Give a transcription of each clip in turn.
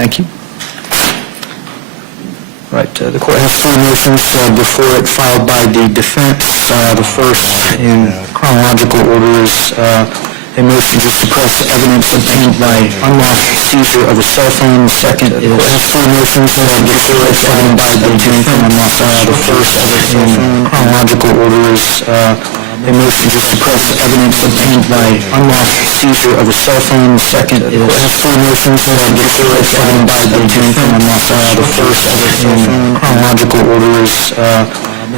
Thank you. Right, the court has three motions before it filed by the defense. The first in chronological order is a motion to suppress evidence obtained by unlawful seizure of a cell phone. The second is... The court has three motions before it filed by the defense. The first in chronological order is a motion to suppress evidence obtained by unlawful seizure of a cell phone. The second is... The court has three motions before it filed by the defense. The first in chronological order is a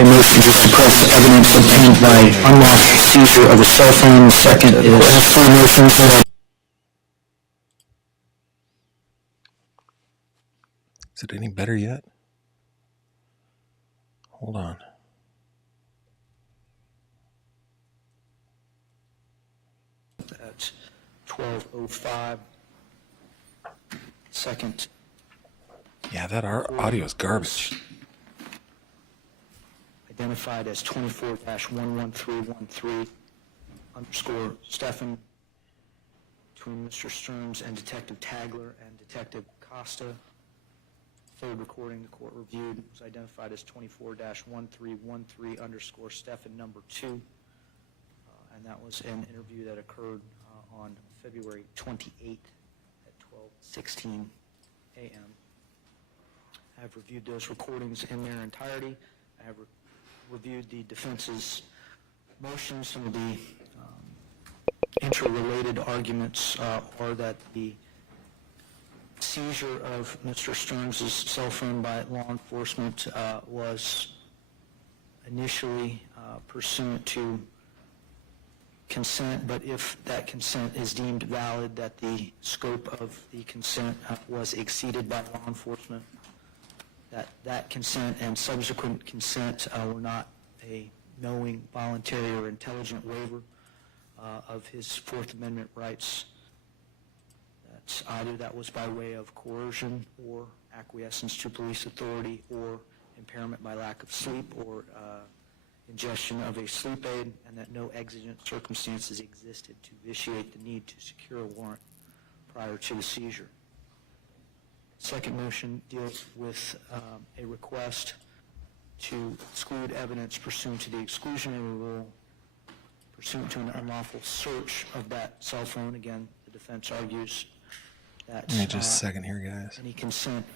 motion to suppress evidence obtained by unlawful seizure of a cell phone. The second is... The court has three motions. Is it any better yet? Hold on. At 12:05. Second. Yeah, that our audio is garbage. Identified as 24-11313 underscore Stephan between Mr. Stearns and Detective Tagler and Detective Costa. Third recording the court reviewed was identified as 24-1313 underscore Stephan number 2. And that was an interview that occurred on February 28th at 12:16 a.m. I have reviewed those recordings in their entirety. I have reviewed the defense's motions. Some of the interrelated arguments are that the seizure of Mr. Stearns' cell phone by law enforcement was initially pursuant to consent, but if that consent is deemed valid, that the scope of the consent was exceeded by law enforcement, that consent and subsequent consent were not a knowing, voluntary, or intelligent waiver of his Fourth Amendment rights. That's either that was by way of coercion or acquiescence to police authority or impairment by lack of sleep or ingestion of a sleep aid, and that no exigent circumstances existed to vitiate the need to secure a warrant prior to the seizure. Second motion deals with a request to exclude evidence pursuant to the exclusionary rule, pursuant to an unlawful search of that cell phone. Again, the defense argues that Give me just a second here, guys. any consent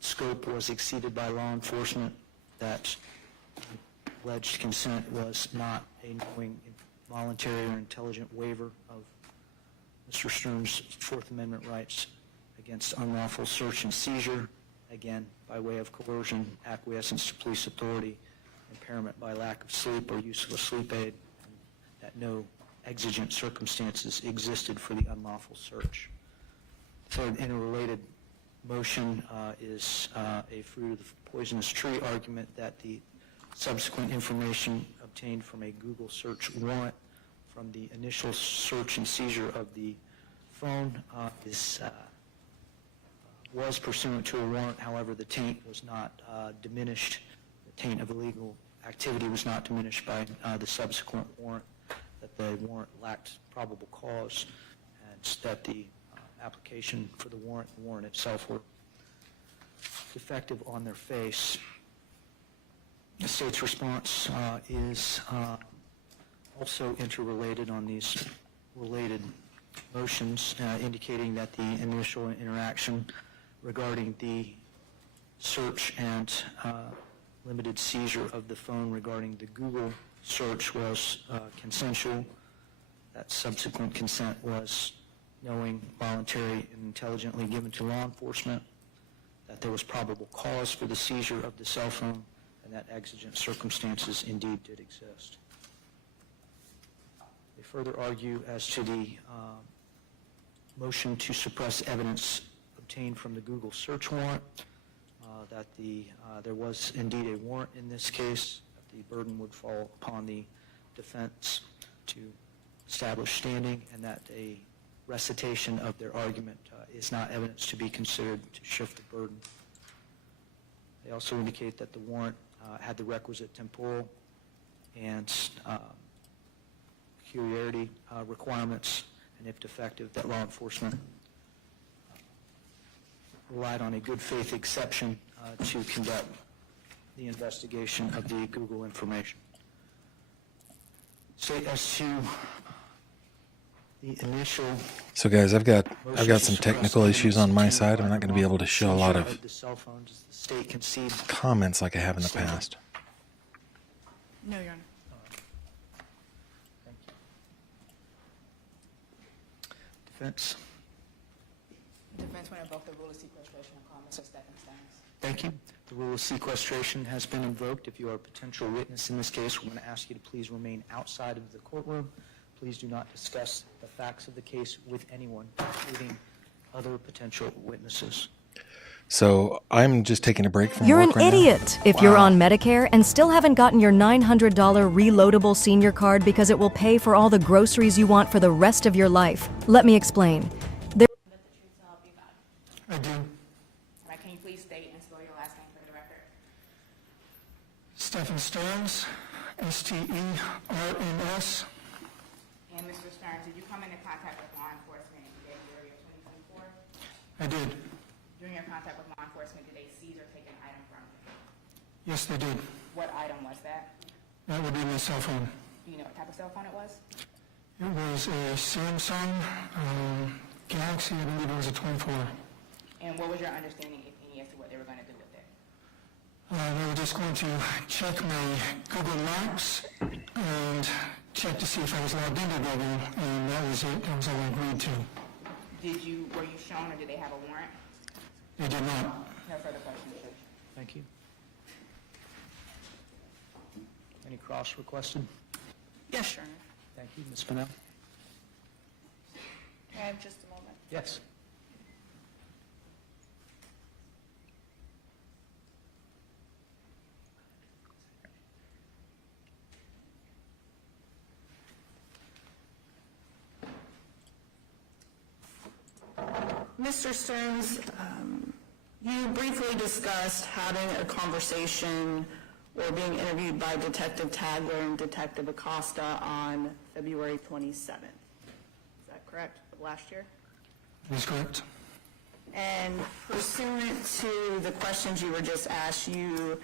scope was exceeded by law enforcement, that alleged consent was not a knowing, voluntary, or intelligent waiver of Mr. Stearns' Fourth Amendment rights against unlawful search and seizure, again, by way of coercion, acquiescence to police authority, impairment by lack of sleep or use of a sleep aid, and that no exigent circumstances existed for the unlawful search. Third interrelated motion is a fruit of the poisonous tree argument that the subsequent information obtained from a Google search warrant from the initial search and seizure of the phone was pursuant to a warrant. However, the taint was not diminished. The taint of illegal activity was not diminished by the subsequent warrant, that the warrant lacked probable cause, and that the application for the warrant itself were defective on their face. The state's response is also interrelated on these related motions, indicating that the initial interaction regarding the search and limited seizure of the phone regarding the Google search was consensual. That subsequent consent was knowing, voluntary, and intelligently given to law enforcement, that there was probable cause for the seizure of the cell phone, and that exigent circumstances indeed did exist. They further argue as to the motion to suppress evidence obtained from the Google search warrant, that there was indeed a warrant in this case, that the burden would fall upon the defense to establish standing, and that a recitation of their argument is not evidence to be considered to shift the burden. They also indicate that the warrant had the requisite temporal and peculiarity requirements, and if defective, that law enforcement relied on a good faith exception to conduct the investigation of the Google information. So as to the initial So guys, I've got motion to some suppress technical issues on my evidence side. I'm not going to be able to show a lot seizure of the cell phones, as the state concedes. comments like I have in the past. No, Your Honor. Thank you. Defense. Defense will invoke the rule of sequestration and call Mr. Stephen Stearns. Thank you. The rule of sequestration has been invoked. If you are a potential witness in this case, we're going to ask you to please remain outside of the courtroom. Please do not discuss the facts of the case with anyone, including other potential witnesses. So I'm just taking a break from You're work an right now. idiot if you're on Medicare and still haven't gotten your $900 reloadable senior card because it will pay for all the groceries you want for the rest of your life. Let me explain. Let the truth so help you God. I do. All right, can you please state and spell your last name for the record? Stephen Stearns, S-T-E-R-N-S. And Mr. Stearns, did you come into contact with law enforcement in January of 2024? I did. During your contact with law enforcement, did they seize or take an item from you? Yes, they did. What item was that? That would be my cell phone. Do you know what type of cell phone it was? It was a Samsung Galaxy, I believe it was a 24. And what was your understanding, if any, as to what they were going to do with it? They were just going to check my Google Maps and check to see if I was logged into Google, and that was it. That was all I agreed to. Were you shown or did they have a warrant? They did not. No further questions, Judge. Thank you. Any cross requested? Yes, Your Honor. Thank you. Ms. Fennell? Can I have just a moment? Yes. Mr. Stearns, you briefly discussed having a conversation or being interviewed by Detective Tagler and Detective Acosta on February 27th. Is that correct, of last year? That is correct. And pursuant to the questions you were just asked, you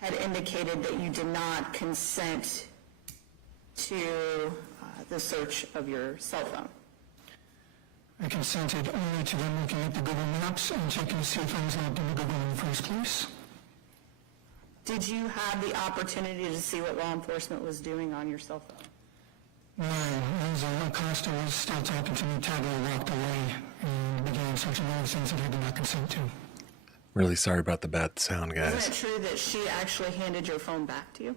had indicated that you did not consent to the search of your cell phone. I consented only to them looking at the Google Maps and checking to see if I was logged into Google in the first place. Did you have the opportunity to see what law enforcement was doing on your cell phone? No, as Acosta was still talking to me, Tagler walked away and began searching all the things that I did not consent to. Really sorry about the bad sound, Isn't guys. it true that she actually handed your phone back to you?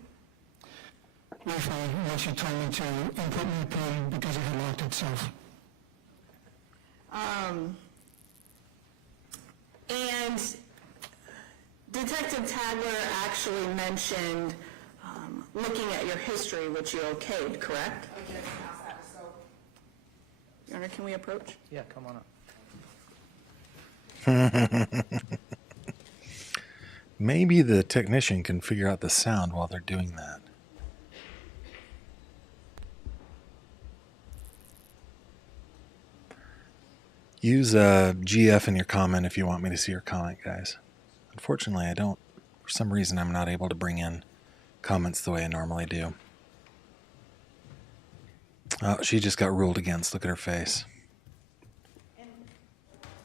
Briefly, when she told me to input my PIN because it had locked itself. And Detective Tagler actually mentioned looking at your history, which you okayed, correct? Your Honor, can we approach? Yeah, come on up. Maybe the technician can figure out the sound while they're doing that. Use GF in your comment if you want me to see your comment, guys. Unfortunately, I don't. For some reason, I'm not able to bring in comments the way I normally do. Oh, she just got ruled against. Look at her face. And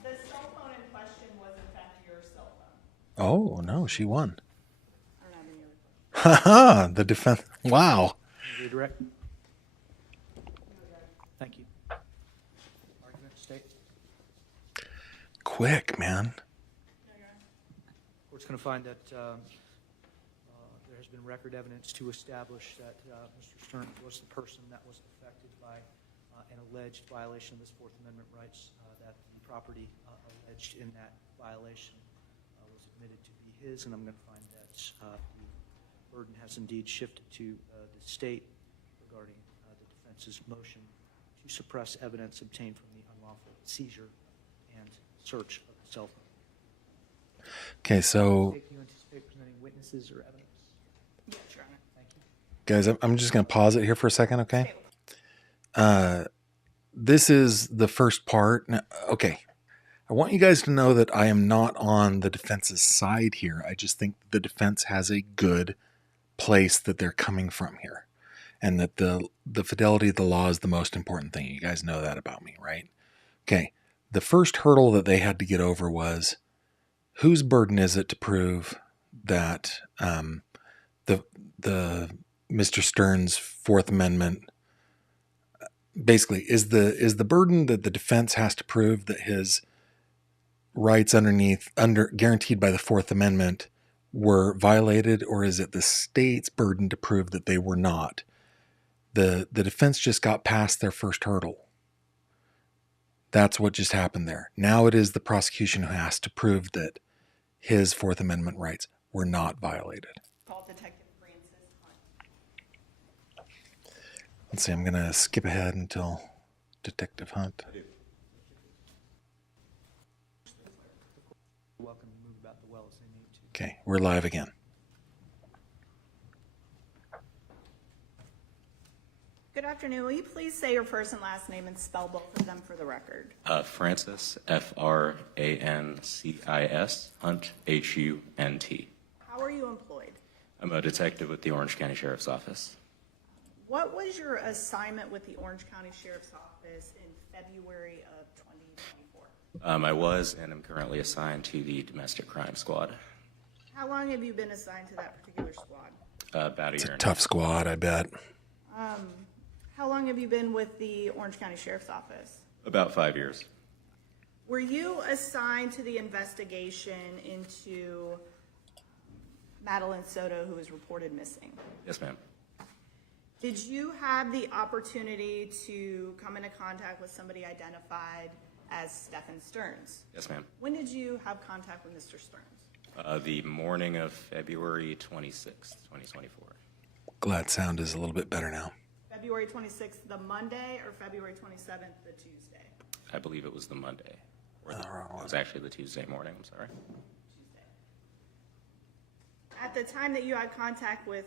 the cell phone in question was in fact your cell phone. Oh, no, she won. I don't have any other questions. Haha, the defense. Wow. Redirect. Thank you. Argument, state. Quick, man. Court's going to find that there has been record evidence to establish that Mr. Stearns was the person that was affected by an alleged violation of his Fourth Amendment rights, that the property alleged in that violation was admitted to be his, and I'm going to find that the burden has indeed shifted to the state regarding the defense's motion to suppress evidence obtained from the unlawful seizure and search of the cell phone. Okay, so Do you anticipate presenting witnesses or evidence? Yes, Your Honor. Thank you. guys, I'm just going to pause it here for a second, okay? This is the first part. Now, okay, I want you guys to know that I am not on the defense's side here. I just think the defense has a good place that they're coming from here, and that the fidelity of the law is the most important thing. You guys know that about me, right? Okay. The first hurdle that they had to get over was, whose burden is it to prove that the Mr. Stearns' Fourth Amendment, basically, is the burden that the defense has to prove that his rights guaranteed by the Fourth Amendment were violated, or is it the state's burden to prove that they were not? The defense just got past their first hurdle. That's what just happened there. Now it is the prosecution who has to prove that his Fourth Amendment rights were not violated. Call Detective Francis Hunt. Let's see, I'm going to skip ahead until Detective Hunt. You're welcome to move about the well as they need to. Okay, we're live again. Good afternoon. Will you please say your first and last name and spell both of them for the record? Francis, Francis, Hunt, Hunt. How are you employed? I'm a detective with the Orange County Sheriff's Office. What was your assignment with the Orange County Sheriff's Office in February of 2024? I was and am currently assigned to the Domestic Crime Squad. How long have you been assigned to that particular squad? About a It's year a and tough squad, I bet. How long have you been with the Orange County Sheriff's Office? about 5 years. Were you assigned to the investigation into Madeline Soto, who was reported missing? Yes, ma'am. Did you have the opportunity to come into contact with somebody identified as Stephen Stearns? Yes, ma'am. When did you have contact with Mr. Stearns? The morning of February 26th, 2024. Glad sound is a little bit better now. February 26th, the Monday, or February 27th, the Tuesday? I believe it was the Monday. Or Oh, wrong it one. was actually the Tuesday morning, I'm sorry. Tuesday. At the time that you had contact with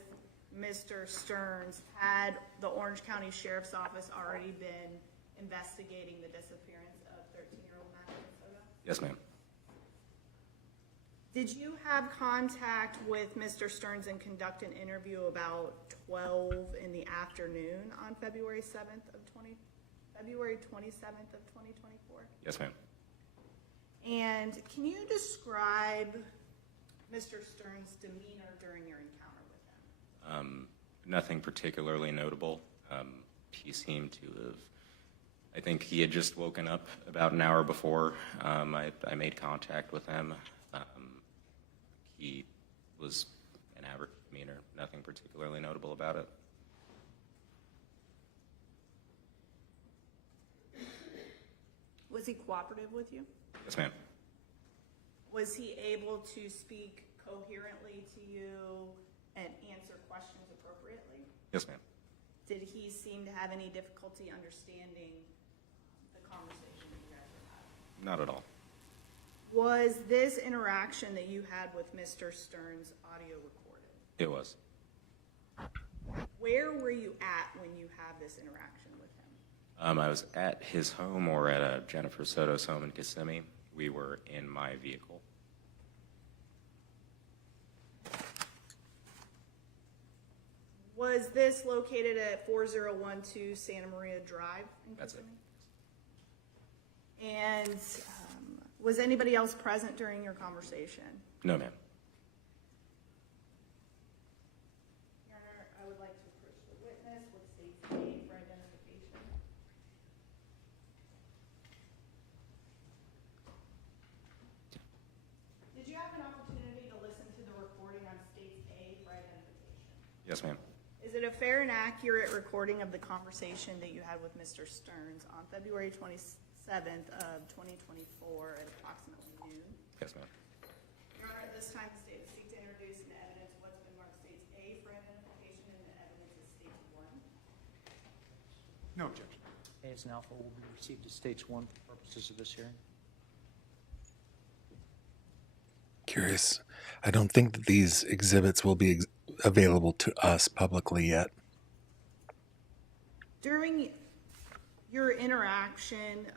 Mr. Stearns, had the Orange County Sheriff's Office already been investigating the disappearance of 13-year-old Madeline Soto? Yes, ma'am. Did you have contact with Mr. Stearns and conduct an interview about 12 in the afternoon on February 27th of 2024? Yes, ma'am. And can you describe Mr. Stearns' demeanor during your encounter with him? Nothing particularly notable. He seemed to have, I think he had just woken up about an hour before I made contact with him. He was an average demeanor, nothing particularly notable about it. Was he cooperative with you? Yes, ma'am. Was he able to speak coherently to you and answer questions appropriately? Yes, ma'am. Did he seem to have any difficulty understanding the conversation you guys were having? Not at all. Was this interaction that you had with Mr. Stearns audio recorded? It was. Where were you at when you had this interaction with him? I was at his home or at Jennifer Soto's home in Kissimmee. We were in my vehicle. Was this located at 4012 Santa Maria Drive in That's it. Kissimmee? And was anybody else present during your conversation? No, ma'am. Your Honor, I would like to approach the witness with state's aid for identification. Did you have an opportunity to listen to the recording on state's aid for identification? Yes, ma'am. Is it a fair and accurate recording of the conversation that you had with Mr. Stearns on February 27th of 2024 at approximately noon? Yes, ma'am. Your Honor, at this time, the state will seek to introduce in evidence what's been marked state's A for identification, and the evidence is state's 1. No objection. Hayes and Alpha will be received as States 1 for purposes of this hearing. Curious. I don't think that these exhibits will be available to us publicly yet. During your interaction,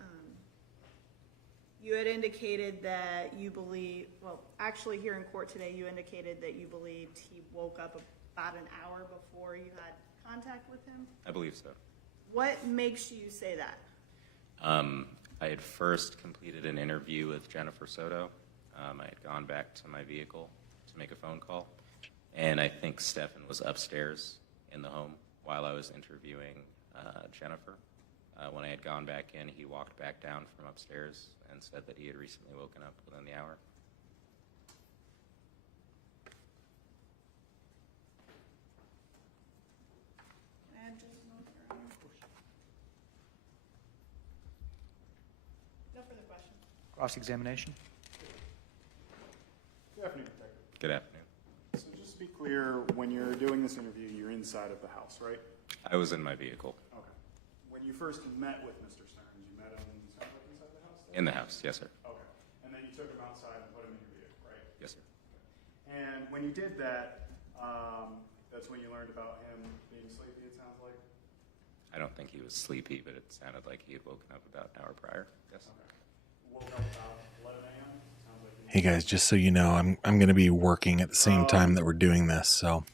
You had indicated that you believe, well, actually here in court today, you indicated that you believed he woke up about an hour before you had contact with him. I believe so. What makes you say that? I had first completed an interview with Jennifer Soto. I had gone back to my vehicle to make a phone call, and I think Stefan was upstairs in the home while I was interviewing Jennifer. When I had gone back in, he walked back down from upstairs and said that he had recently woken up within the hour. No further questions. Cross-examination? Good afternoon, Detective. Good afternoon. So just to be clear, when you're doing this interview, you're inside of the house, right? I was in my vehicle. Okay. When you first met with Mr. Stearns, you met him inside the house? Then? In the house, yes, sir. Okay. And then you took him outside and put him in your vehicle, right? Yes, sir. And when you did that, that's when you learned about him being sleepy, it sounds like? I don't think he was sleepy, but it sounded like he had woken up about an hour prior. Yes. Okay. Woke up about 11 a.m.? Sounds like Hey guys, just so you know, I'm going to be working at the same time that we're doing this, so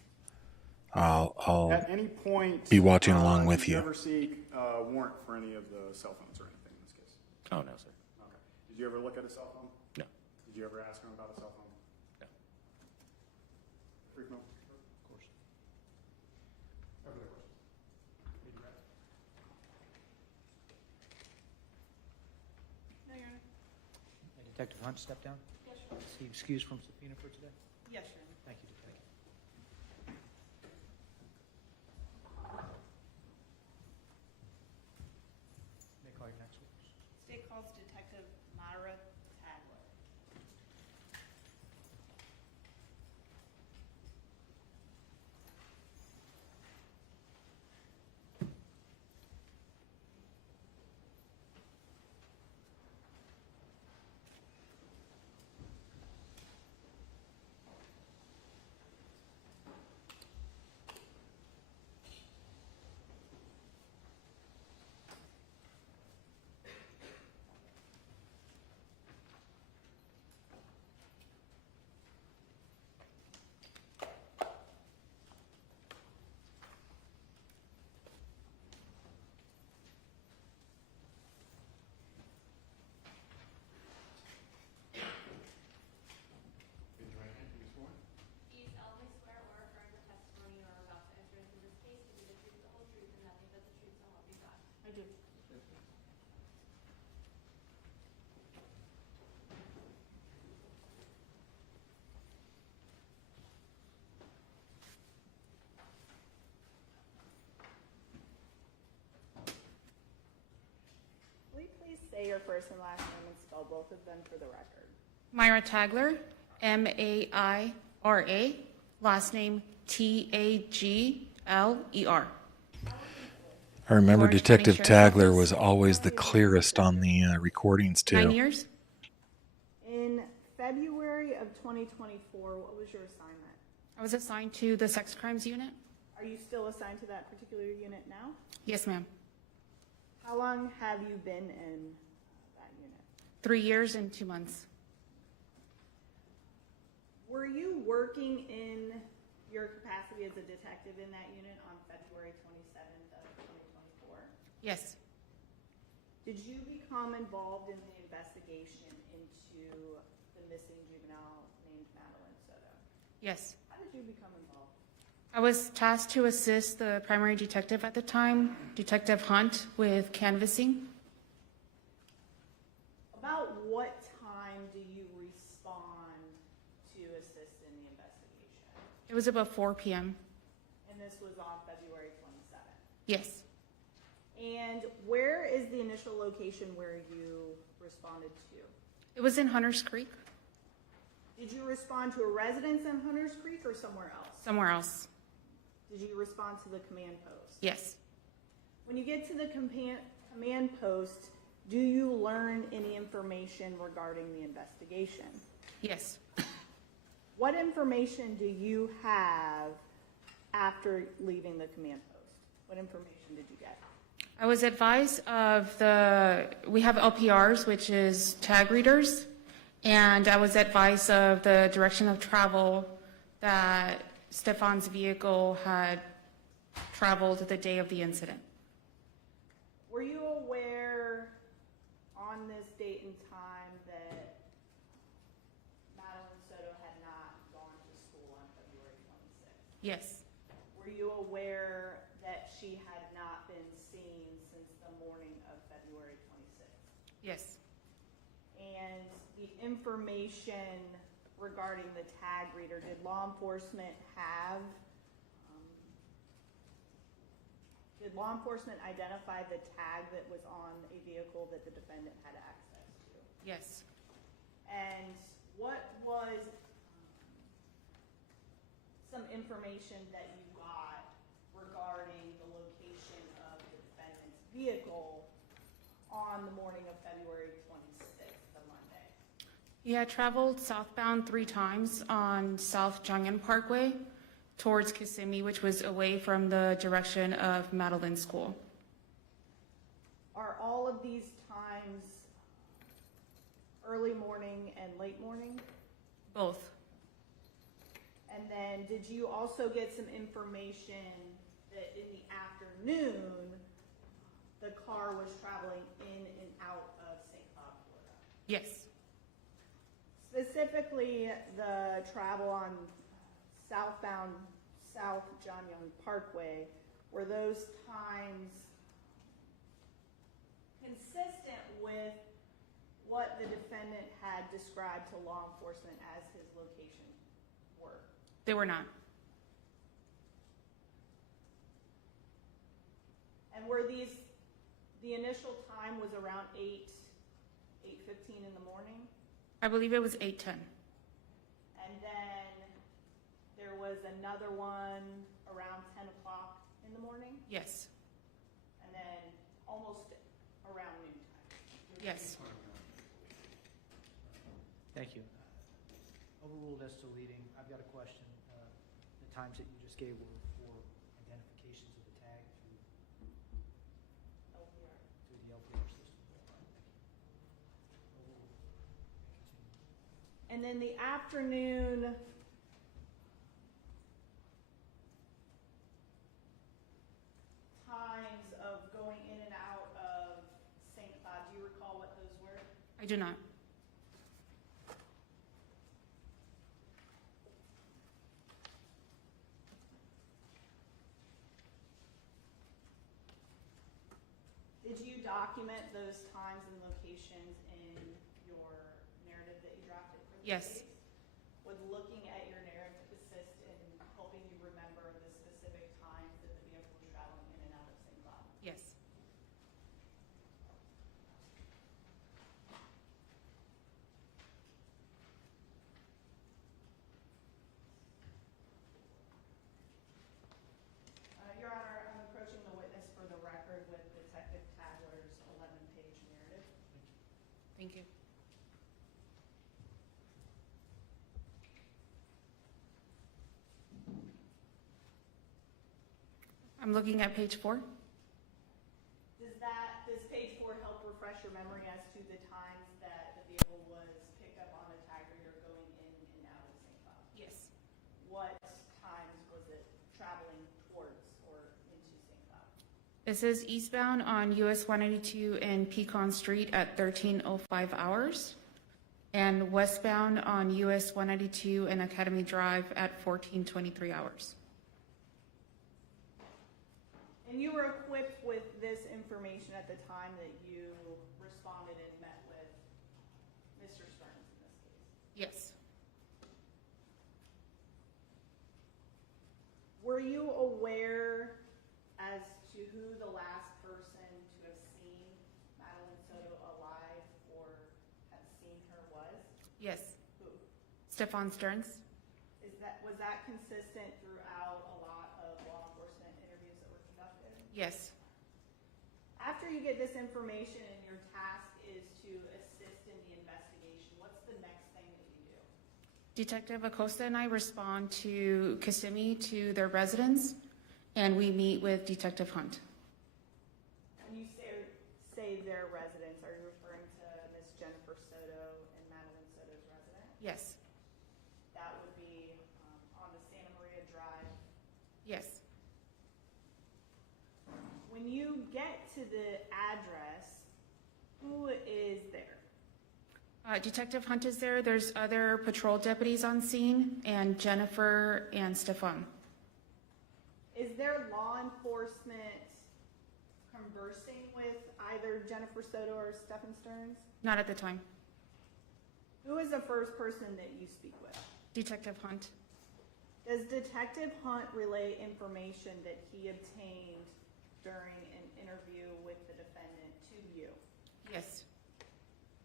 I'll At any point, be watching along with did you you. ever seek a warrant for any of the cell phones or anything in this case? Oh, no, sir. Okay. Did you ever look at a cell phone? No. Did you ever ask him about a cell phone? No. Brief note? Of course. No further questions? Need to wrap? No, Your Honor. Detective Hunt, step down. Yes, Your Honor. Is he excused from subpoena for today? Yes, Your Honor. Thank you, Detective. May I call your next witness? State calls Detective Myra Tagler. Do you solemnly swear or affirm the testimony you are about to enter into this case to be the truth, the whole truth, and nothing but the truth, so help you God? I do. Will you please say your first and last name and spell both of them for the record? Myra Tagler, M-A-I-R-A, last name T-A-G-L-E-R. I remember Orange Detective County Sheriff's Tagler Office. was always the clearest on the recordings too. 9 years? In February of 2024, what was your assignment? I was assigned to the sex crimes unit. Are you still assigned to that particular unit now? Yes, ma'am. How long have you been in that unit? 3 years and 2 months. Were you working in your capacity as a detective in that unit on February 27th of 2024? Yes. Did you become involved in the investigation into the missing juvenile named Madeline Soto? Yes. How did you become involved? I was tasked to assist the primary detective at the time, Detective Hunt, with canvassing. About what time do you respond to assist in the investigation? It was about 4 p.m. And this was on February 27th. Yes. And where is the initial location where you responded to? It was in Hunters Creek, Did you respond to a residence in Hunters Creek or somewhere else? somewhere else. Did you respond to the command post? Yes. When you get to the command post, do you learn any information regarding the investigation? Yes. What information do you have after leaving the command post? What information did you get? I was advised of we have LPRs, which is tag readers, and I was advised of the direction of travel that Stefan's vehicle had traveled the day of the incident. Were you aware on this date and time that Madeline Soto had not gone to school on February 26th? Yes, Were you aware that she had not been seen since the morning of February 26th? yes, And the information regarding the tag reader, did law enforcement did law enforcement identify the tag that was on a vehicle that the defendant had access to? yes. And what was some information that you got regarding the location of the defendant's vehicle on the morning of February 26th, the Monday? He had traveled southbound 3 times on South Jungin Parkway towards Kissimmee, which was away from the direction of Madeline School. Are all of these times early morning and late morning? Both. And then did you also get some information that in the afternoon, the car was traveling in and out of St. Cloud, Florida? Yes, Specifically, the travel on southbound South John Young Parkway, were those times consistent with what the defendant had described to law enforcement as his location were? they were not. And were these, the initial time was around 8:15 in the morning? I believe it was 8:10. And then there was another one around 10 o'clock in the morning? Yes, And then almost around noontime? yes. Thank you. Overruled as to leading, I've got a question. The times that you just gave were for identifications of the tag LPR. through the LPR system. Thank you. Overruled. Continue. And then the afternoon times of going in and out of St. Cloud, do you recall what those were? I do not. Did you document those times and locations in your narrative that you drafted for this Yes. case? Would looking at your narrative assist in helping you remember the specific times that the vehicle was traveling in and out of St. Cloud? Yes. Your Honor, I'm approaching the witness for the record with Detective Tagler's 11-page narrative. Thank you. I'm looking at page 4. Does page 4 help refresh your memory as to the times that the vehicle was picked up on a tag reader going in and out of St. Cloud? Yes. What times was it traveling towards or into St. Cloud? It says eastbound on US 192 and Pecan Street at 13:05 hours, and westbound on US 192 and Academy Drive at 14:23 hours. And you were equipped with this information at the time that you responded and met with Mr. Stearns in this case? Yes. Were you aware as to who the last person to have seen Madeline Soto alive or have seen her was? Yes. Who? Stefan Stearns? Was that consistent throughout a lot of law enforcement interviews that were conducted? Yes. After you get this information and your task is to assist in the investigation, what's the next thing that you do? Detective Acosta and I respond to Kissimmee, to their residence, and we meet with Detective Hunt. And Yes, That would be on the Santa Maria Drive. yes. When you get to the address, who is there? Detective Hunt is there. There's other patrol deputies on scene, and Jennifer and Stefan. Is there law enforcement conversing with either Jennifer Soto or Stephen Stearns? Not at the time. Who is the first person that you speak with? Detective Hunt. Does Detective Hunt relay information that he obtained during an interview with the defendant to you? Yes.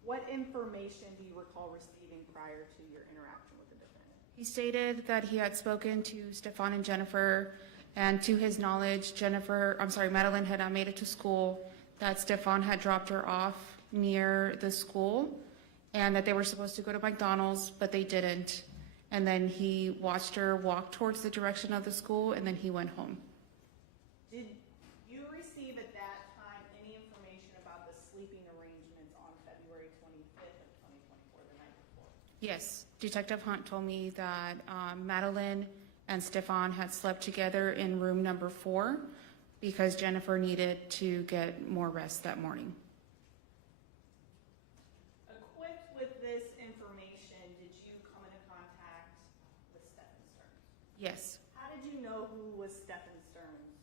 What information do you recall receiving prior to your interaction with the defendant? He stated that he had spoken to Stefan and Jennifer, and to his knowledge, Madeline had not made it to school, that Stefan had dropped her off near the school, and that they were supposed to go to McDonald's, but they didn't. And then he watched her walk towards the direction of the school, and then he went home. Did you receive at that time any information about the sleeping arrangements on February 25th of 2024, the night before? Yes, Detective Hunt told me that Madeline and Stefan had slept together in room number 4 because Jennifer needed to get more rest that morning. Equipped with this information, did you come into contact with Stephen Stearns? Yes, How did you know who was Stephen Stearns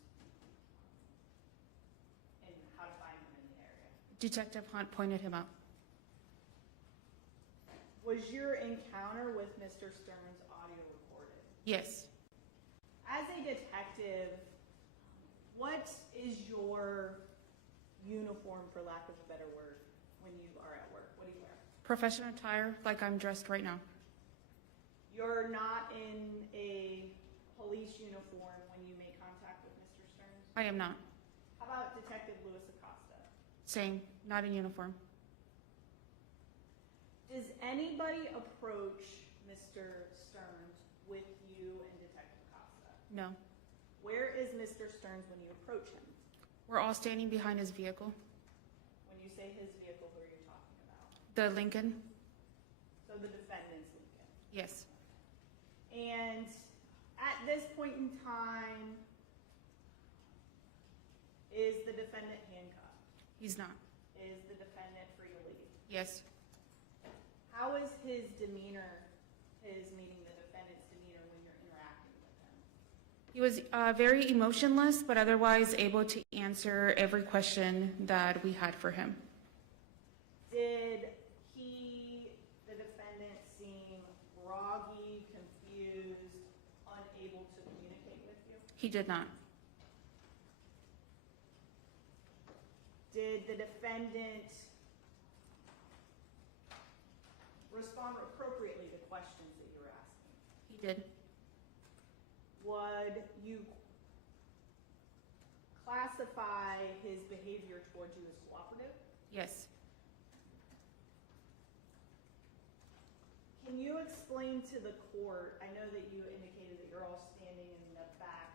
and how to find him in the area? Detective Hunt pointed him out. Was your encounter with Mr. Stearns audio recorded? Yes. As a detective, what is your uniform, for lack of a better word, when you are at work? What do you wear? Professional attire, like I'm dressed right now. You're not in a police uniform when you make contact with Mr. Stearns? I am not. How about Detective Louis Acosta? Same, not in uniform. Does anybody approach Mr. Stearns with you and Detective Acosta? No. Where is Mr. Stearns when you approach him? We're all standing behind his vehicle. When you say his vehicle, who are you talking about? The Lincoln? So the defendant's Lincoln. Yes. And at this point in time, is the defendant handcuffed? He's not. Is the defendant free to leave? Yes. How is his demeanor, meaning the defendant's demeanor when you're interacting with him? He was very emotionless, but otherwise able to answer every question that we had for him. Did the defendant, seem groggy, confused, unable to communicate with you? He did not. Did the defendant respond appropriately to questions that you were asking? He did. Would you classify his behavior towards you as cooperative? Yes. Can you explain to the court, I know that you indicated that you're all standing in the back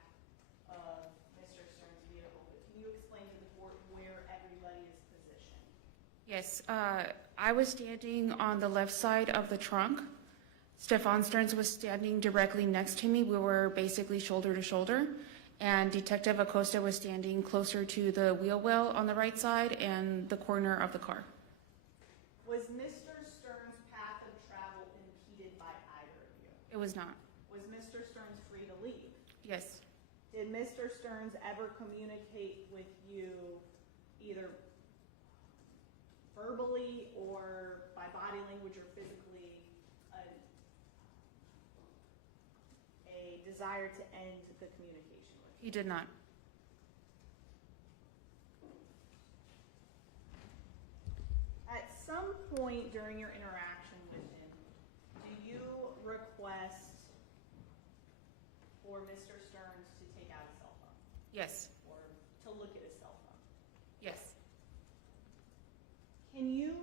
of Mr. Stearns' vehicle, but can you explain to the court where everybody is positioned? Yes. I was standing on the left side of the trunk. Stefan Stearns was standing directly next to me. We were basically shoulder to shoulder. And Detective Acosta was standing closer to the wheel well on the right side and the corner of the car. Was Mr. Stearns' path of travel impeded by either of you? It was not. Was Mr. Stearns free to leave? Yes. Did Mr. Stearns ever communicate with you either verbally or by body language or physically a desire to end the communication with you? He did not. At some point during your interaction with him, do you request for Mr. Stearns to take out his cell phone Yes. or to look at his cell phone? Yes. Can you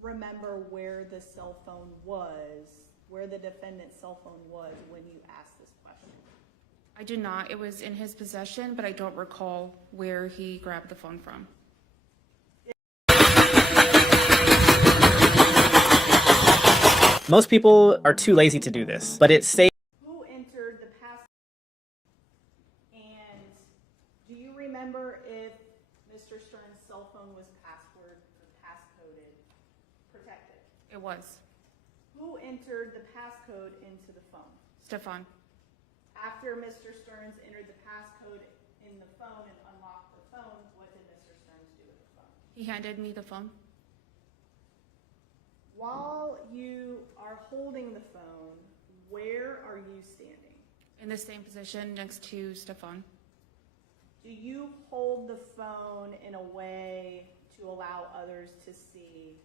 remember where the cell phone was, where the defendant's cell phone was when you asked this question? I do not. It was in his possession, but I don't recall where he grabbed the phone from. Most people are too lazy to do this, but it saves. Who entered the pass? And do you remember if Mr. Stern's cell phone was password or passcoded, protected? It was. Who entered the passcode into the phone? Stefan. After Mr. Stearns entered the passcode in the phone and unlocked the phone, what did Mr. Stearns do with the phone? He handed me the phone. While you are holding the phone, where are you standing? In the same position next to Stefan. Do you hold the phone in a way to allow others to see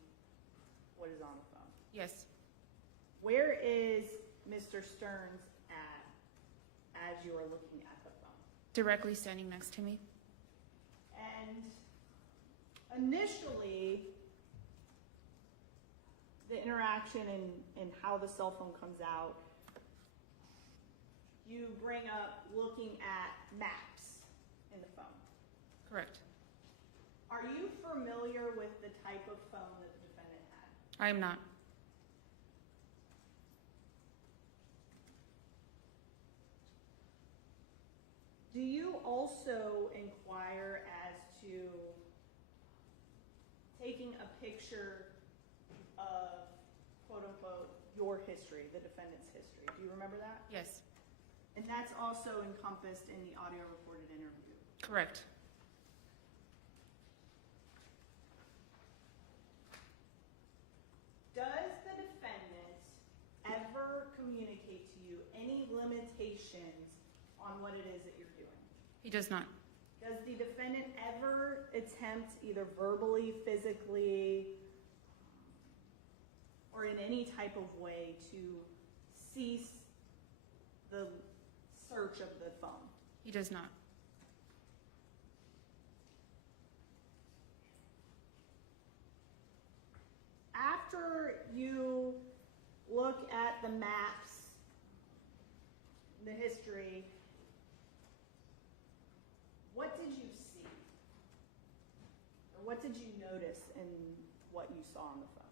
what is on the phone? Yes. Where is Mr. Stearns at as you are looking at the phone? Directly standing next to me. And initially, the interaction and how the cell phone comes out, you bring up looking at maps in the phone. Correct. Are you familiar with the type of phone that the defendant had? I am not. Do you also inquire as to taking a picture of, quote unquote, your history, the defendant's history? Do you remember that? Yes. And that's also encompassed in the audio recorded interview. Correct. Does the defendant ever communicate to you any limitations on what it is that you're doing? He does not. Does the defendant ever attempt, either verbally, physically, or in any type of way, to cease the search of the phone? He does not. After you look at the maps, the history, what did you see? Or what did you notice in what you saw on the phone?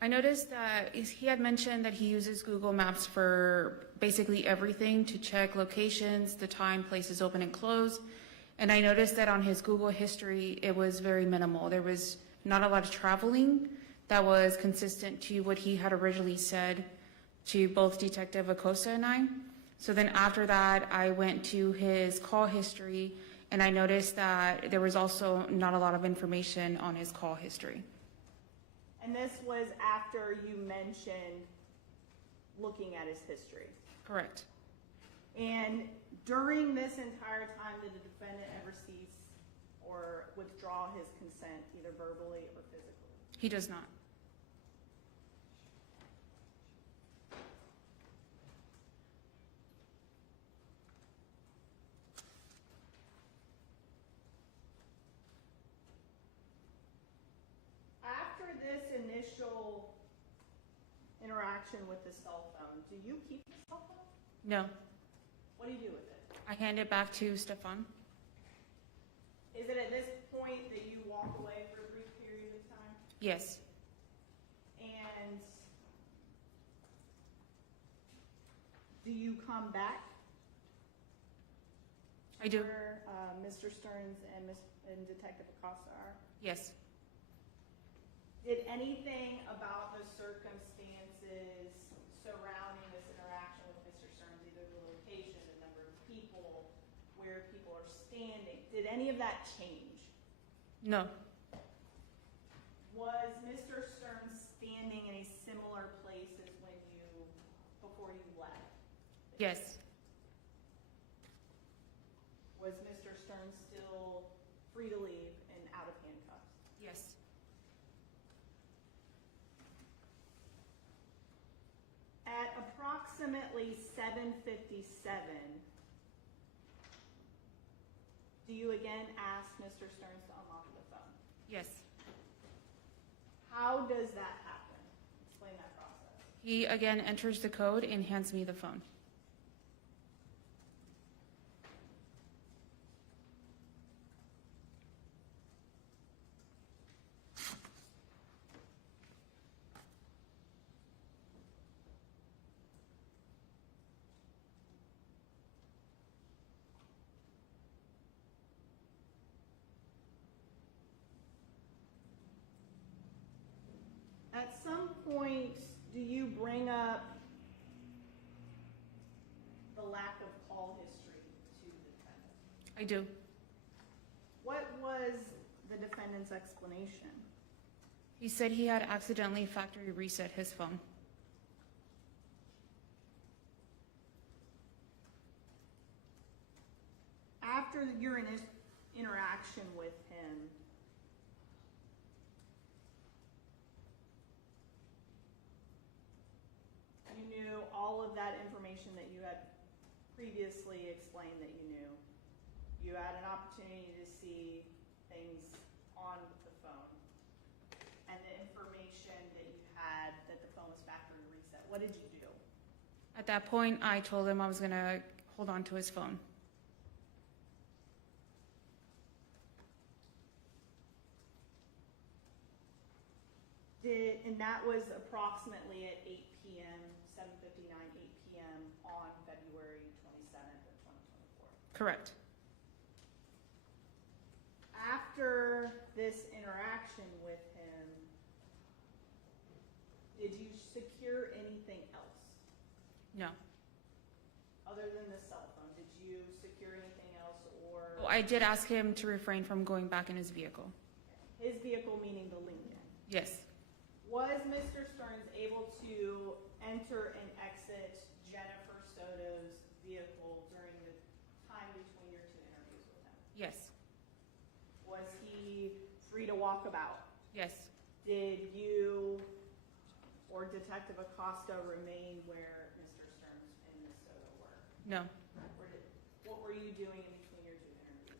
I noticed that he had mentioned that he uses Google Maps for basically everything to check locations, the time, places open and close. And I noticed that on his Google history, it was very minimal. There was not a lot of traveling that was consistent to what he had originally said to both Detective Acosta and I. So then after that, I went to his call history and I noticed that there was also not a lot of information on his call history. And this was after you mentioned looking at his history. Correct. And during this entire time, did the defendant ever cease or withdraw his consent, either verbally or physically? He does not. After this initial interaction with the cell phone, do you keep the cell phone? No. What do you do with it? I hand it back to Stefan. Is it at this point that you walk away for a brief period of time? Yes. And do you come back? I do. Where Mr. Stearns and Detective Acosta are? Yes. Did anything about the circumstances surrounding this interaction with Mr. Stearns, either the location, the number of people, where people are standing, did any of that change? No. Was Mr. Stearns standing in a similar place as before you left? Yes. Was Mr. Stearns still free to leave and out of handcuffs? Yes. At approximately 7:57, do you again ask Mr. Stearns to unlock the phone? Yes. How does that happen? Explain that process. He again enters the code and hands me the phone. At some point, do you bring up the lack of call history to the defendant? I do. What was the defendant's explanation? He said he had accidentally factory reset his phone. After your interaction with him, you knew all of that information that you had previously explained that you knew. You had an opportunity to see things on the phone and the information that you had that the phone was factory reset. What did you do? At that point, I told him I was going to hold on to his phone. And that was approximately at 8 p.m., 7:59, 8 p.m. on February 27th of 2024. Correct. After this interaction with him, did you secure anything else No. other than the cell phone? Did you secure anything else or Well, I did ask him to refrain from going back in his vehicle. his vehicle, meaning the Lincoln? Yes. Was Mr. Stearns able to enter and exit Jennifer Soto's vehicle during the time between your two interviews with him? Yes. Was he free to walk about? Yes. Did you or Detective Acosta remain where Mr. Stearns and Ms. Soto were? No. What were you doing in between your two interviews?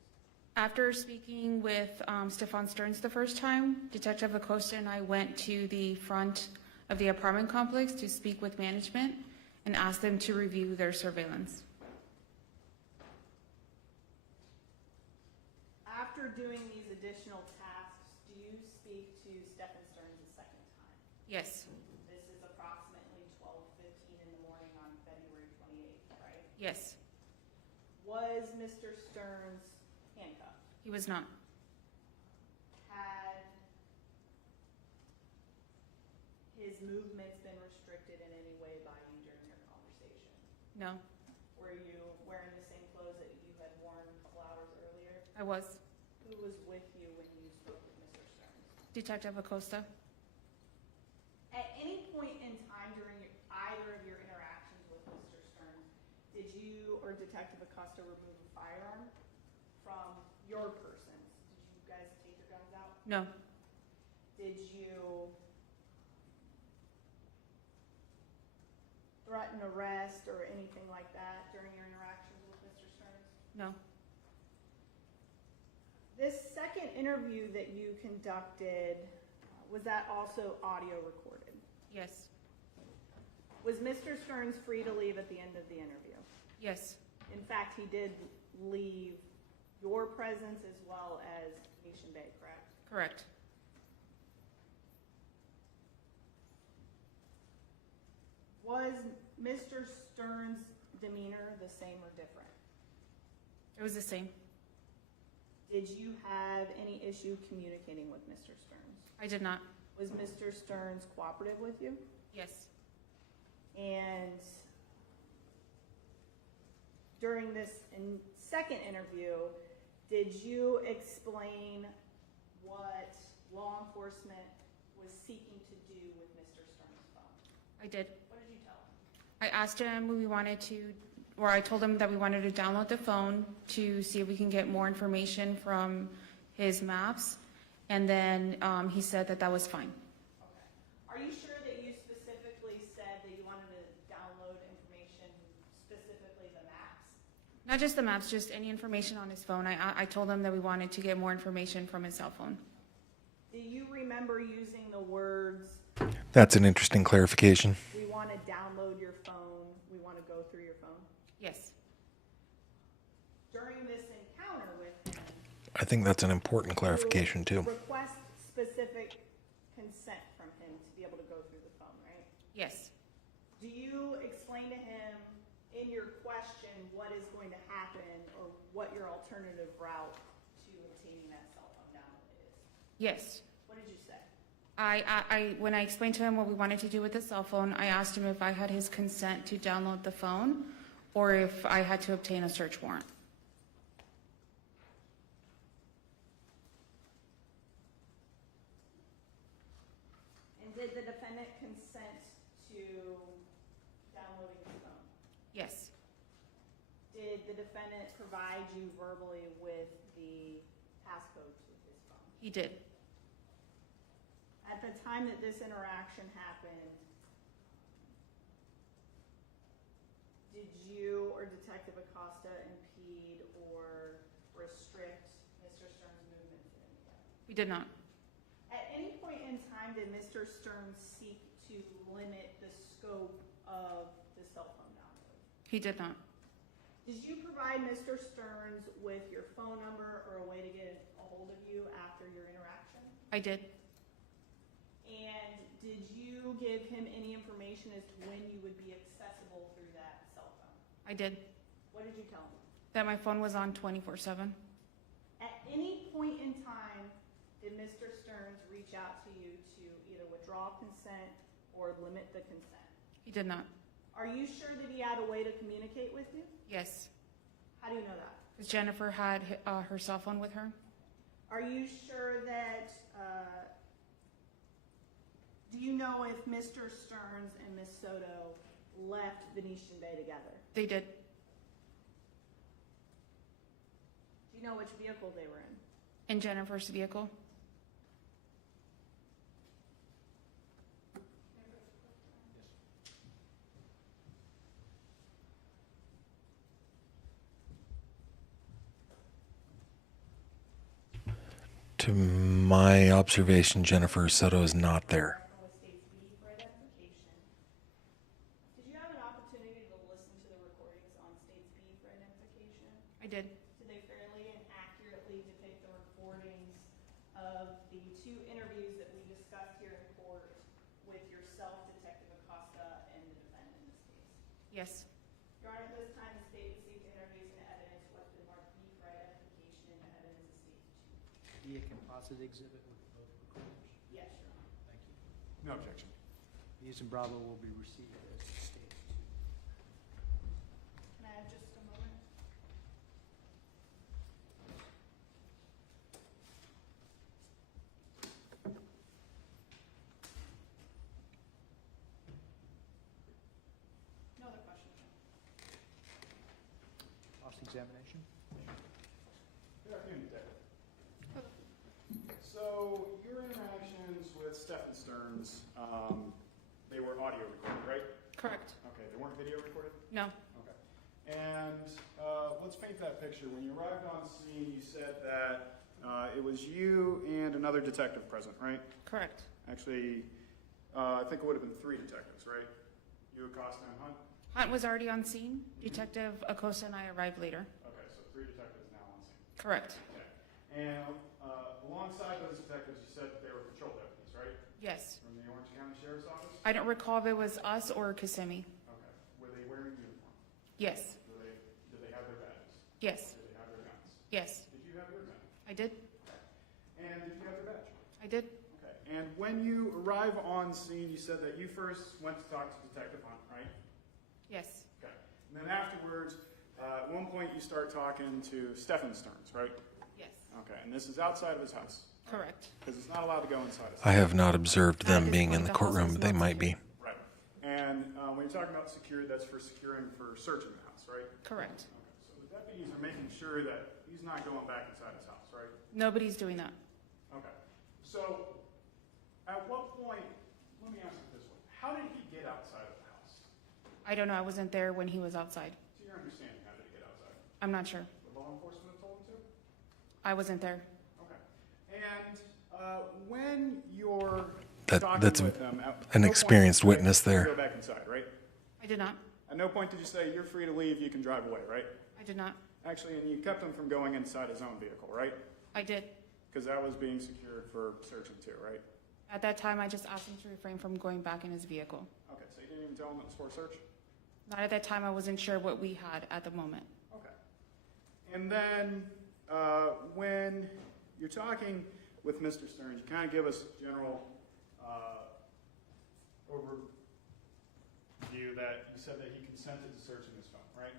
After speaking with Stefan Stearns the first time, Detective Acosta and I went to the front of the apartment complex to speak with management and ask them to review their surveillance. After doing these additional tasks, do you speak to Stephen Stearns a second time? Yes. This is approximately 12:15 in the morning on February 28th, right? Yes. Was Mr. Stearns handcuffed? He was not. Had his movements been restricted in any way by you during your conversation? No. Were you wearing the same clothes that you had worn a couple hours earlier? I was. Who was with you when you spoke with Mr. Stearns? Detective Acosta. At any point in time during either of your interactions with Mr. Stearns, did you or Detective Acosta remove a firearm from your persons? Did you guys take your guns out? No. Did you threaten arrest or anything like that during your interactions with Mr. Stearns? No. This second interview that you conducted, was that also audio recorded? Yes. Was Mr. Stearns free to leave at the end of the interview? Yes. In fact, he did leave your presence as well as Mission Bay, correct? Correct. Was Mr. Stearns' demeanor the same or different? It was the same. Did you have any issue communicating with Mr. Stearns? I did not. Was Mr. Stearns cooperative with you? Yes. And during this second interview, did you explain what law enforcement was seeking to do with Mr. Stearns' phone? I did. What did you tell him? I asked him we wanted to, or I told him that we wanted to download the phone to see if we can get more information from his maps. And then he said that that was fine. Okay. Are you sure that you specifically said that you wanted to download information, specifically the maps? Not just the maps, just any information on his phone. I told him that we wanted to get more information from his cell phone. Do you remember using the words, That's an interesting clarification. we want to download your phone, we want to go through your phone? Yes. During this encounter with him, I think that's an important clarification too. request specific consent from him to be able to go through the phone, right? Yes. Do you explain to him in your question what is going to happen or what your alternative route to obtaining that cell phone download is? Yes. What did you say? When I explained to him what we wanted to do with the cell phone, I asked him if I had his consent to download the phone or if I had to obtain a search warrant. And did the defendant consent to downloading his phone? Yes, Did the defendant provide you verbally with the passcode to his phone? he did. At the time that this interaction happened, did you or Detective Acosta impede or restrict Mr. Stern's movements in any way? We did not. At any point in time, did Mr. Stearns seek to limit the scope of the cell phone download? He did not. Did you provide Mr. Stearns with your phone number or a way to get a hold of you after your interaction? I did. And did you give him any information as to when you would be accessible through that cell phone? I did. What did you tell him? That my phone was on 24/7. At any point in time, did Mr. Stearns reach out to you to either withdraw consent or limit the consent? He did not. Are you sure that he had a way to communicate with you? Yes. How do you know that? Because Jennifer had her cell phone with her. Are you sure that, do you know if Mr. Stearns and Ms. Soto left Venetian Bay together? They did. Do you know which vehicle they were in? In Jennifer's vehicle. To my observation, Jennifer Soto is not there. With States B for identification. Did you have an opportunity to listen to the recordings on States B for identification? I did. Did they fairly and accurately depict the recordings of the two interviews that we discussed here in court with yourself, Detective Acosta, and the defendant in this case? Yes. Your Honor, at this time, the state received interviews and evidence what's been marked B for identification and evidence of state two. Be a composite exhibit with both recorders. Yes, Your Honor. Thank you. No objection. These and Bravo will be received as stated. Can I have just a moment? No other questions? Cross-examination? Good afternoon, Detective. So your interactions with Stephen Stearns, they were audio recorded, right? Correct. Okay, they weren't video recorded? No. Okay. And let's paint that picture. When you arrived on scene, you said that it was you and another detective present, right? Correct. Actually, I think it would have been 3 detectives, right? You, Acosta, and Hunt? Hunt was already on scene. Detective Acosta and I arrived later. Okay, so 3 detectives now on scene. Correct. Okay. And alongside those detectives, you said that they were patrol deputies, right? Yes. From the Orange County Sheriff's Office? I don't recall if it was us or Kissimmee. Okay. Were they wearing uniform? Yes. Did they have their badges? Yes. Did they have their guns? Yes. Did you have your gun? I did. And did you have their badge? I did. Okay. And when you arrive on scene, you said that you first went to talk to Detective Hunt, right? Yes. Okay. And then afterwards, at one point you start talking to Stephen Stearns, right? Yes. Okay. And this is outside of his house Correct. because it's not allowed to go inside his I house. have not observed At them this being point, in the the house courtroom, is but they not might be. Right. And when you're talking about security, that's for securing for searching the house, right? Correct. Okay. So the deputies are making sure that he's not going back inside his house, right? Nobody's doing that. Okay. So at what point, let me ask it this way, how did he get outside of the house? I don't know. I wasn't there when he was outside. To your understanding, how did he get outside? I'm not sure. The law enforcement have told him to? I wasn't there. Okay. And when you're That's talking with him, at an no point experienced did you say, witness there. Go back inside, right? I did not. At no point did you say, you're free to leave, you can drive away, right? I did not. Actually, and you kept him from going inside his own vehicle, right? I did. Because that was being secured for searching too, right? At that time, I just asked him to refrain from going back in his vehicle. Okay, so you didn't even tell him it was for a search? Not at that time. I wasn't sure what we had at the moment. Okay. And then when you're talking with Mr. Stearns, you kind of give us general overview that you said that he consented to searching his phone, right?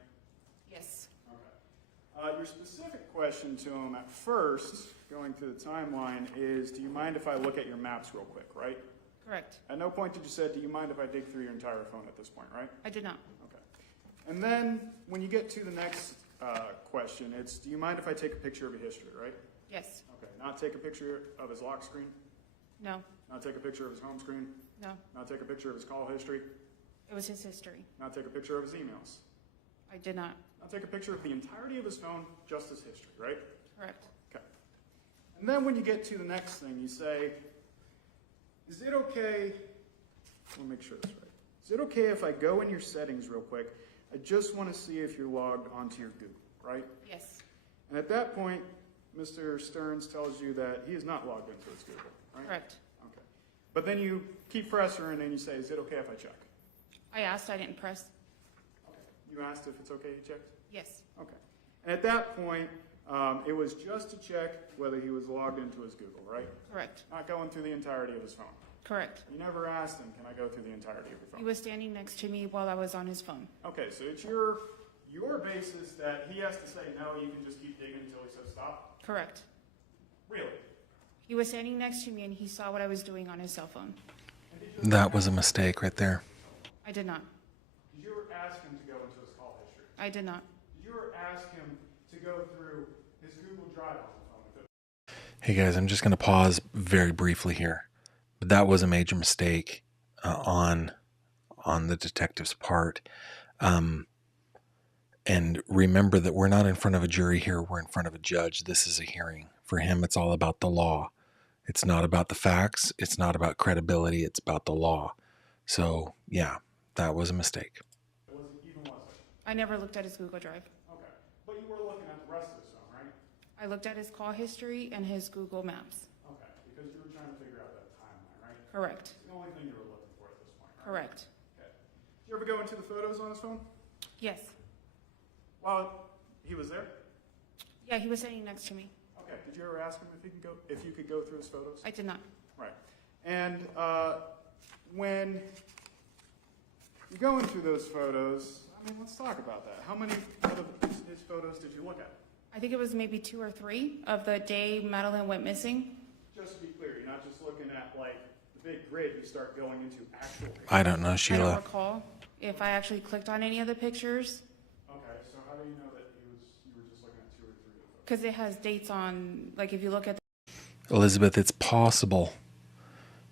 Yes. Okay. Your specific question to him at first, going through the timeline, is do you mind if I look at your maps real quick, right? Correct. At no point did you say, do you mind if I dig through your entire phone at this point, right? I did not. Okay. And then when you get to the next question, it's do you mind if I take a picture of your history, right? Yes. Okay. Not take a picture of his lock screen? No. Not take a picture of his home screen? No. Not take a picture of his call history? It was his history. Not take a picture of his emails? I did not. Not take a picture of the entirety of his phone, just his history, right? Correct. Okay. And then when you get to the next thing, you say, is it okay, let me make sure this is right. Is it okay if I go in your settings real quick? I just want to see if you're logged onto your Google, right? Yes. And at that point, Mr. Stearns tells you that he is not logged into his Google, right? Correct. Okay. But then you keep pressing and then you say, is it okay if I check? I asked, I didn't press. Okay. You asked if it's okay you checked? Yes. Okay. And at that point, it was just to check whether he was logged into his Google, right? Correct. Not going through the entirety of his phone. Correct. You never asked him, can I go through the entirety of your He phone? was standing next to me while I was on his phone. Okay, so it's your basis that he has to say no, you can just keep digging until he says stop? Correct. Really? He was standing next to me and he saw what I was doing on his cell phone. That was a mistake right there. I did not. Did you ever ask him to go into his call history? I did not. Did you ever ask him to go through his Google Drive on the phone with him? Hey guys, I'm just going to pause very briefly here. But that was a major mistake on the detective's part. And remember that we're not in front of a jury here. We're in front of a judge. This is a hearing. For him, it's all about the law. It's not about the facts. It's not about credibility. It's about the law. So, yeah, that was a mistake. Was it? I never looked at his Google Drive. Okay. But you were looking at the rest of his phone, right? I looked at his call history and his Google Maps. Okay. Because you were trying to figure out that timeline, right? Correct. It's the only thing you were looking for at this point, right? Correct. Okay. Did you ever go into the photos on his phone? Yes. While he was there? Yeah, he was standing next to me. Okay. Did you ever ask him if you could go through his photos? I did not. Right. And when you're going through those photos, I mean, let's talk about that. How many of his photos did you look at? I think it was maybe 2 or 3 of the day Madeline went missing. Just to be clear, you're not just looking at like the big grid. You start going into actual pictures. I don't know, I don't Sheila. recall if I actually clicked on any of the pictures Okay. So how do you know that you were just looking at 2 or 3 of those? because it has dates on, like if you look at Elizabeth, it's possible,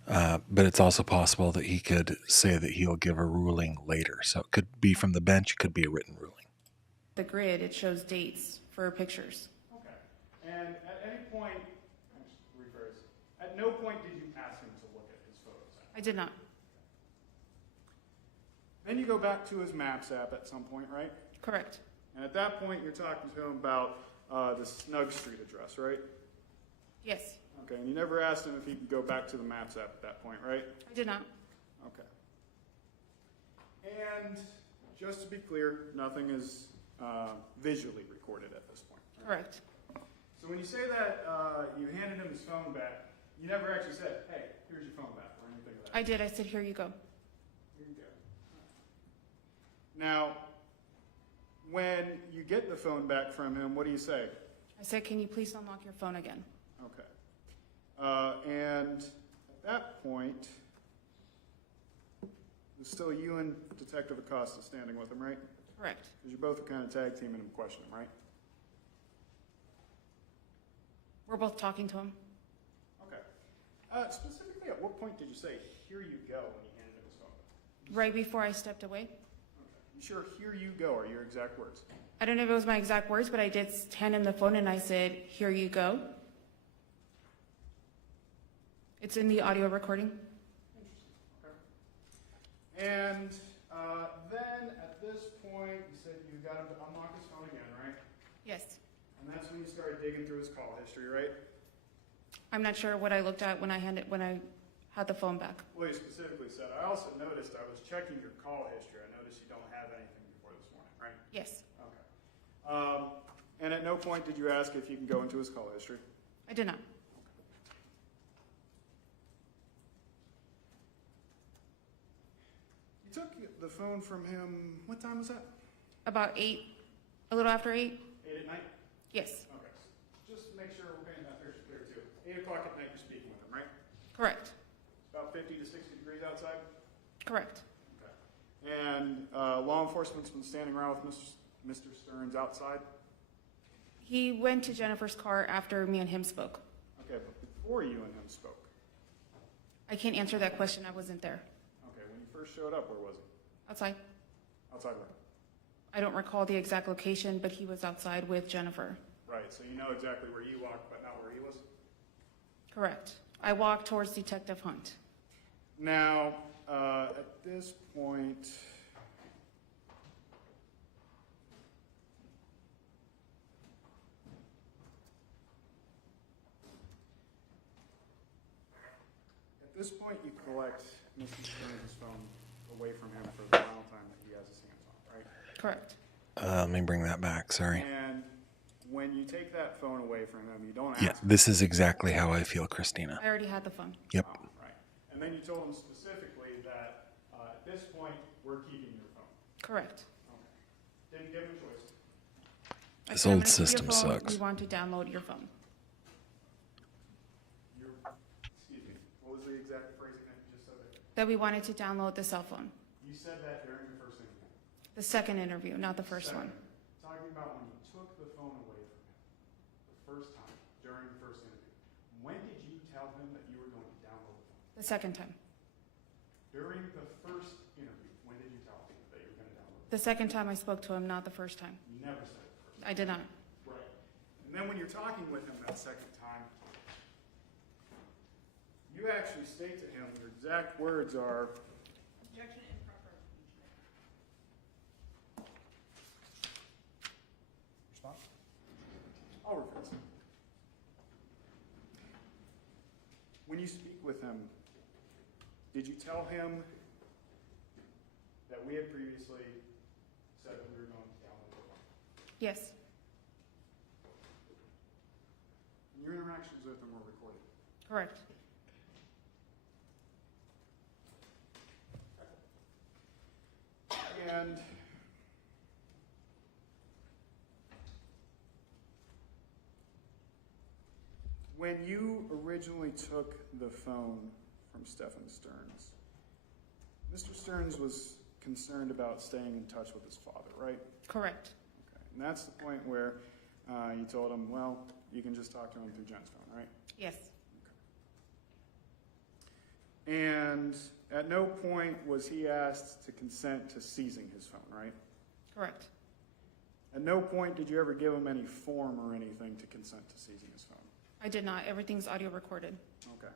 but it's also possible that he could say that he'll give a ruling later. So it could be from the bench, it could be a written ruling. the grid, it shows dates for pictures. Okay. And at any point, let me just rephrase. At no point did you ask him to look at his photos. I did not. Then you go back to his Maps app at some point, right? Correct. And at that point, you're talking to him about the Snug Street address, right? Yes. Okay, and you never asked him if he could go back to the Maps app at that point, right? I did not. Okay. And just to be clear, nothing is visually recorded at this point. right? Correct. So when you say that you handed him his phone back, you never actually said, hey, here's your phone back, or anything of that. I did. I said, here you go. Here you go. Now, when you get the phone back from him, what do you say? I said, can you please unlock your phone again? Okay. And at that point, it's still you and Detective Acosta standing with him, right? Correct. Because you both are kind of tag teaming him, questioning him, right? We're both talking to him. Okay. Specifically, at what point did you say, here you go, when you handed him his phone? Right before I stepped away. Okay. You sure here you go are your exact words? I don't know if it was my exact words, but I did hand him the phone and I said, here you go. It's in the audio recording. And then at this point, you said you got him to unlock his phone again, right? Yes. And that's when you started digging through his call history, right? I'm not sure what I looked at when I had the phone back. Well, you specifically said, I also noticed I was checking your call history. I noticed you don't have anything before this morning, right? Yes. Okay. And at no point did you ask if you can go into his call history? I did not. took the phone from him, what time was that? About 8, a little after 8? 8 at night? Yes, Okay. Just to make sure we're painting that picture clear too. 8 o'clock at night, you're speaking with him, right? correct, About 50 to 60 degrees outside? correct. Okay. And law enforcement's been standing around with Mr. Stearns outside? He went to Jennifer's car after me and him spoke. Okay, but before you and him spoke? I can't answer that question, I wasn't there. Okay, when you first showed up, where was he? Outside? Outside where? I don't recall the exact location, but he was outside with Jennifer. Right, so you know exactly where you walked, but not where he was? Correct. I walked towards Detective Hunt. Now, at this point, you collect Mr. Stearns' phone away from him for the final time that he has his hands on, right? Correct. Let me bring that back. Sorry. And when you take that phone away from him, you don't ask Yeah, him. this is exactly how I feel, Christina. I already had the phone. Yep. Right. And then you told him specifically that at this point, we're keeping your phone. Correct. Okay. Didn't give him a choice. I This said, "I'm old gonna keep your system phone. sucks. We want to download your phone. Excuse me, what was the exact phrasing that you just said there? That we wanted to download the cell phone. You said that during the first interview. The second interview, not the first one. Second, talking about when you took the phone away from him, the first time, during the first interview. When did you tell him that you were going to download the phone? The second time. During the first interview, when did you tell him that you were going to download it? The second time I spoke to him, not the first time. You never said it the first I did not. time. Right. And then when you're talking with him that second time, you actually state to him, your exact words are, Objection improper. response? I'll rephrase it. When you speak with him, did you tell him that we had previously said that we were going to download the phone? Yes, And your interactions with him were recorded. correct. And when you originally took the phone from Stephen Stearns, Mr. Stearns was concerned about staying in touch with his father, right? Correct. Okay. And that's the point where you told him, well, you can just talk to him through Jen's phone, right? Yes, And at no point was he asked to consent to seizing his phone, right? correct. At no point did you ever give him any form or anything to consent to seizing his phone? I did not. Everything's audio recorded. Okay.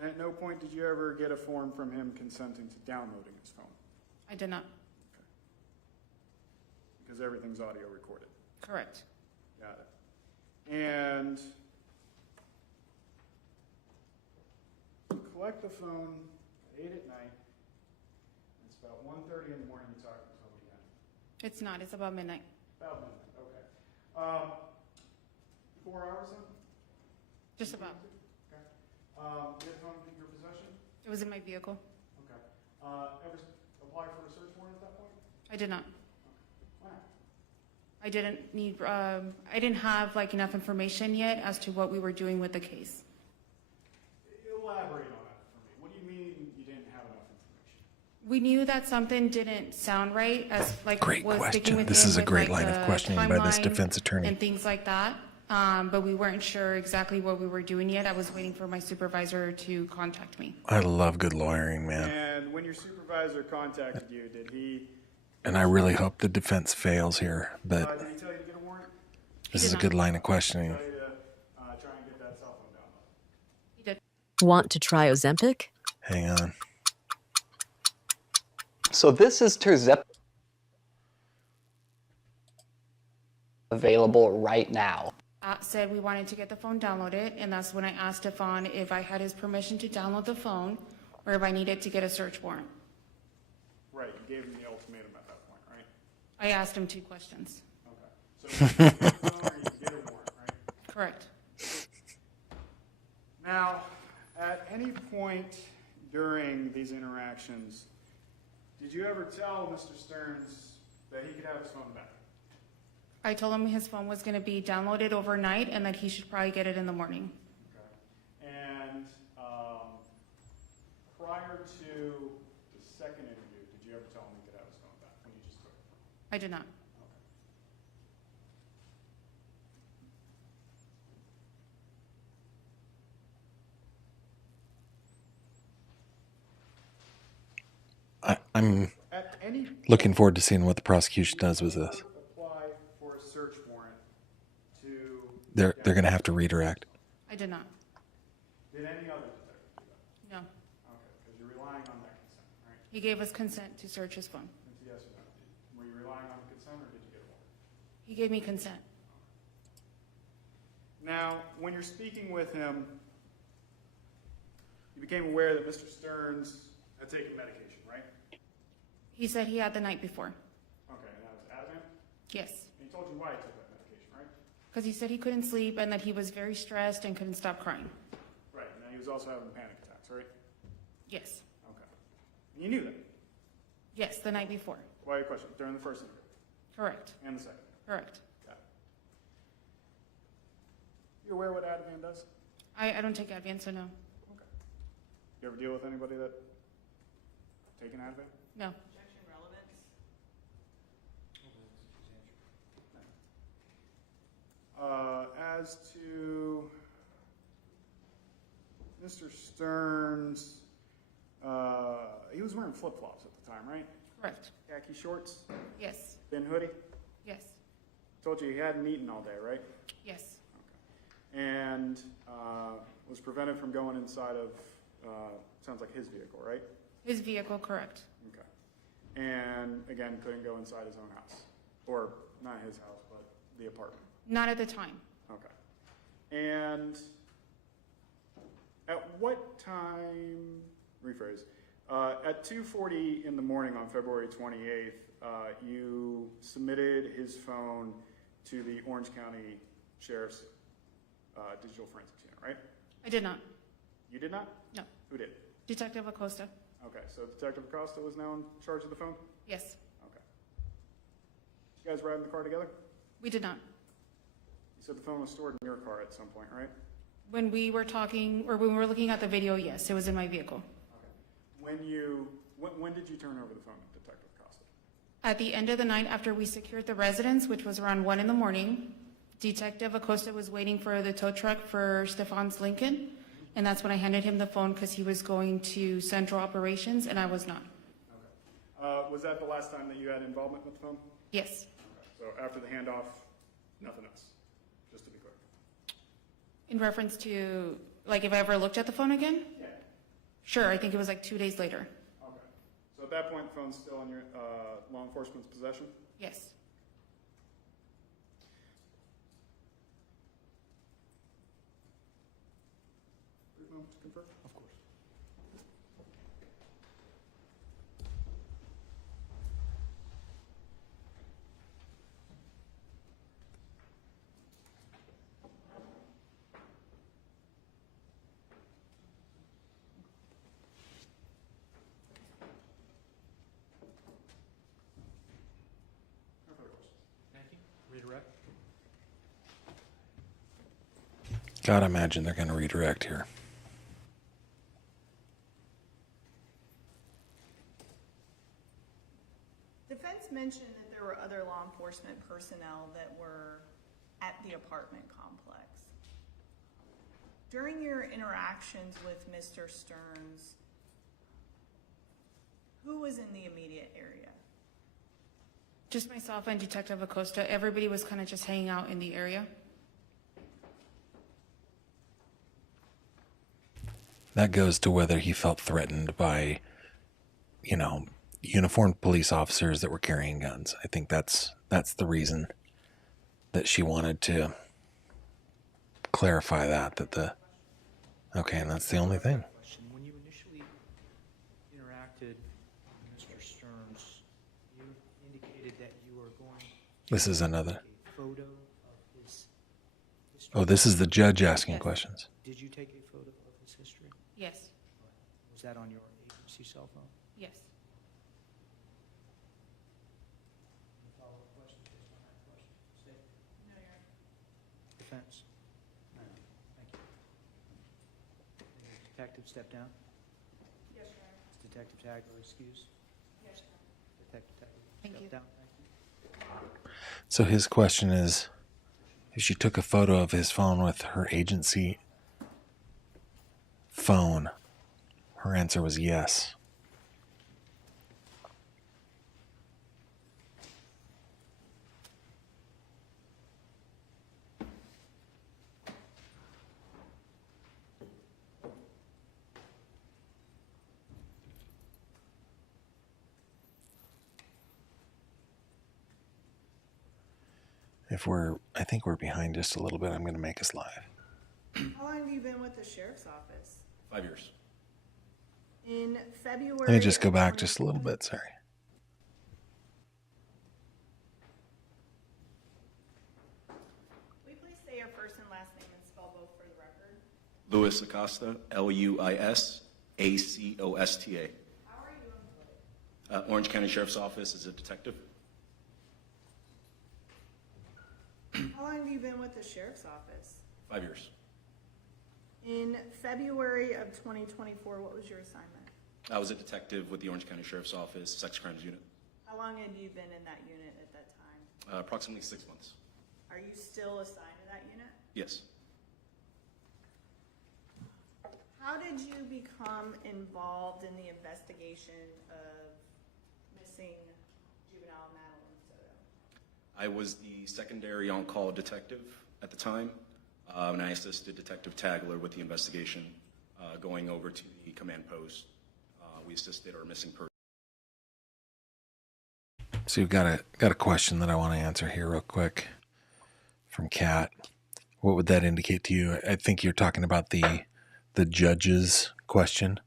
And at no point did you ever get a form from him consenting to downloading his phone? I did not. Because everything's audio recorded. Correct. Got it. And you collect the phone at 8 at night. It's about 1:30 in the morning you talk to him again. It's not. It's about midnight. About midnight, okay. 4 hours then? Just about. Okay. You had the phone in your possession? It was in my vehicle. Okay. Ever apply for a search warrant at that point? I did not. Why not? I didn't need, I didn't have like enough information yet as to what we were doing with the case. Elaborate on that for me. What do you mean you didn't have enough information? We knew that something didn't sound right as like Great was question. sticking with This him is a with, great like, line of the questioning by this timeline defense attorney. and things like that. But we weren't sure exactly what we were doing yet. I was waiting for my supervisor to contact me. I love good lawyering, man. And when your supervisor contacted you, did he, And I really hope the defense fails here, but did he tell you to get a warrant? this is a good line of questioning. Tell you to try and get that cell phone downloaded? He did. Want to try Ozempic? Hang on. So this is Tirzepatide available right now. Said we wanted to get the phone downloaded, and that's when I asked Stefan if I had his permission to download the phone or if I needed to get a search warrant. Right, you gave him the ultimatum at that point, right? I asked him 2 questions. Okay. So you get a phone or you get a warrant, right? Correct. Now, at any point during these interactions, Did you ever tell Mr. Stearns that he could have his phone back? I told him his phone was going to be downloaded overnight and that he should probably get it in the morning. Okay. And prior to the second interview, did you ever tell him he could have his phone back when you just took it? I did not. I'm At any looking forward to seeing what the prosecution does with this. apply for a search warrant to... They're going to have to redirect. I did not. Did any other detective do that? No. Okay, because you're relying on that consent, right? He gave us consent to search his phone. It's a yes or no. Were you relying on the consent, or did you get a warrant? He gave me consent. Now, when you're speaking with him, you became aware that Mr. Stearns had taken medication, right? He said he had the night before. Okay, and that was Ativan? Yes. And he told you why he took that medication, right? Because he said he couldn't sleep and that he was very stressed and couldn't stop crying. Right, and then he was also having panic attacks, right? Yes. Okay. And you knew that? Yes, the night before. Why your question? During the first interview? Correct. And the second? Correct. Got it. You aware what Ativan does? I don't take Advance, so no. Okay. You ever deal with anybody that taken Ativan? No. As to Mr. Stearns, he was wearing flip-flops at the time, right? Correct. Khaki shorts, Yes. thin hoodie. Yes. Told you he hadn't eaten all day, right? Yes. And was prevented from going inside of, sounds like his vehicle, right? His vehicle, correct. Okay. And again, couldn't go inside his own house. Or not his house, but the apartment. Not at the time. Okay. And at what time, rephrase, at 2:40 in the morning on February 28th, you submitted his phone to the Orange County Sheriff's digital forensics unit, right? I did not. You did not? No. Who did? Detective Acosta. Okay, so Detective Acosta was now in charge of the phone? Yes. Okay. You guys ride in the car together? We did not. You said the phone was stored in your car at some point, right? When we were talking, or when we were looking at the video, yes, it was in my vehicle. When did you turn over the phone to Detective Acosta? At the end of the night, after we secured the residence, which was around 1 in the morning, Detective Acosta was waiting for the tow truck for Stefan's Lincoln, and that's when I handed him the phone because he was going to Central Operations, and I was not. Okay. Was that the last time that you had involvement with the phone? Yes. Okay. So after the handoff, nothing else, just to be clear. In reference to, like, if I ever looked at the phone again? Yeah. Sure, I think it was like 2 days later. Okay. So at that point, the phone's still in your law enforcement's possession? Yes. To confirm? Of course. No further questions. Thank you. Redirect. God, I imagine they're going to redirect here. Defense mentioned that there were other law enforcement personnel that were at the apartment complex. During your interactions with Mr. Stearns, who was in the immediate area? Just myself and Detective Acosta. Everybody was kind of just hanging out in the area. That goes to whether he felt threatened by, uniformed police officers that were carrying guns. I think that's the reason that she wanted to clarify okay, and that's the only thing. Question. When you initially interacted with Mr. Stearns, you indicated that you were going to This is another. take a photo of his history. Oh, this is the judge asking Yes. questions. Did you take a photo of his history? Yes. Was that on your agency cell phone? Yes. detective step down? Yes, Your Honor. Is Detective Tagler excused? Yes, Your Honor. Detective Tagler, Thank you. step down. Thank you. So his question is, if she took a photo of his phone with her agency phone, her answer was yes. I think we're behind just a little bit. I'm going to make us live. How long have you been with the sheriff's office? 5 years. In February. Let me just go of back 20 just a little bit. Sorry. Will you please say your first and last name and spell both for the record? Louis Acosta, Luis Acosta. How are you employed? Orange County Sheriff's Office as a detective. How long have you been with the sheriff's office? 5 years. In February of 2024, what was your assignment? I was a detective with the Orange County Sheriff's Office Sex Crimes Unit. How long had you been in that unit at that time? Approximately 6 months. Are you still assigned to that unit? Yes. How did you become involved in the investigation of missing juvenile Madeline Soto? I was the secondary on-call detective at the time, and I assisted Detective Tagler with the investigation, going over to the command post. We assisted our missing person. So you've got a question that I want to answer here real quick from Kat. What would that indicate to you? I think you're talking about the judge's question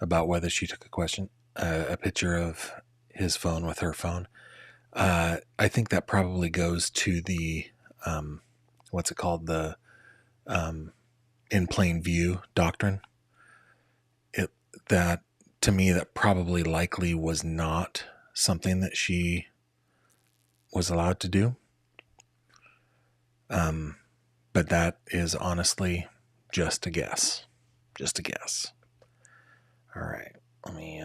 about whether she took a picture of his phone with her phone. I think that probably goes to the what's it called, the in plain view doctrine. That to me, that probably likely was not something that she was allowed to do. But that is honestly just a guess. Just a guess. All right. Let me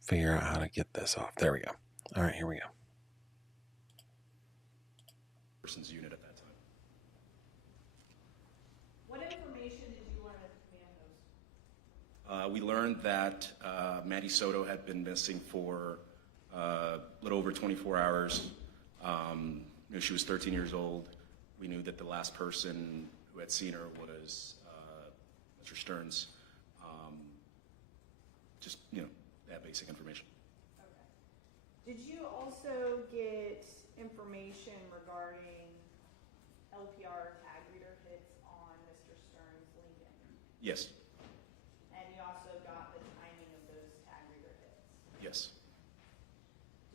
figure out how to get this off. There we go. All right, here we go. Person's unit at that time. What information did you learn at the command post? We learned that Maddie Soto had been missing for a little over 24 hours. She was 13 years old. We knew that the last person who had seen her was Mr. Stearns. Just, that basic information. Did you also get information regarding LPR tag reader hits on Mr. Stearns' Lincoln? Yes. And you also got the timing of those tag reader hits? Yes.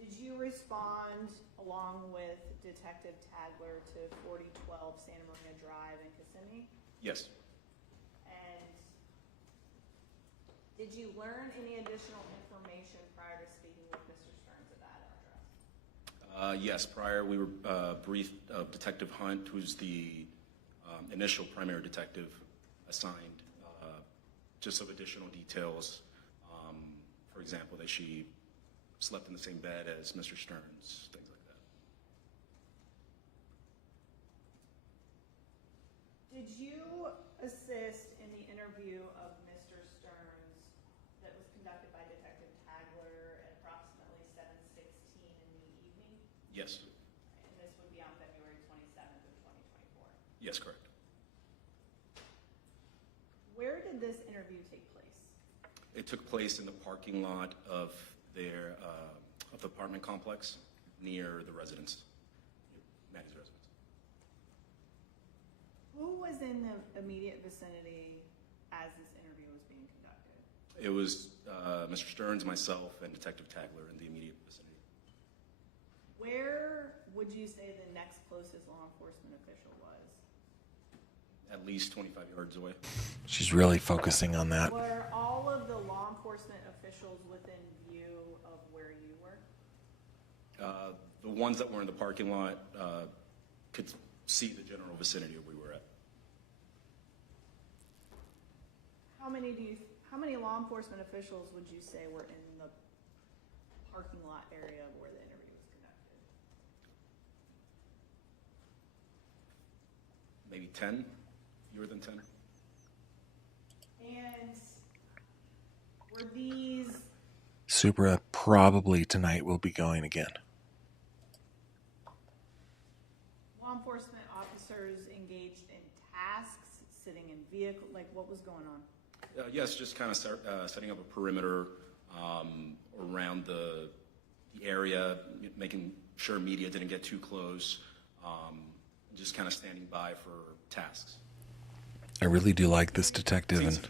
Did you respond along with Detective Tagler to 4012 Santa Maria Drive in Kissimmee? Yes. And did you learn any additional information prior to speaking with Mr. Stearns at that address? Yes, prior we were briefed of Detective Hunt, who's the initial primary detective assigned, just of additional details. For example, that she slept in the same bed as Mr. Stearns, things like that. Did you assist in the interview of Mr. Stearns that was conducted by Detective Tagler at approximately 7:16 in the evening? Yes. And this would be on February 27th of 2024. Yes, correct. Where did this interview take place? It took place in the parking lot of their of the apartment complex near the residence, Maddie's residence. Who was in the immediate vicinity as this interview was being conducted? It was Mr. Stearns, myself, and Detective Tagler in the immediate vicinity. Where would you say the next closest law enforcement official was? At least 25 yards away. She's really focusing on that. Were all of the law enforcement officials within view of where you were? The ones that were in the parking lot could see the general vicinity of where we were at. How many law enforcement officials would you say were in the parking lot area where the interview was conducted? Maybe 10, fewer than 10. And were these, Supra probably tonight will be going again. law enforcement officers engaged in tasks, sitting in vehicle, like what was going on? Yes, just kind of setting up a perimeter around the area, making sure media didn't get too close, just kind of standing by for tasks. I really do like this detective,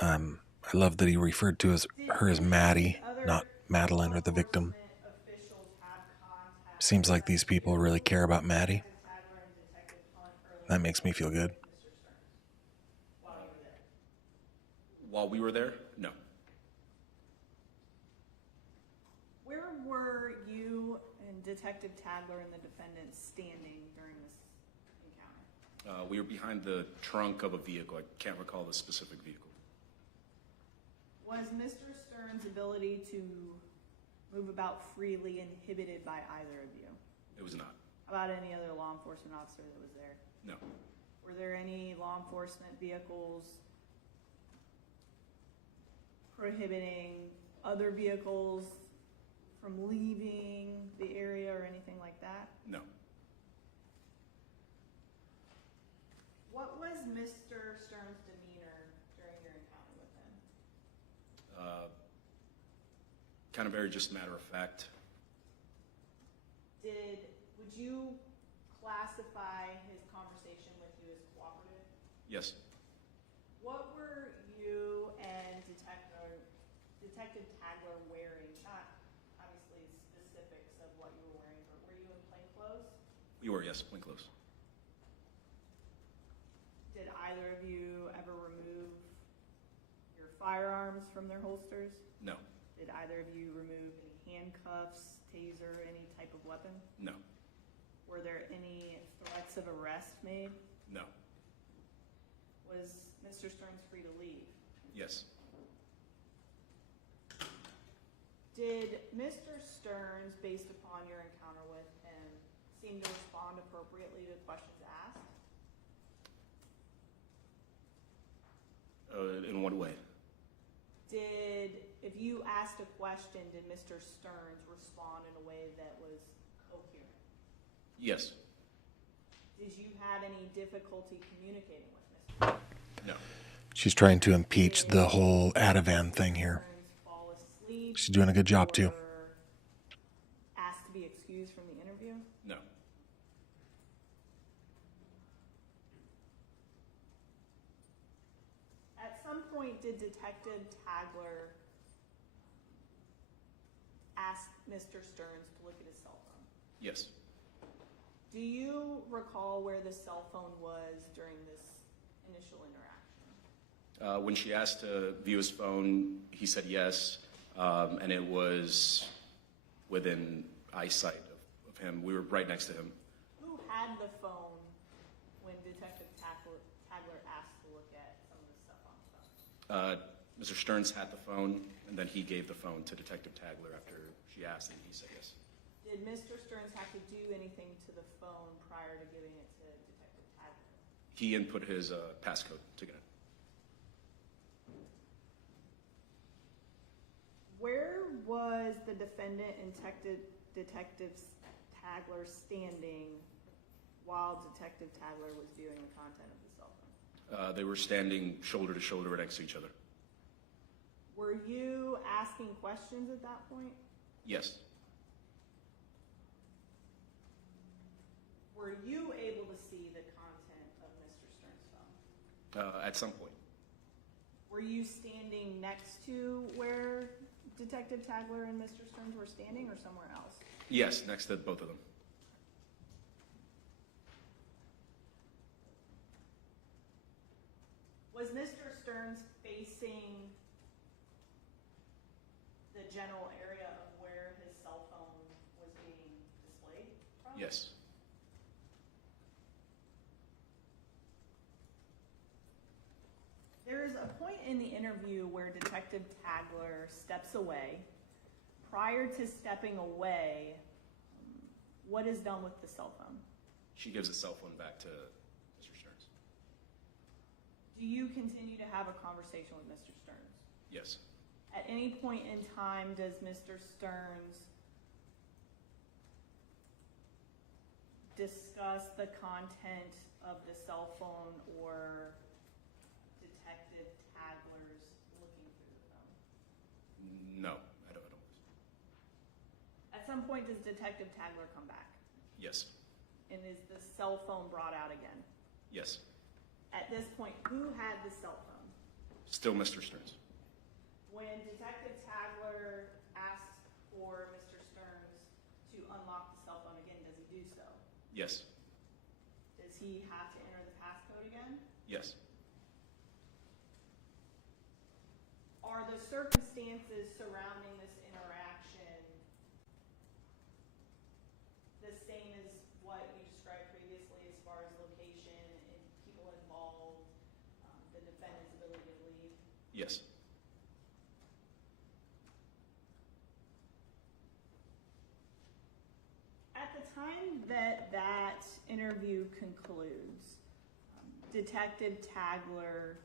and I love that he referred to her as Maddie, not Madeline or the victim. Seems like these people really care about Maddie. That makes me feel good. While we were there, no. Where were you and Detective Tagler and the defendant standing during this encounter? We were behind the trunk of a vehicle. I can't recall the specific vehicle. Was Mr. Stern's ability to move about freely inhibited by either of you? It was not. How about any other law enforcement officer that was there? No. Were there any law enforcement vehicles prohibiting other vehicles from leaving the area or anything like that? No. What was Mr. Stern's demeanor during your encounter with him? Kind of very just matter of fact. Would you classify his conversation with you as cooperative? Yes. What were you and Detective Tagler wearing? Not obviously specifics of what you were wearing, but were you in plain clothes? We were, yes, plain clothes. Did either of you ever remove your firearms from their holsters? No. Did either of you remove any handcuffs, taser, any type of weapon? No. Were there any threats of arrest made? No. Was Mr. Stearns free to leave? Yes. Did Mr. Stearns, based upon your encounter with him, seem to respond appropriately to questions asked? In what way? If you asked a question, did Mr. Stearns respond in a way that was coherent? Yes. Did you have any difficulty communicating with Mr. Stearns? No. She's trying to impeach the whole Ativan thing here. Fall asleep? She's doing a good job, too. Or asked to be excused from the interview? No. At some point, did Detective Tagler ask Mr. Stearns to look at his cell phone? Yes. Do you recall where the cell phone was during this initial interaction? When she asked to view his phone, he said yes, and it was within eyesight of him. We were right next to him. Who had the phone when Detective Tagler asked to look at some of the stuff on the phone? Mr. Stearns had the phone, and then he gave the phone to Detective Tagler after she asked, and he said yes. Did Mr. Stearns have to do anything to the phone prior to giving it to Detective Tagler? He input his passcode to get it. Where was the defendant and Detective Tagler standing while Detective Tagler was viewing the content of the cell phone? They were standing shoulder to shoulder next to each other. Were you asking questions at that point? Yes. Were you able to see the content of Mr. Stearns' phone? At some point. Were you standing next to where Detective Tagler and Mr. Stearns were standing, or somewhere else? Yes, next to both of them. Was Mr. Stearns facing the general area of where his cell phone was being displayed from? Yes. in the interview where Detective Tagler steps away. Prior to stepping away, what is done with the cell phone? She gives the cell phone back to Mr. Stearns. Do you continue to have a conversation with Mr. Stearns? Yes. At any point in time, does Mr. Stearns discuss the content of the cell phone or Detective Tagler's looking through the phone? No, I don't. At some point, does Detective Tagler come back? Yes. And is the cell phone brought out again? Yes. At this point, who had the cell phone? Still Mr. Stearns. When Detective Tagler asks for Mr. Stearns to unlock the cell phone again, does he do so? Yes. Does he have to enter the passcode again? Yes. Are the circumstances surrounding this interaction the same as what you described previously as far as location and people involved, the defendant's ability to leave? Yes. At the time that that interview concludes, Detective Tagler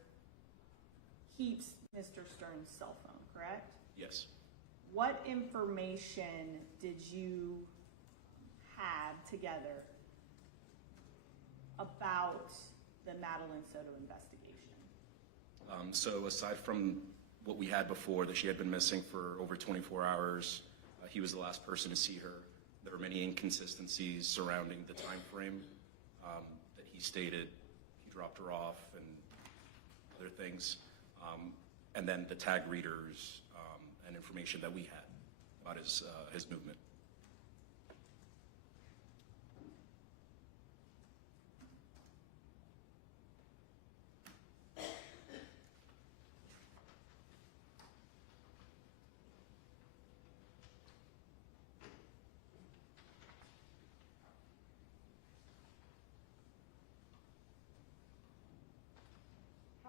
keeps Mr. Stearns' cell phone, correct? Yes. What information did you have together about the Madeline Soto investigation? So aside from what we had before, that she had been missing for over 24 hours, he was the last person to see her. There were many inconsistencies surrounding the time frame that he stated. He dropped her off and other things. And then the tag readers and information that we had about his movement.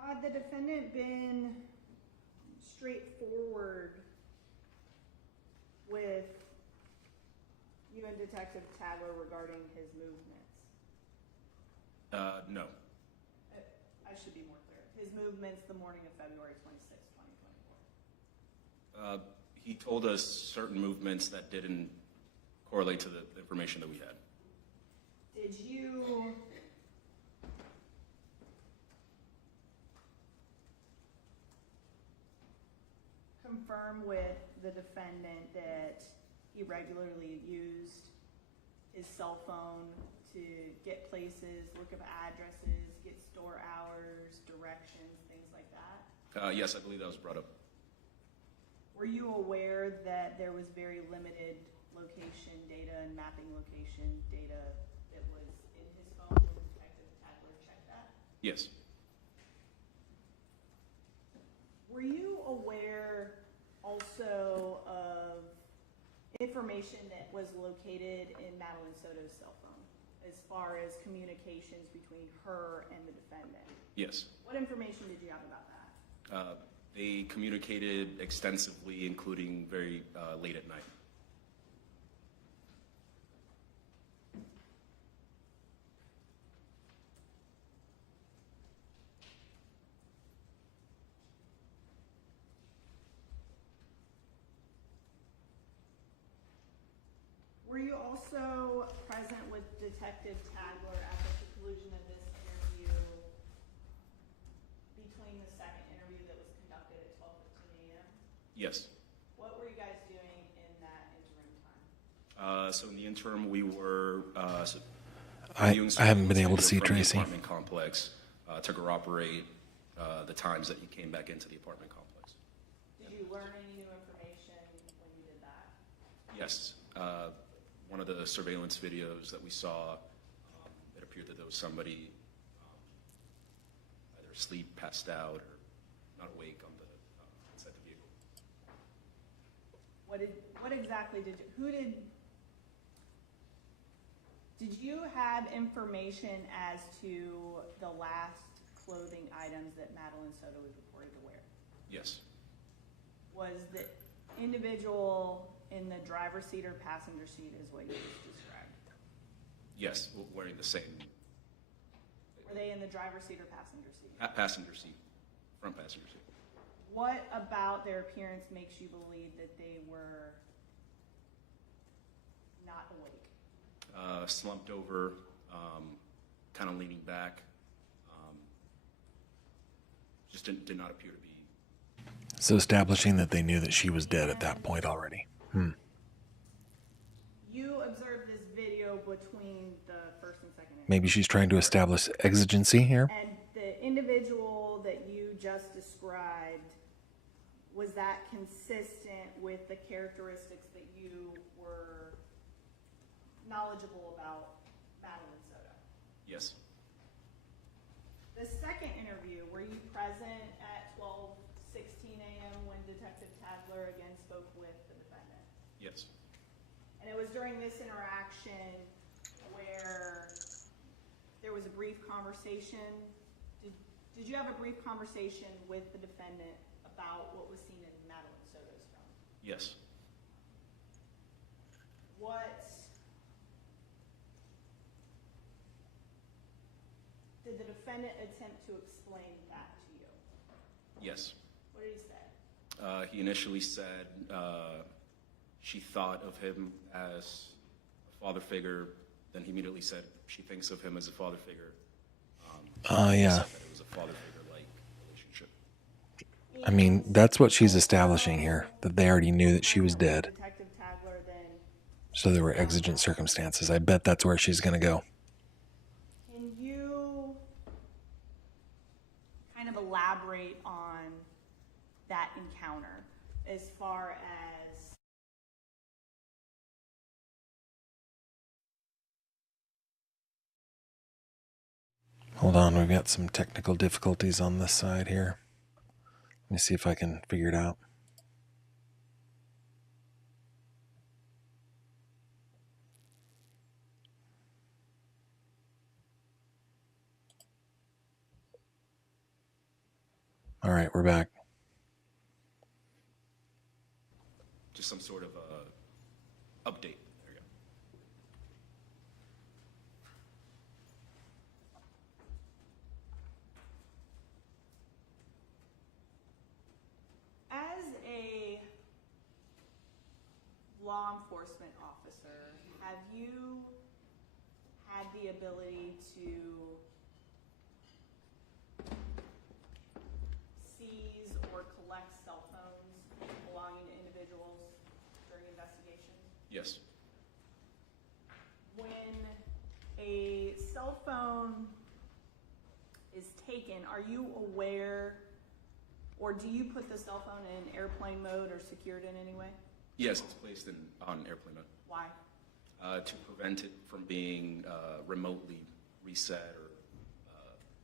Had the defendant been straightforward with you and Detective Tagler regarding his movements? No. I should be more clear. His movements the morning of February 26, 2024. He told us certain movements that didn't correlate to the information that we had. Did you confirm with the defendant that he regularly used his cell phone to get places, look up addresses, get store hours, directions, things like that? Yes, I believe that was brought up. Were you aware that there was very limited location data and mapping location data that was in his phone when Detective Tagler checked that? Yes. Were you aware also of information that was located in Madeline Soto's cell phone as far as communications between her and the defendant? Yes. What information did you have about that? They communicated extensively, including very late at night. Were you also present with Detective Tagler at the conclusion of this interview between the second interview that was conducted at 12:15 a.m.? Yes. What were you guys doing in that interim time? So in the interim, we were I viewing haven't been able to from see the Tracy. apartment complex to corroborate the times that he came back into the apartment complex. Did you learn any new information when you did that? Yes. One of the surveillance videos that we saw, it appeared that there was somebody either asleep, passed out, or not awake on the inside the vehicle. What exactly did you have information as to the last clothing items that Madeline Soto was reported to wear? Yes. Was the individual in the driver's seat or passenger seat is what you just described? Yes, wearing the same Were they in the driver's seat or passenger seat? passenger seat, front passenger seat. What about their appearance makes you believe that they were not awake? Slumped over, kind of leaning back. Just did not appear to be. So establishing that they knew that she was dead at that point already. You observed this video between the first and second interview. Maybe she's trying to establish exigency here. And the individual that you just described, was that consistent with the characteristics that you were knowledgeable about Madeline Soto? Yes. The second interview, were you present at 12:16 a.m. when Detective Tadler again spoke with the defendant? Yes. And it was during this interaction where there was a brief conversation. Did you have a brief conversation with the defendant about what was seen in Madeline Soto's film? Yes. Did the defendant attempt to explain that to you? Yes. What did he say? He initially said she thought of him as a father figure. Then he immediately said she thinks of him as a father figure. Yeah. Said that it was a father figure-like relationship. I mean, that's what she's establishing here, that they already knew that she was dead. Detective Tadler then, So there were exigent circumstances. I bet that's where she's going to go. can you kind of elaborate on that encounter as far as Hold on, we've got some technical difficulties on this side here. Let me see if I can figure it out. All right, we're back. Just some sort of update. There you go. as a law enforcement officer, have you had the ability to seize or collect cell phones belonging to individuals during investigations? Yes. When a cell phone is taken, are you aware, or do you put the cell phone in airplane mode or secured in any way? Yes, it's placed on airplane mode. Why? To prevent it from being remotely reset or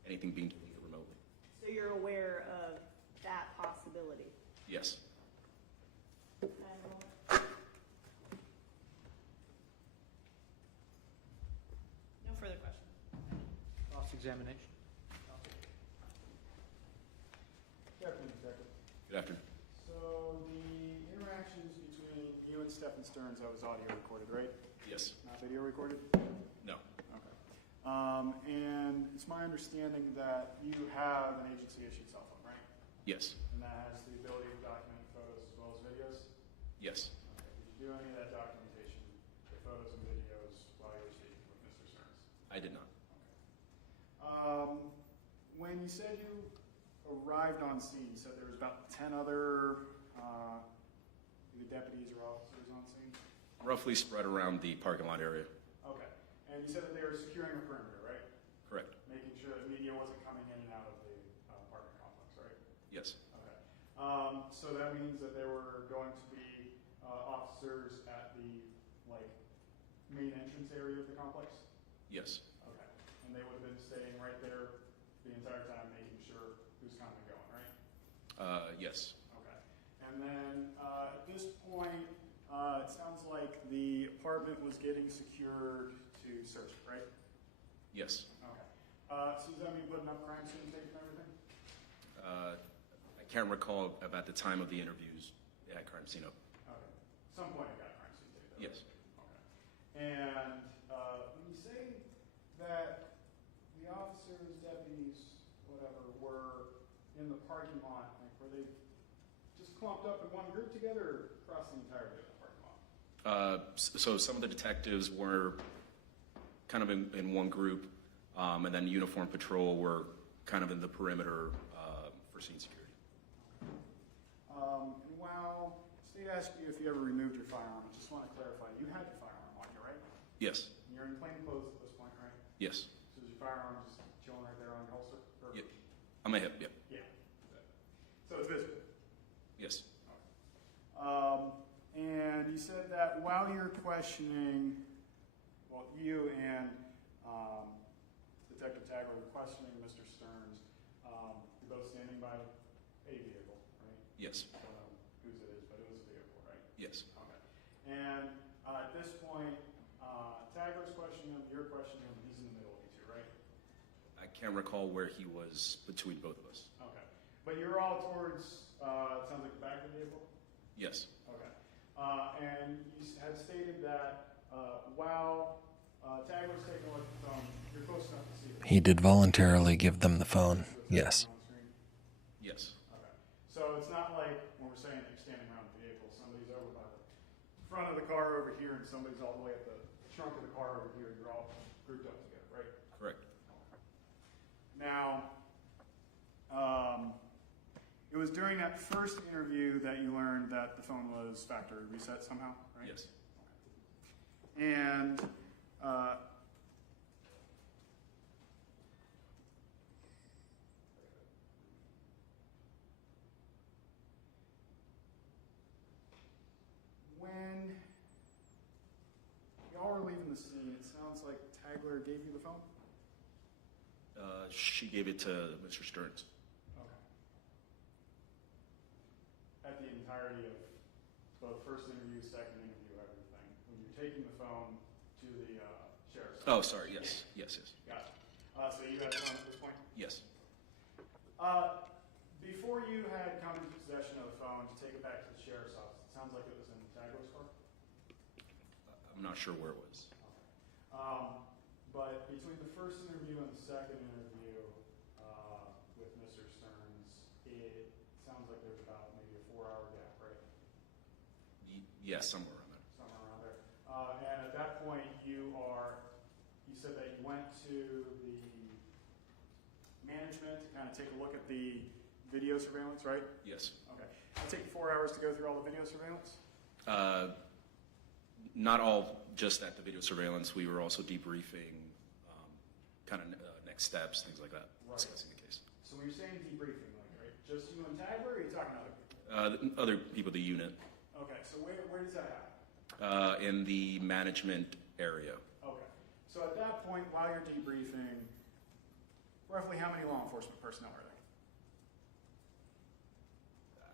anything being deleted remotely. So you're aware of that possibility? Yes. No further questions. Cross-examination. Good afternoon, Detective. Good afternoon. So the interactions between you and Stephen Stearns, that was audio recorded, right? Yes. Not video recorded? No. Okay. And it's my understanding that you have an agency-issued cell phone, right? Yes. And that has the ability to document photos as well as videos? Yes. Okay. Did you do any of that documentation, the photos and videos, while you were speaking with Mr. Stearns? I did not. When you said you arrived on scene, you said there was about 10 other either deputies or officers on scene? Roughly spread around the parking lot area. Okay. And you said that they were securing a perimeter, right? Correct. Making sure that media wasn't coming in and out of the apartment complex, right? Yes. Okay. So that means that there were going to be officers at the main entrance area of the complex? Yes. Okay. And they would have been staying right there the entire time, making sure who's coming and going, right? Yes. Okay. And then at this point, it sounds like the apartment was getting secured to search it, right? Yes. Okay. So does that mean putting up crime scene tape and everything? I can't recall if at the time of the interviews it had crime scene up. Okay. Some point it got crime scene data. though. Yes. Okay. And when you say that the officers, deputies, whatever, were in the parking lot, like, were they just clumped up in one group together or across the entirety of the parking lot? So some of the detectives were kind of in one group, and then uniformed patrol were kind of in the perimeter for scene security. And while State asked you if you ever removed your firearm, I just want to clarify, you had your firearm on you, right? Yes. And you're in plain clothes at this point, right? Yes. So is your firearm just chilling right there on your holster? Or- Yep. On my hip. Yep. Yeah. So it's visible? Yes. And you said that while you're questioning, well, you and Detective Tagler were questioning Mr. Stearns, you're both standing by a vehicle, right? Yes. I don't know whose it is, but it was a vehicle, right? Yes. Okay. And at this point, Tagler's questioning him, you're questioning him, he's in the middle of you two, right? I can't recall where he was between both of us. Okay. But you're all towards, it sounds like the back of the vehicle? Yes. Okay. And you had stated that while Tagler's taking a look at the phone, you're close enough to see it. He did voluntarily give them the phone. Yes. On the screen? Yes. Okay. So it's not like when we're saying that you're standing around the vehicle, somebody's over by the front of the car over here and somebody's all the way at the trunk of the car over here. You're all grouped up together, right? Correct. Now, it was during that first interview that you learned that the phone was factory reset somehow, right? Yes. And when y'all were leaving the scene, it sounds like Tagler gave you the phone? She gave it to Mr. Stearns. Okay. At the entirety of both first interview, second interview, everything, when you're taking the phone to the sheriff's. Oh, sorry. Yes. Yes. Yes. Gotcha. So you had the phone at this point? Yes. Before you had come into possession of the phone to take it back to the sheriff's office, it sounds like it was in Tagler's car? I'm not sure where it was. But between the first interview and the second interview with Mr. Stearns, it sounds like there's about maybe a 4-hour gap, right? Yes, somewhere around there. Somewhere around there. And at that point, you said that you went to the management to kind of take a look at the video surveillance, right? Yes. Okay. It'll take 4 hours to go through all the video surveillance? Not all just at the video surveillance. We were also debriefing kind of next steps, things like that, discussing the case. So when you're saying debriefing, like, right, just you and Tagler, or are you talking to other people? Other people, the unit, Okay, so where does that happen? in the management area. Okay. So at that point, while you're debriefing, roughly how many law enforcement personnel are there?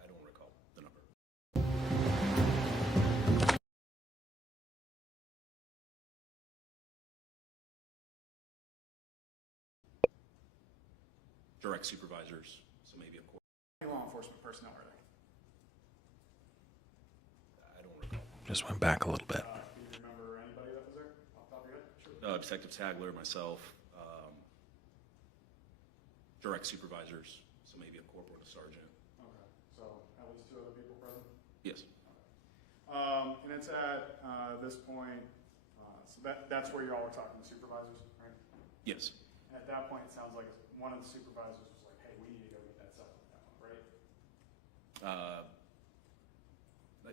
I don't recall the number. Direct supervisors, so maybe a quarter. How many law enforcement personnel are there? I don't recall. Just went back a little bit. Do you remember anybody that was there off the top of your head? Sure. Detective Tagler, myself, direct supervisors, so maybe a corporal and a sergeant. Okay, so at least 2 other people present? Yes. And it's at this point, so that's where you all were talking to supervisors, right? Yes. And at that point, it sounds like one of the supervisors was like, hey, we need to go get that supplement demo, right?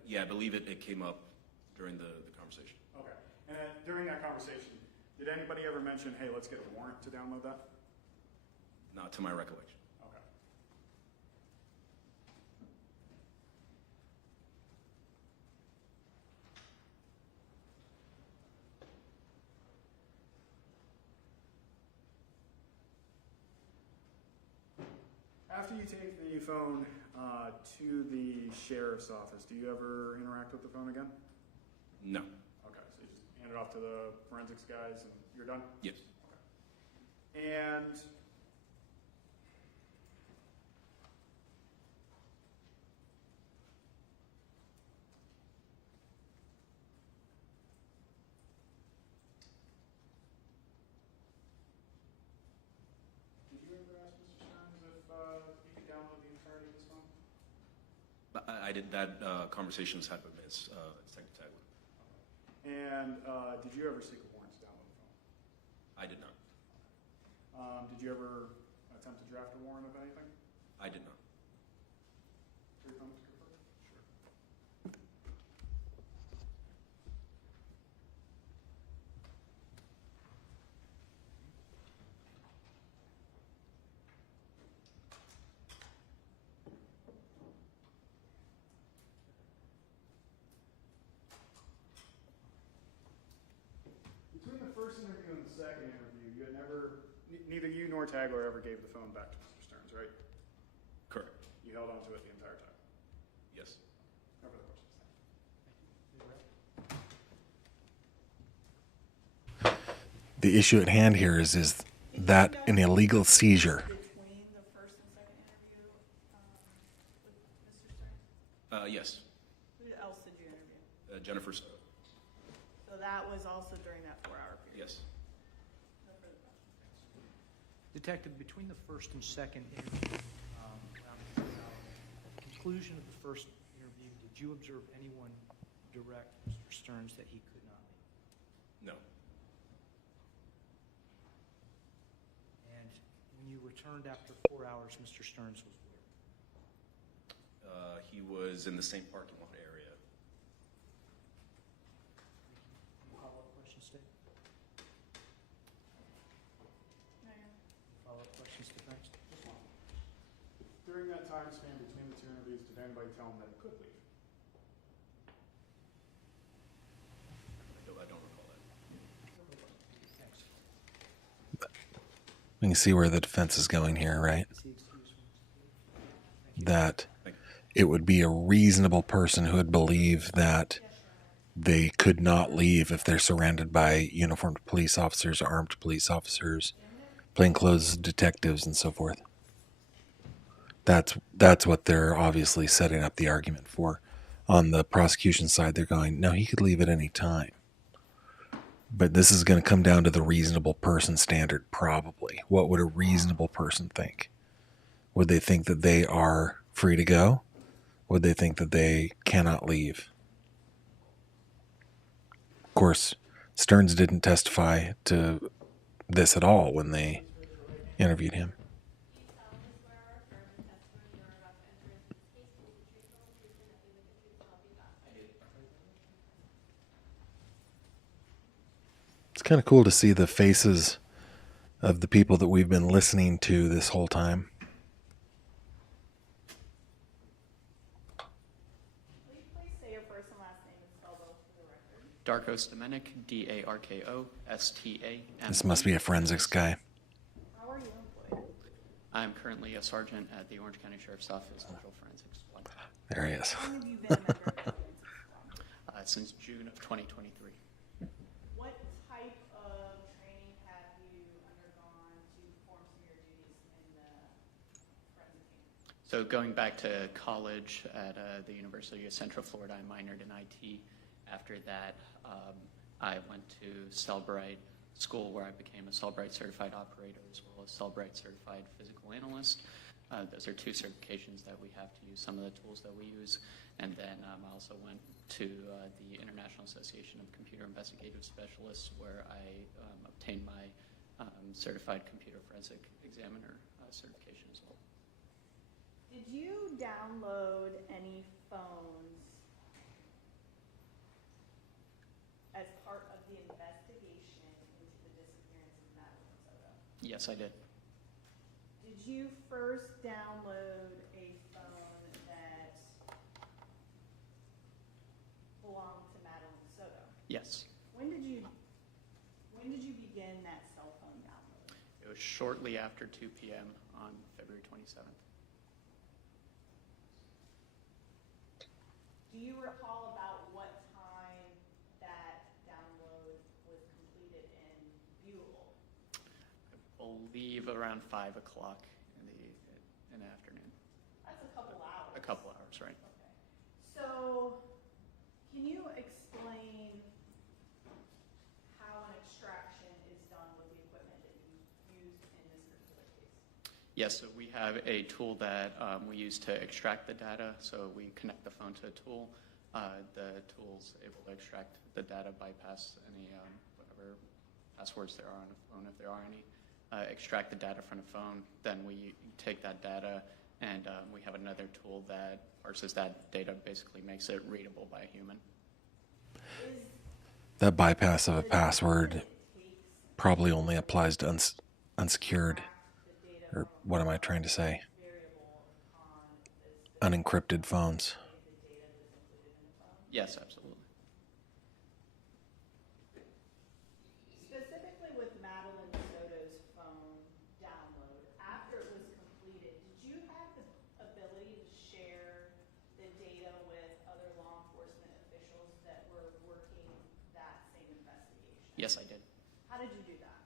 Yeah, I believe it came up during the conversation. Okay. And then during that conversation, did anybody ever mention, hey, let's get a warrant to download that? Not to my recollection. Okay. After you take the phone to the sheriff's office, do you ever interact with the phone again? No. Okay, so you just hand it off to the forensics guys and you're done? Yes. And I did that conversation was had with Ms. Detective Tagler. And did you ever seek a warrant to download the phone? I did not. Did you ever attempt to draft a warrant of anything? I did not. Your comment, Mr. Cooper? Sure. Between the first interview and the second interview, you had never, neither you nor Tagler ever gave the phone back to Mr. Stearns, right? Correct. You held onto it the entire time. Yes. No further questions. The issue at hand here is that an illegal seizure? Between the first and second interview with Mr. Stearns? Yes. Who else did you interview? Jennifer Soto. So that was also during that 4-hour period? Yes. No further questions. Detective, between the first and second interview, around the conclusion of the first interview, did you observe anyone direct Mr. Stearns that he could not leave? No. And when you returned after 4 hours, Mr. Stearns was where? He was in the same parking lot area. Any follow-up questions, Dave? Follow-up questions, defense? During that time span between the two interviews, did anybody tell him that he could leave? I don't recall that. Thanks. We can see where the defense is going here, right? That it would be a reasonable person who would believe that they could not leave if they're surrounded by uniformed police officers, armed police officers, plainclothes detectives, and so forth. That's what they're obviously setting up the argument for. On the prosecution side, they're going, no, he could leave at any time. But this is going to come down to the reasonable person standard, probably. What would a reasonable person think? Would they think that they are free to go? Would they think that they cannot leave? Of course, Stearns didn't testify to this at all when they interviewed him. It's kind of cool to see the faces of the people that we've been listening to this whole time. Will you please say your first and last name and spell both for the record? Darko Stamenik, D-A-R-K-O-S-T-A-M. This must be a forensics guy. How are you employed? I'm currently a sergeant at the Orange County Sheriff's Office Central Forensics Squad. There he is. How long have you been a member of the forensics squad? Since June of 2023. What type of training have you undergone to perform some of your duties in the forensic team? So going back to college at the University of Central Florida, I minored in IT. After that, I went to Cellbrite School, where I became a Cellbrite certified operator as well as Cellbrite certified physical analyst. Those are two certifications that we have to use some of the tools that we use. And then I also went to the International Association of Computer Investigative Specialists, where I obtained my certified computer forensic examiner certification as well. Did you download any phones as part of the investigation into the disappearance of Madeline Soto? Yes, I did. Did you first download a phone that belonged to Madeline Soto? Yes. When did you begin that cell phone download? It was shortly after 2 p.m. on February 27th. Do you recall about what time that download was completed and viewable? I believe around 5 o'clock in the afternoon. That's a couple hours. A couple hours, right? Okay. So, can you explain how an extraction is done with the equipment that you used in this particular case? Yes, so we have a tool that we use to extract the data. So we connect the phone to a tool. The tool's able to extract the data, bypass any whatever passwords there are on the phone, if there are any. Extract the data from the phone. Then we take that data, and we have another tool that parses that data, basically makes it readable by a human. That bypass of a password probably only applies to unsecured, or what am I trying to say? Unencrypted phones. Yes, absolutely. Specifically with Madeline Soto's phone download, after it was completed, did you have the ability to share the data with other law enforcement officials that were working that same investigation? Yes, I did. How did you do that?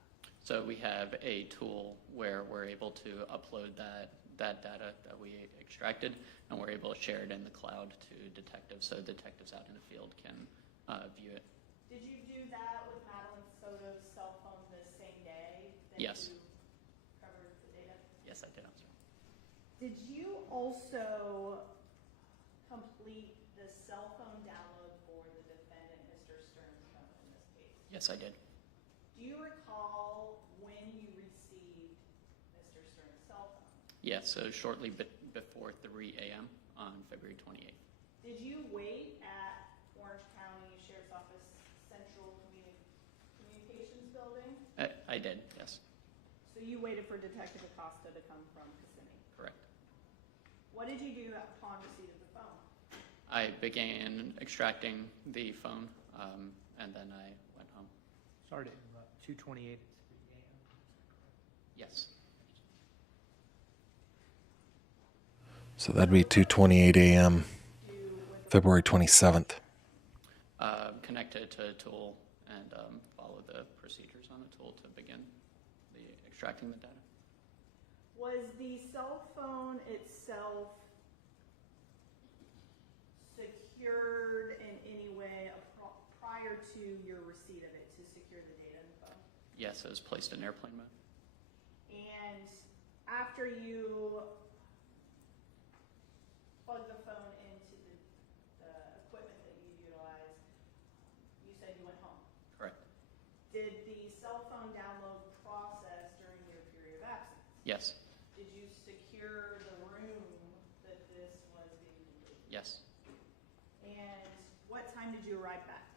So we have a tool where we're able to upload that data that we extracted, and we're able to share it in the cloud to detectives, so detectives out in the field can view it. Did you do that with Madeline Soto's cell phone the same day that Yes. you covered the data? Yes, I did. I'm sorry. Did you also complete the cell phone download for the defendant, Mr. Stern's phone in this case? Yes, I did. Do you recall when you received Mr. Stern's cell phone? Yes, so shortly before 3 a.m. on February 28th. Did you wait at Orange County Sheriff's Office Central Communications Building? I did, yes. So you waited for Detective Acosta to come from Kissimmee? Correct. What did you do upon receipt of the phone? I began extracting the phone, and then I went home. Sorry to interrupt. 2:28 at 3 a.m. Yes. So that'd be 2:28 a.m. February 27th. Connect it to a tool and follow the procedures on the tool to begin the extracting the data. Was the cell phone itself secured in any way prior to your receipt of it to secure the data in the phone? Yes, it was placed in airplane mode. And after you plug the phone into the equipment that you utilized, you said you went home. Correct. Did the cell phone download process during your period of absence? Yes. Did you secure the room that this was being completed? Yes. And what time did you arrive back?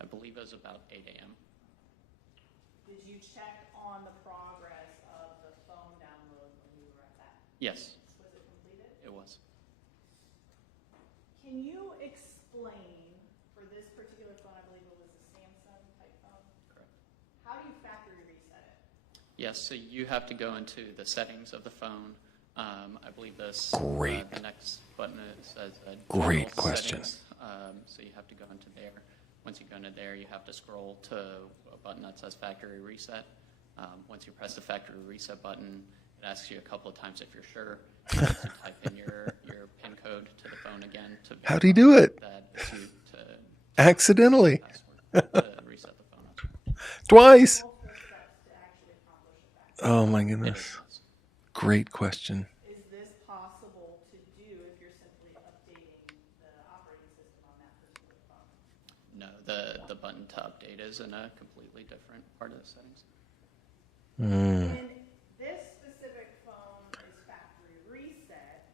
I believe it was about 8 a.m. Did you check on the progress of the phone download when you arrived back? Yes. Was it completed? It was. Can you explain, for this particular phone, I believe it was a Samsung type phone? Correct. How do you factory reset it? Yes, so you have to go into the settings of the phone. I believe this. Great. The next button says Great general question. settings. So you have to go into there. Once you go into there, you have to scroll to a button that says factory reset. Once you press the factory reset button, it asks you a couple of times if you're sure. You have to type in your PIN code to the phone again to How'd he do it? that it's you to Accidentally. password to reset the phone up. Twice. Multiple steps to actually accomplish a factory. Oh my goodness. Great question. Is this possible to do if you're simply updating the operating system on that particular phone? No, the button to update is in a completely different part of the settings. When this specific phone is factory reset,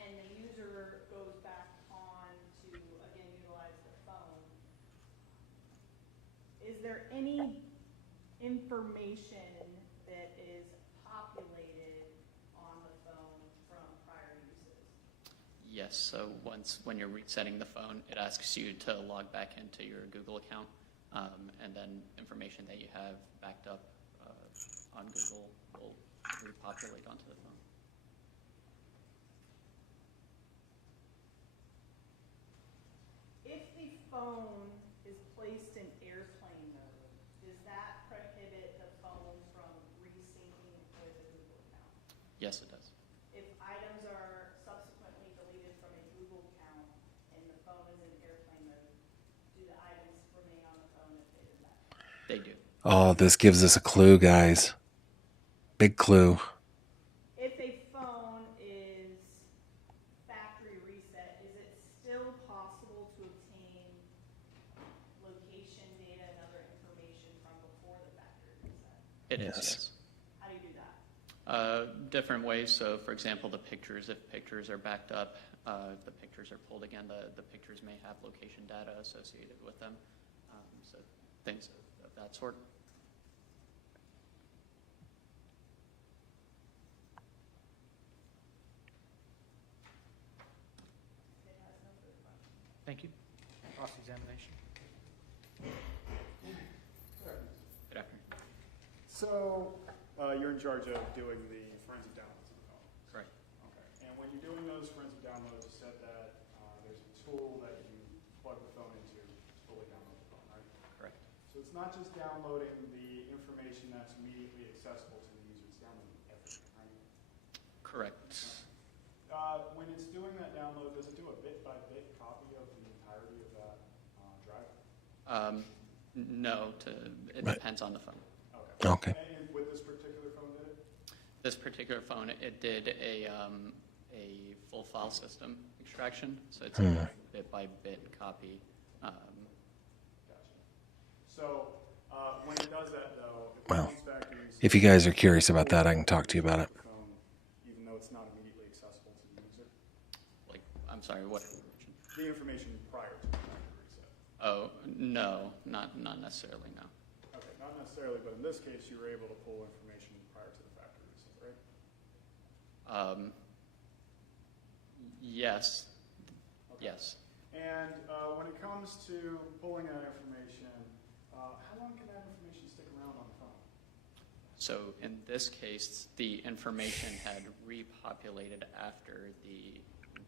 and the user goes back on to, again, utilize the phone, is there any information that is populated on the phone from prior uses? Yes, so when you're resetting the phone, it asks you to log back into your Google account, and then information that you have backed up on Google will repopulate onto the phone. If the phone is placed in airplane mode, does that prohibit the phone from resyncing with a Google account? Yes, it does. If items are subsequently deleted from a Google account and the phone is in airplane mode, do the items remain on the phone if they did that? They do. Oh, this gives us a clue, guys. Big clue. It is, yes. How do you do that? Different ways. So, for example, the pictures, if pictures are backed up, if the pictures are pulled again, the pictures may have location data associated with them. So things of that sort. Thank you. Cross-examination. Good afternoon. So, you're in charge of doing the forensic downloads on the phone? Correct. Okay. And when you're doing those forensic downloads, you said that there's a tool that you plug the phone into to fully download the phone, right? Correct. So it's not just downloading the information that's immediately accessible to the user, it's downloading everything, right? Correct. When it's doing that download, does it do a bit-by-bit copy of the entirety of that drive? No, it depends on the phone. Okay. And with this particular phone, did it? This particular phone, it did a full file system extraction, so it's a bit-by-bit copy. Gotcha. So, when it does that, though, if Well, it comes back and if you guys are curious about that, I can talk to you about it. the phone, even though it's not immediately accessible to the user, Like, I'm sorry, what? the information prior to the factory reset. Oh, no, not necessarily, no. Okay, not necessarily, but in this case, you were able to pull information prior to the factory reset, right? Yes. Yes. And when it comes to pulling that information, how long can that information stick around on the phone? So in this case, the information had repopulated after the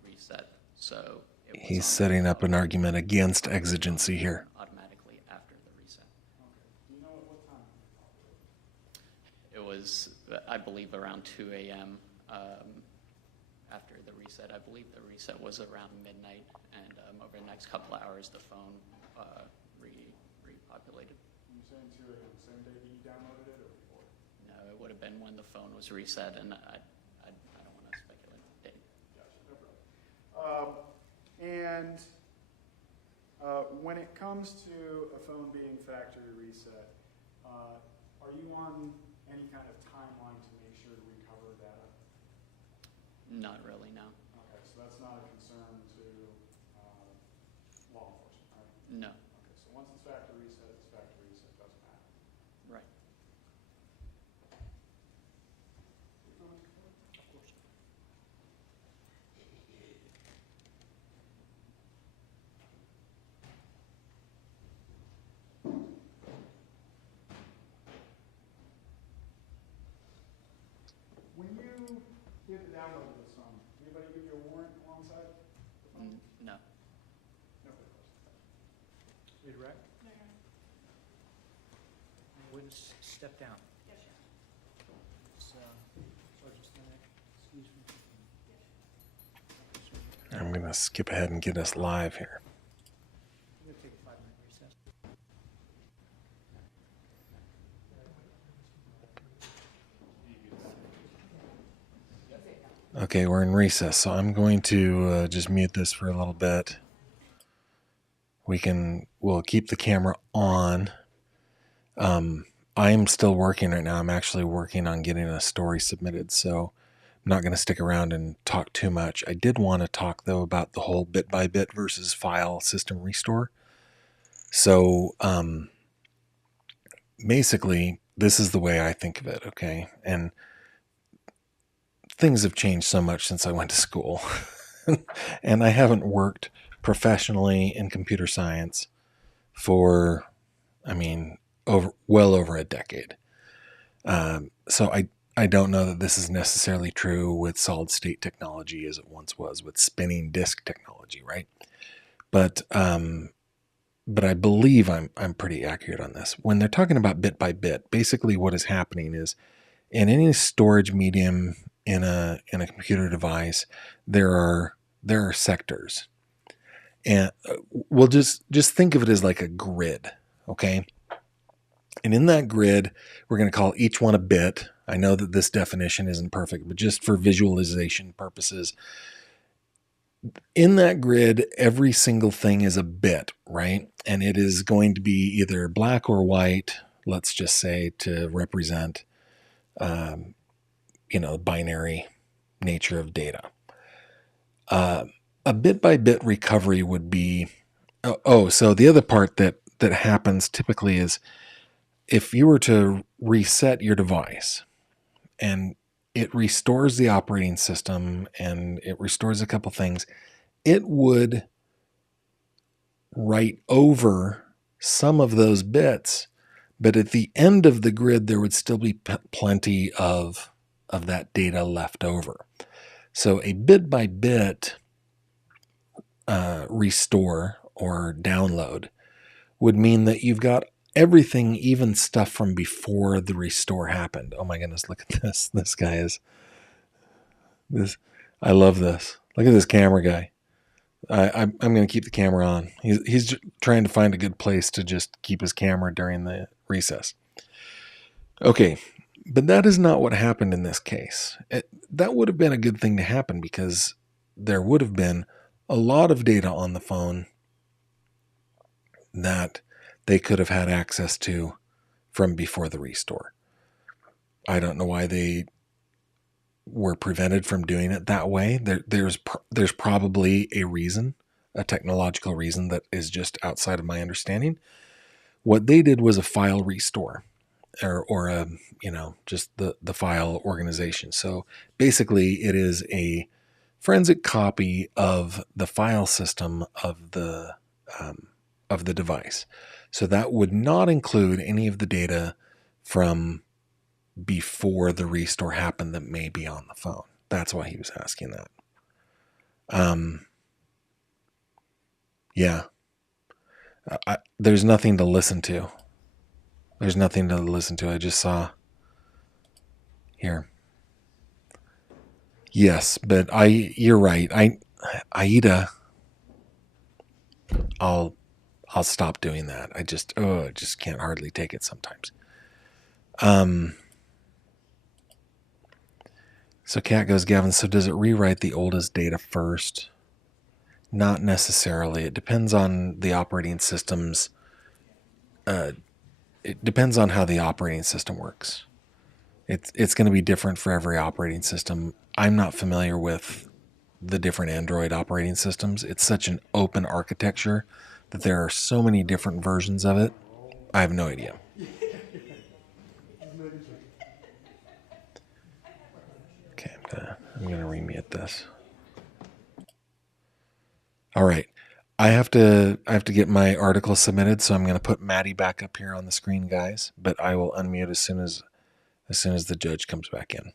reset, so it was He's on setting up an argument against exigency here. automatically after the reset. Okay. Do you know at what time it populated? It was, I believe, around 2 a.m. After the reset. I believe the reset was around midnight, and over the next couple of hours, the phone repopulated. You're saying 2 a.m., same day that you downloaded it or before? No, it would have been when the phone was reset, and I don't want to speculate the date. Gotcha, no problem. And when it comes to a phone being factory reset, are you on any kind of timeline to make sure to recover data? Not really, no. Okay, so that's not a concern to law enforcement, right? No. Okay, so once it's factory reset, doesn't matter. Right. Of course. When you did the download of this phone, anybody give you a warrant alongside the phone? No. Nobody does. Read rec? Witness, step down. Yes, sir. Sergeant Stanek, excuse me. I'm going to skip ahead and get us live here. We're going to take a 5-minute recess. Okay, we're in recess, so I'm going to just mute this for a little bit. We'll keep the camera on. I'm still working right now. I'm actually working on getting a story submitted, so I'm not going to stick around and talk too much. I did want to talk, though, about the whole bit-by-bit versus file system restore. So basically, this is the way I think of it, okay? And things have changed so much since I went to school. And I haven't worked professionally in computer science for, well over a decade. So I don't know that this is necessarily true with solid state technology as it once was with spinning disk technology, right? But I believe I'm pretty accurate on this. When they're talking about bit by bit, basically what is happening is in any storage medium in a computer device, there are sectors. And we'll just think of it as like a grid, okay? And in that grid, we're going to call each one a bit. I know that this definition isn't perfect, but just for visualization purposes, in that grid, every single thing is a bit, right? And it is going to be either black or white, let's just say, to represent, the binary nature of data. A bit-by-bit recovery would be, so the other part that happens typically is if you were to reset your device and it restores the operating system and it restores a couple things, it would write over some of those bits, but at the end of the grid, there would still be plenty of that data left over. So a bit-by-bit restore or download would mean that you've got everything, even stuff from before the restore happened. Oh my goodness, look at this. This guy is this. I love this. Look at this camera guy. I'm going to keep the camera on. He's trying to find a good place to just keep his camera during the recess. Okay, but that is not what happened in this case. That would have been a good thing to happen because there would have been a lot of data on the phone that they could have had access to from before the restore. I don't know why they were prevented from doing it that way. There's probably a reason, a technological reason that is just outside of my understanding. What they did was a file restore, or a just the file organization. So basically, it is a forensic copy of the file system of the device. So that would not include any of the data from before the restore happened that may be on the phone. That's why he was asking that. Yeah. There's nothing to listen to. There's nothing to listen to. I just saw here. Yes, but you're right. Aida, I'll stop doing that. I just can't hardly take it sometimes. So Kat goes, Gavin, so does it rewrite the oldest data first? Not necessarily. It depends on the operating system's, it depends on how the operating system works. It's going to be different for every operating system. I'm not familiar with the different Android operating systems. It's such an open architecture that there are so many different versions of it. I have no idea. Okay, I'm gonna remute this. All right, I have to get my article submitted, so I'm gonna put Maddie back up here on the screen, guys. But I will unmute as soon as the judge comes back in.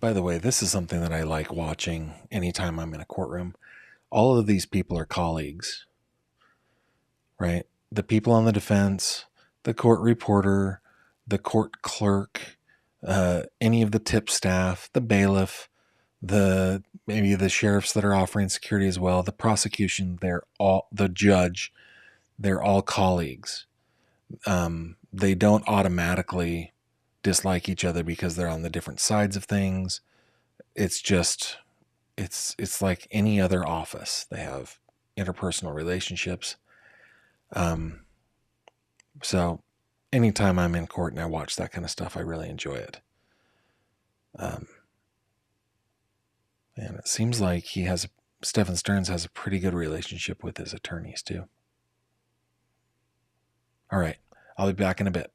By the way, this is something that I like watching anytime I'm in a courtroom. All of these people are colleagues, right? The people on the defense, the court reporter, the court clerk, any of the tip staff, the bailiff, maybe the sheriffs that are offering security as well, the prosecution, the judge, they're all colleagues. They don't automatically dislike each other because they're on the different sides of things. It's just, it's like any other office. They have interpersonal relationships. So anytime I'm in court and I watch that kind of stuff, I really enjoy it. And it seems like Stephen Stearns has a pretty good relationship with his attorneys too. All right, I'll be back in a bit.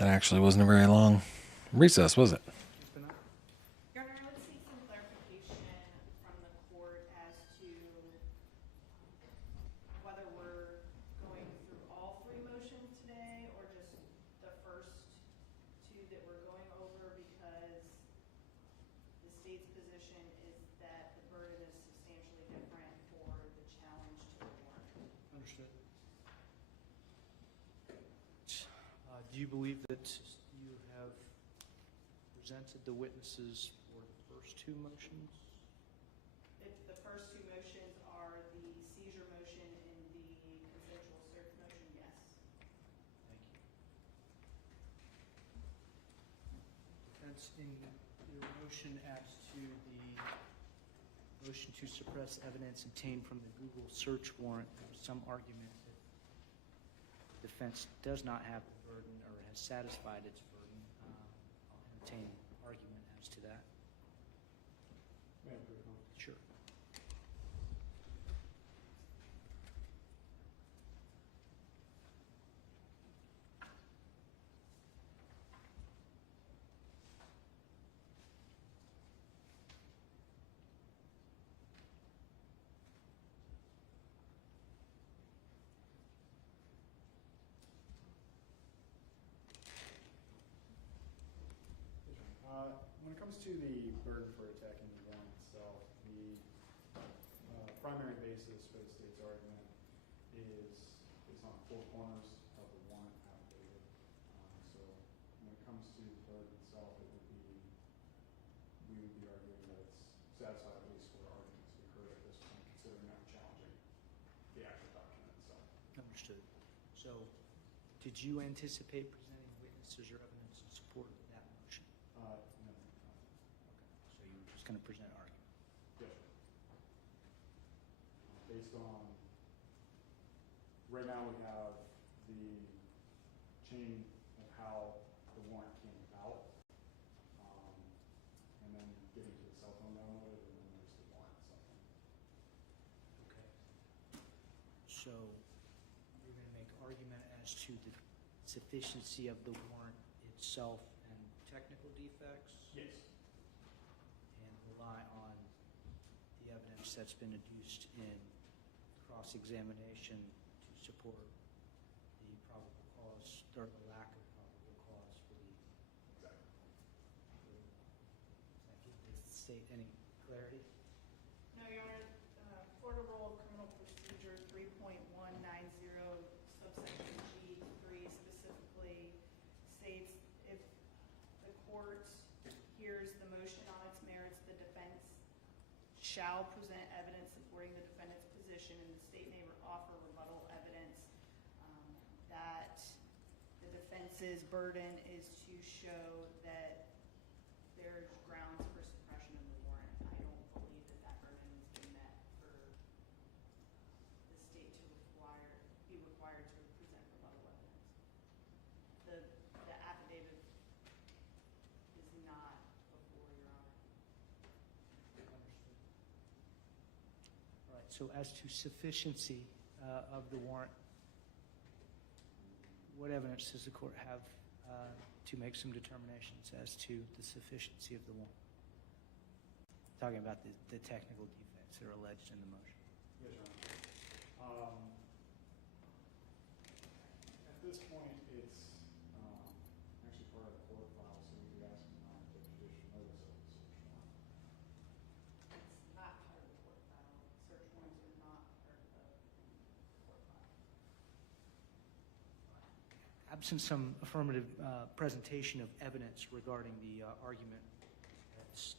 That actually wasn't a very long recess, was it? Your Honor, let's seek some clarification from the court as to whether we're going through all three motions today or just the first two that we're going over, because the state's position is that the burden is substantially different for the challenge to the warrant. Understood. Do you believe that you have presented the witnesses for the first two motions? If the first two motions are the seizure motion and the consensual search motion, yes. Thank you. Defense, in your motion as to the motion to suppress evidence obtained from the Google search warrant, there was some argument that the defense does not have the burden or has satisfied its burden. I'll entertain argument as to that. Sure. When it comes to the burden for attacking the warrant itself, the primary basis for the state's argument is on four corners of the warrant affidavit. So when it comes to the burden itself, we would be arguing that it's satisfied at least for arguments we heard at this point, considering not challenging the actual document itself. Understood. So, did you anticipate presenting witnesses or evidence in support of that motion? No. So you were just going to present argument? Yes. Based on, right now we have the chain of how the warrant came about, and then getting to the cell phone download, and then there's the warrant itself. Okay. So you're going to make argument as to the sufficiency of the warrant itself and technical defects? Yes. And rely on the evidence that's been adduced in cross-examination to support the probable cause, or the lack of probable cause for the... Exactly. Does that give the state any clarity? No, Your Honor, Florida Rule of Criminal Procedure 3.190, subsection G3 specifically states if the court hears the motion on its merits, the defense shall present evidence supporting the defendant's position, and the state may offer rebuttal evidence that the defense's burden is to show that there's grounds for suppression of the warrant. I don't believe that that burden has been met for the state to be required to present rebuttal evidence. The affidavit is not before Your Honor. Understood. All right, so as to sufficiency of the warrant, what evidence does the court have to make some determinations as to the sufficiency of the warrant? Talking about the technical defects that are alleged in the motion. Yes, Your Honor. At this point, it's actually part of the court file, so we'd be asking to take judicial notice of the search warrant. It's not part of the court file. Search warrants are not part of the court file. Absent some affirmative presentation of evidence regarding the argument, there is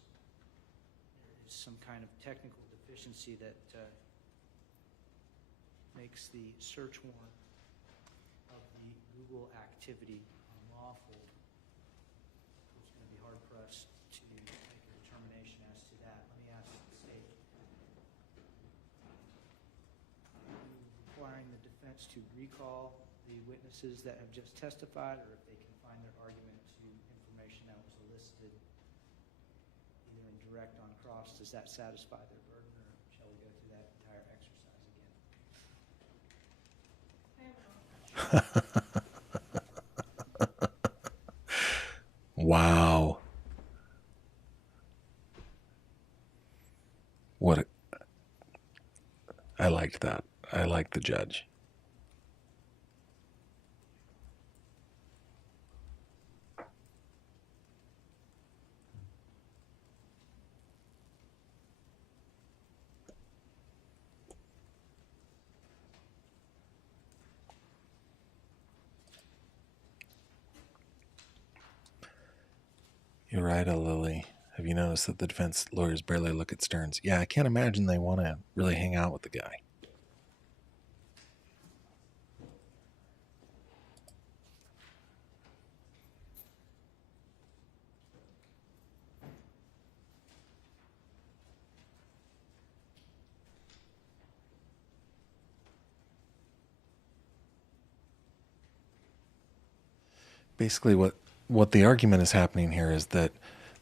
some kind of technical deficiency that makes the search warrant of the Google activity unlawful. It's going to be hard pressed to make a determination as to that. Let me ask the state. Are you requiring the defense to recall the witnesses that have just testified, or if they can find their argument to information that was elicited either in direct on cross, does that satisfy their burden, or shall we go through that entire exercise again? I have a what I liked that. I liked the judge. You're right, Lily. Have you noticed that the defense lawyers barely look at Stearns? Yeah, I can't imagine they want to really hang out with the guy. Basically, what the argument is happening here is that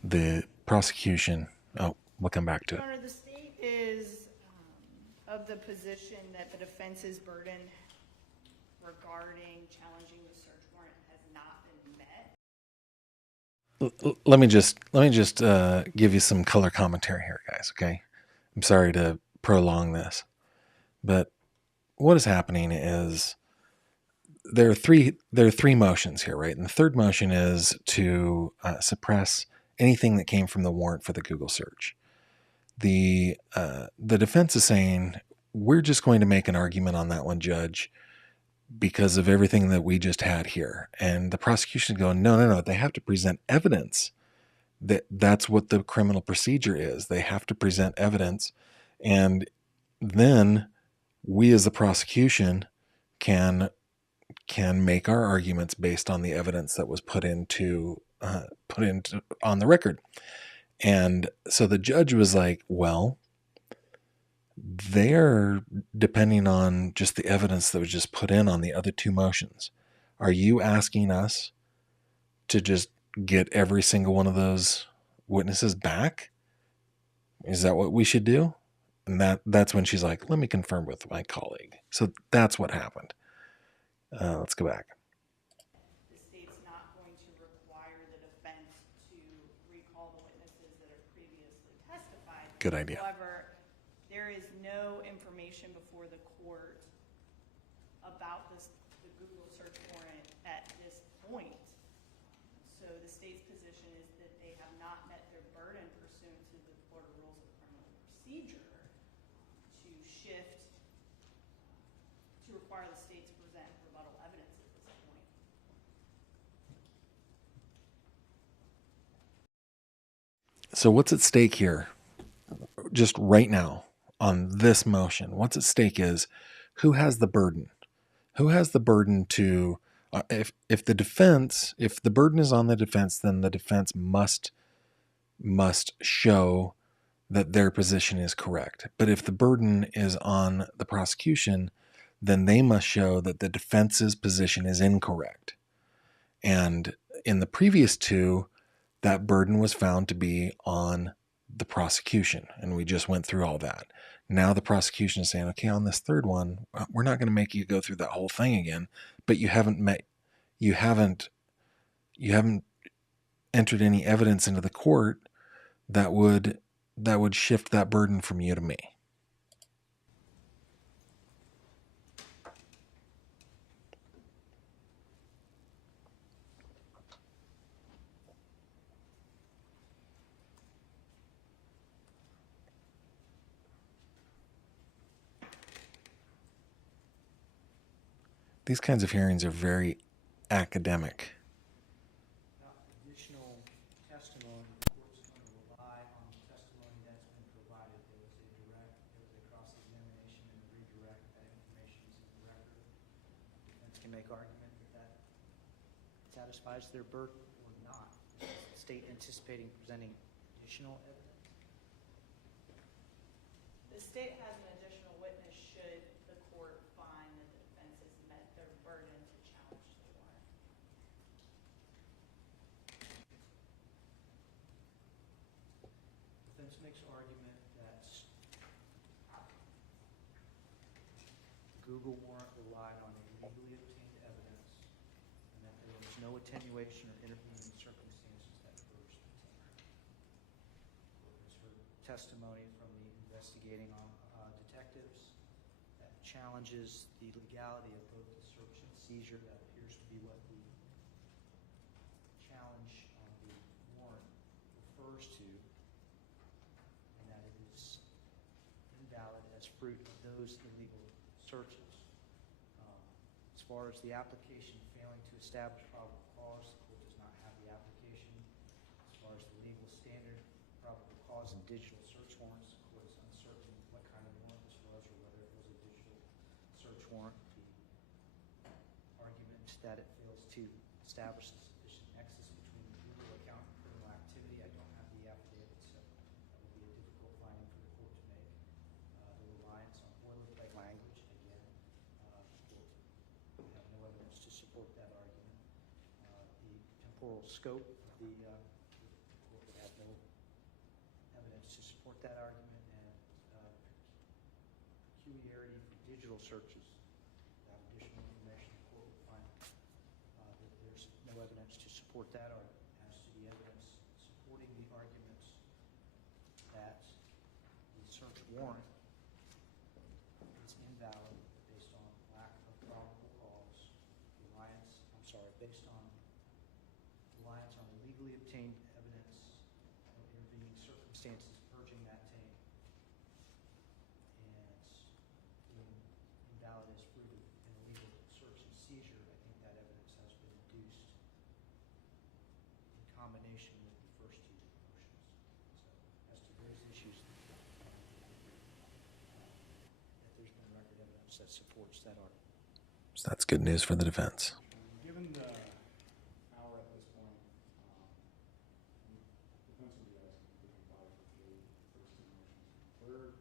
the prosecution. Oh, we'll come back to it. Your Honor, the state is of the position that the defense's burden regarding challenging the search warrant has not been met. Let me just give you some color commentary here, guys. Okay, I'm sorry to prolong this, but what is happening is there are three motions here, right? And the third motion is to suppress anything that came from the warrant for the Google search. The defense is saying we're just going to make an argument on that one, Judge, because of everything that we just had here. And the prosecution is going, no, they have to present evidence. That's what the criminal procedure is. They have to present evidence, and then we as the prosecution can make our arguments based on the evidence that was put into on the record. And so the judge was like, well, they're depending on just the evidence that was just put in on the other two motions. Are you asking us to just get every single one of those witnesses back? Is that what we should do? And that's when she's like, let me confirm with my colleague. So that's what happened. Let's go back. The state's not going to require the defense to recall the witnesses that have previously testified. Good idea. However, there is no information before the court about the Google search warrant at this point. So the state's position is that they have not met their burden pursuant to the Florida Rules of Criminal Procedure to shift, to require the state to present rebuttal evidence at this point. So what's at stake here? Just right now on this motion, what's at stake is who has the burden? Who has the burden to, if the burden is on the defense, then the defense must show that their position is correct. But if the burden is on the prosecution, then they must show that the defense's position is incorrect. And in the previous two, that burden was found to be on the prosecution, and we just went through all that. Now the prosecution is saying, okay, on this third one, we're not going to make you go through that whole thing again, but you haven't entered any evidence into the court that would shift that burden from you to me. These kinds of hearings are very academic. Additional testimony, the court's going to rely on the testimony that's been provided. There was a cross-examination and a redirect. That information is in the record. The defense can make argument that satisfies their burden or not. Is the state anticipating presenting additional evidence? The state has an additional witness should the court find that the defense has met their burden to challenge the warrant. The defense makes argument that the Google warrant relied on illegally obtained evidence and that there was no attenuation or intervening circumstances that urged the taint. There's her testimony from the investigating detectives, that challenges the legality of both the search and seizure. That appears to be what the challenge on the warrant refers to, and that it is invalid as fruit of those illegal searches. As far as the application failing to establish probable cause, the court does not have the application. As far as the legal standard, probable cause in digital search warrants, the court is uncertain what kind of warrant this was or whether it was a digital search warrant. The argument that it fails to establish the sufficient nexus between the Google account and criminal activity, I don't have the affidavit, so that would be a difficult finding for the court to make. The reliance on boilerplate language, again, we have no evidence to support that argument. The temporal scope of the court would have no evidence to support that argument, and peculiarity for digital searches. Without additional information, the court would find that there's no evidence to support that argument. As to the evidence supporting the arguments that the search warrant is invalid based on lack of probable cause, based on reliance on illegally obtained evidence of intervening circumstances purging that taint, and being invalid as fruit of an illegal search and seizure, I think that evidence has been reduced in combination with the first two motions. So, as to those issues, that there's been record evidence that supports that argument. So that's good news for the defense. Given the hour at this point, defense will be asking for comply with the first two motions. Third,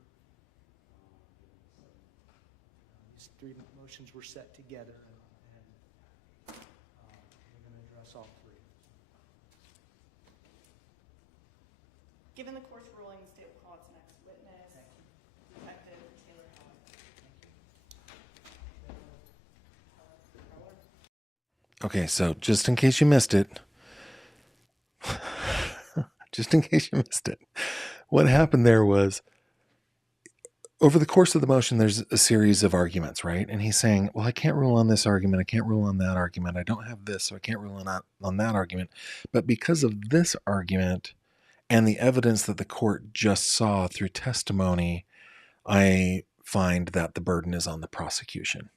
These three motions were set together, and we're going to address all three. Given the court's ruling, the state will call its next witness, Detective Taylor Howard. Okay, so just in case you missed it, what happened there was, over the course of the motion, there's a series of arguments, right? And he's saying, well, I can't rule on this argument. I can't rule on that argument. I don't have this, so I can't rule on that argument. But because of this argument and the evidence that the court just saw through testimony, I find that the burden is on the prosecution.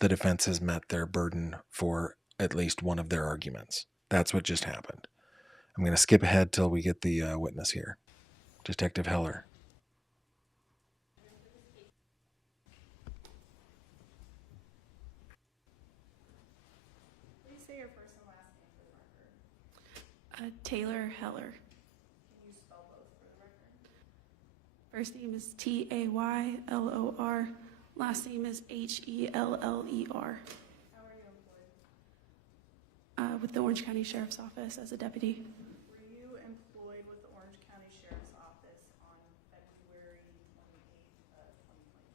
The defense has met their burden for at least one of their arguments. That's what just happened. I'm going to skip ahead till we get the witness here. Detective Heller. Please say your first and last name for the record. Taylor Heller. Can you spell both for the record? First name is Taylor. Last name is Heller. How are you employed? With the Orange County Sheriff's Office as a deputy. Were you employed with the Orange County Sheriff's Office on February 28th,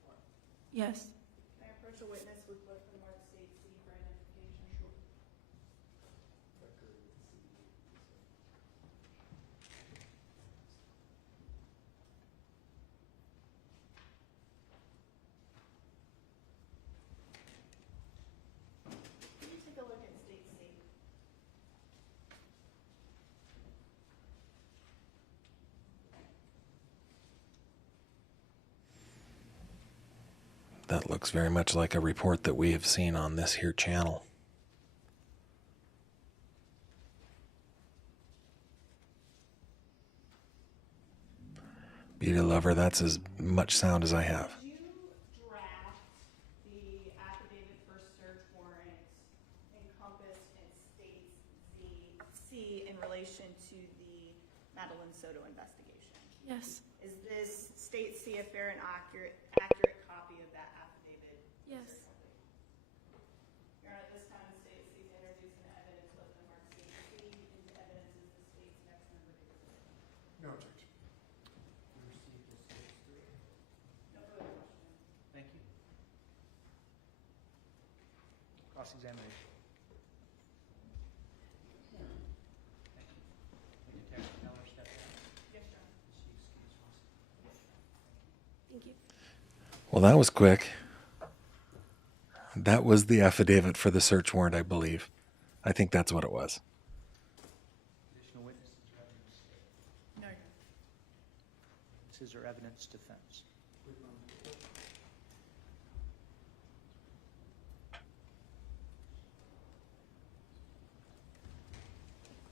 2024? Yes. Can I approach a witness with Clifton Mark State City for identification? Sure. Can you take a look at State Seat? That looks very much like a report that we have seen on this here channel. Beauty lover, that's as much sound as I have. Did you draft the affidavit for search warrant encompassed in State C in relation to the Madeline Soto investigation? Yes. Is this State C a fair and accurate copy of that affidavit? Yes. Your Honor, at this time, the State C is introducing evidence with the mark State C into evidence is the state's next member. no objection. No further questions. Thank you. Cross-examination. Thank you. Would Detective Heller step down? Yes, Your Honor. Is she excused? Thank you. Well, that was quick. That was the affidavit for the search warrant, I believe. I think that's what it was. Additional witnesses or evidence? No. Witnesses or evidence defense?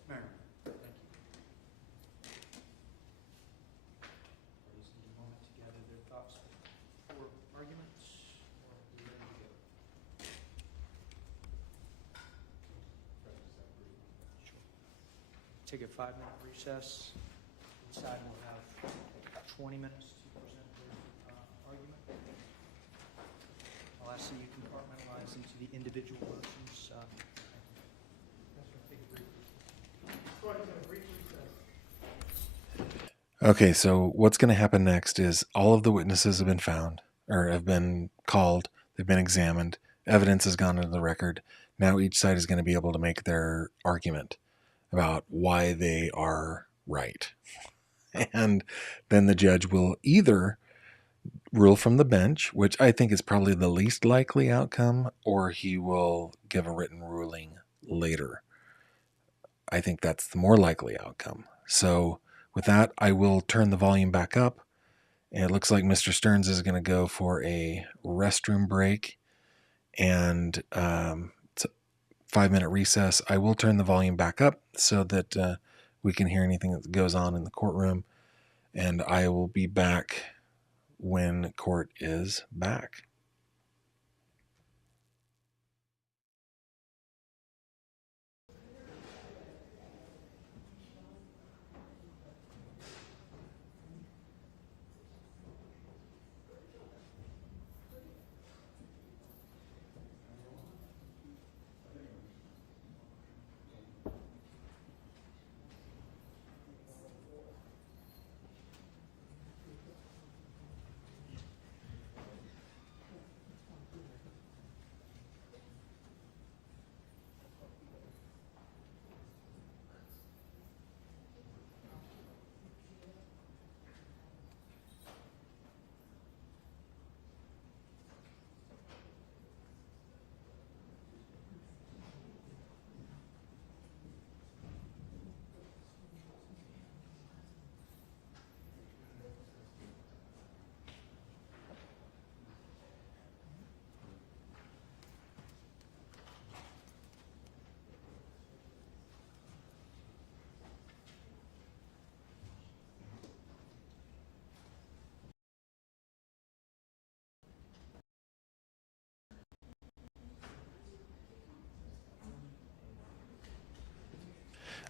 Mayor, thank you. Parties need a moment to gather their thoughts for arguments, or are we ready to go? Sure. Take a 5-minute recess. Inside we'll have 20 minutes to present their argument. I'll ask that you compartmentalize into the individual motions. Take a brief recess. Okay, so what's going to happen next is all of the witnesses have been found, or have been called, they've been examined, evidence has gone into the record. Now each side is going to be able to make their argument about why they are right. And then the judge will either rule from the bench, which I think is probably the least likely outcome, or he will give a written ruling later. I think that's the more likely outcome. So with that, I will turn the volume back up. And it looks like Mr. Stearns is going to go for a restroom break and it's a 5-minute recess. I will turn the volume back up so that we can hear anything that goes on in the courtroom. And I will be back when court is back.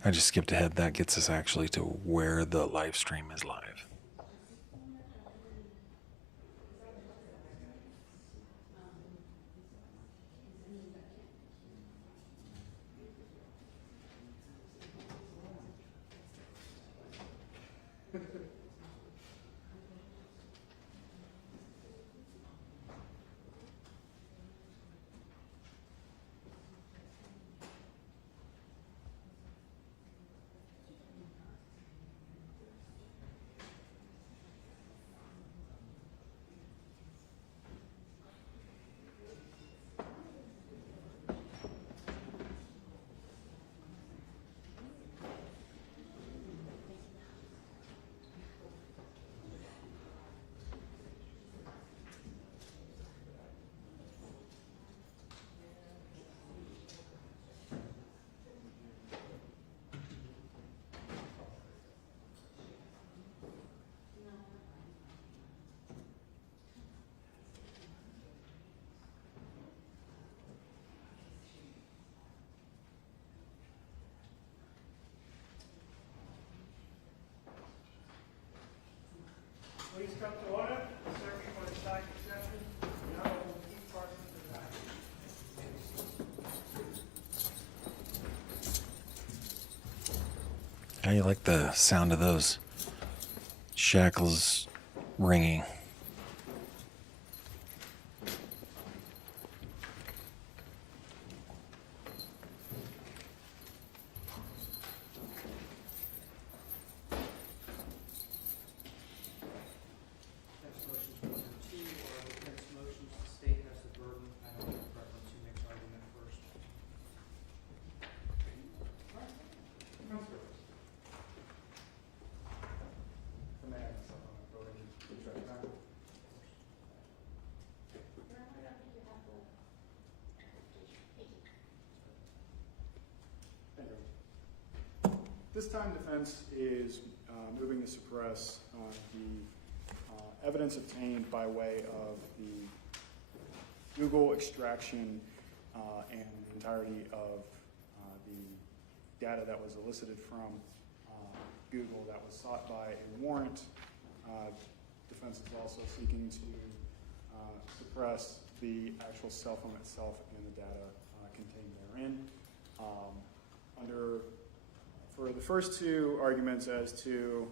I just skipped ahead. That gets us actually to where the live stream is live. Please come to order. Serving for the side session. Now we'll keep Parsons to the back. How you like the sound of those shackles ringing? This time defense is moving to suppress the evidence obtained by way of the Google extraction and the entirety of the data that was elicited from Google that was sought by a warrant. Defense is also seeking to suppress the actual cell phone itself and the data contained therein. For the first two arguments as to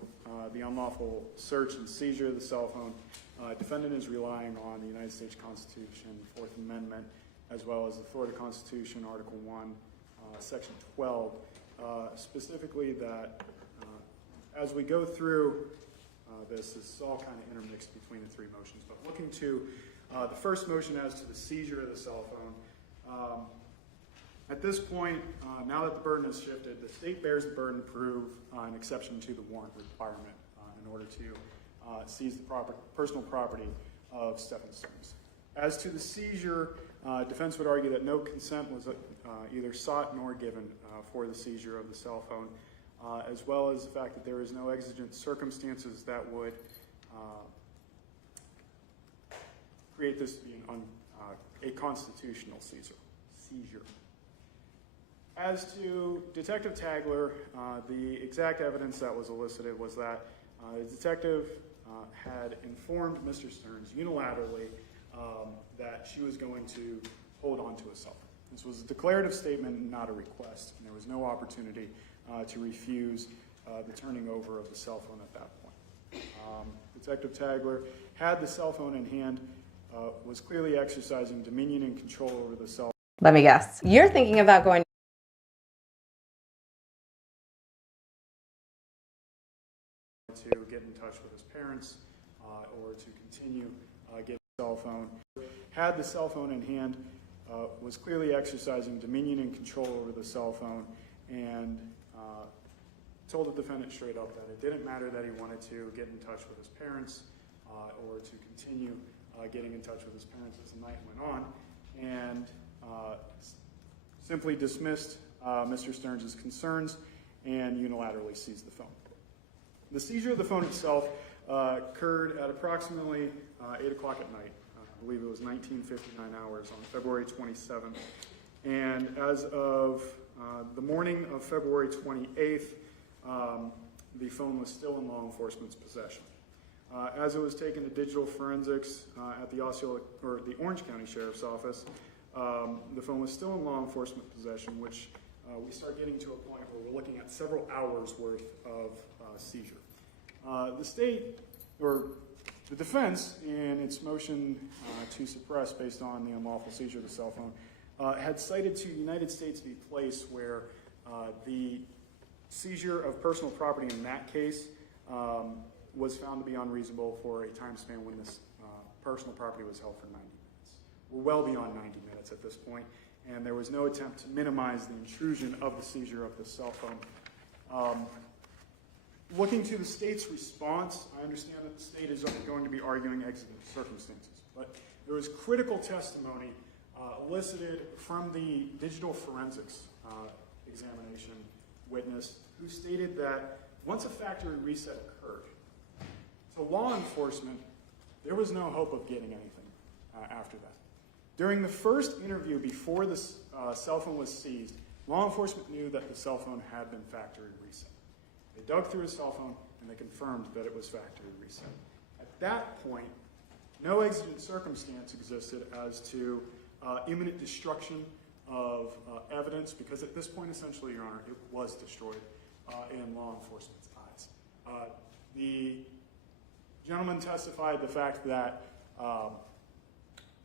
the unlawful search and seizure of the cell phone, defendant is relying on the United States Constitution, Fourth Amendment, as well as the Florida Constitution, Article 1, Section 12, specifically that as we go through this is all kind of intermixed between the three motions, but looking to the first motion as to the seizure of the cell phone, at this point, now that the burden has shifted, the state bears the burden to prove an exception to the warrant requirement in order to seize the personal property of Stephan Stearns. As to the seizure, defense would argue that no consent was either sought nor given for the seizure of the cell phone, as well as the fact that there is no exigent circumstances that would create this to be a constitutional seizure. As to Detective Tagler, the exact evidence that was elicited was that the detective had informed Mr. Stearns unilaterally that she was going to hold on to a cell phone. This was a declarative statement, not a request, and there was no opportunity to refuse the turning over of the cell phone at that point. Detective Tagler had the cell phone in hand, was clearly exercising dominion and control over the cell phone. Let me guess. You're thinking about going to get in touch with his parents or to continue getting the cell phone. Had the cell phone in hand, was clearly exercising dominion and control over the cell phone, and told the defendant straight up that it didn't matter that he wanted to get in touch with his parents or to continue getting in touch with his parents as the night went on, and simply dismissed Mr. Stearns' concerns and unilaterally seized the phone. The seizure of the phone itself occurred at approximately 8 o'clock at night. I believe it was 1959 hours on February 27th. And as of the morning of February 28th, the phone was still in law enforcement's possession. As it was taken to digital forensics at the Orange County Sheriff's Office, the phone was still in law enforcement possession, which we start getting to a point where we're looking at several hours worth of seizure. The state, or the defense, in its motion to suppress based on the unlawful seizure of the cell phone, had cited to United States v. Place, where the seizure of personal property in that case was found to be unreasonable for a time span when this personal property was held for 90 minutes. We're well beyond 90 minutes at this point, and there was no attempt to minimize the intrusion of the seizure of the cell phone. Looking to the state's response, I understand that the state is going to be arguing exigent circumstances, but there was critical testimony elicited from the digital forensics examination witness who stated that once a factory reset occurred, to law enforcement, there was no hope of getting anything after that. During the first interview before the cell phone was seized, law enforcement knew that the cell phone had been factory reset. They dug through his cell phone and they confirmed that it was factory reset. At that point, no exigent circumstance existed as to imminent destruction of evidence, because at this point, essentially, Your Honor, it was destroyed in law enforcement's eyes. The gentleman testified the fact that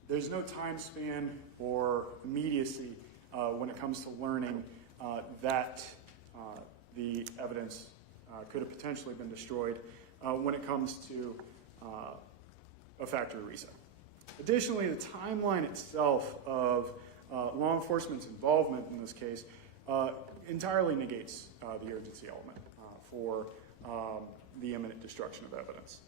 there's no time span or immediacy when it comes to learning that the evidence could have potentially been destroyed when it comes to a factory reset. Additionally, the timeline itself of law enforcement's involvement in this case entirely negates the urgency element for the imminent destruction of evidence.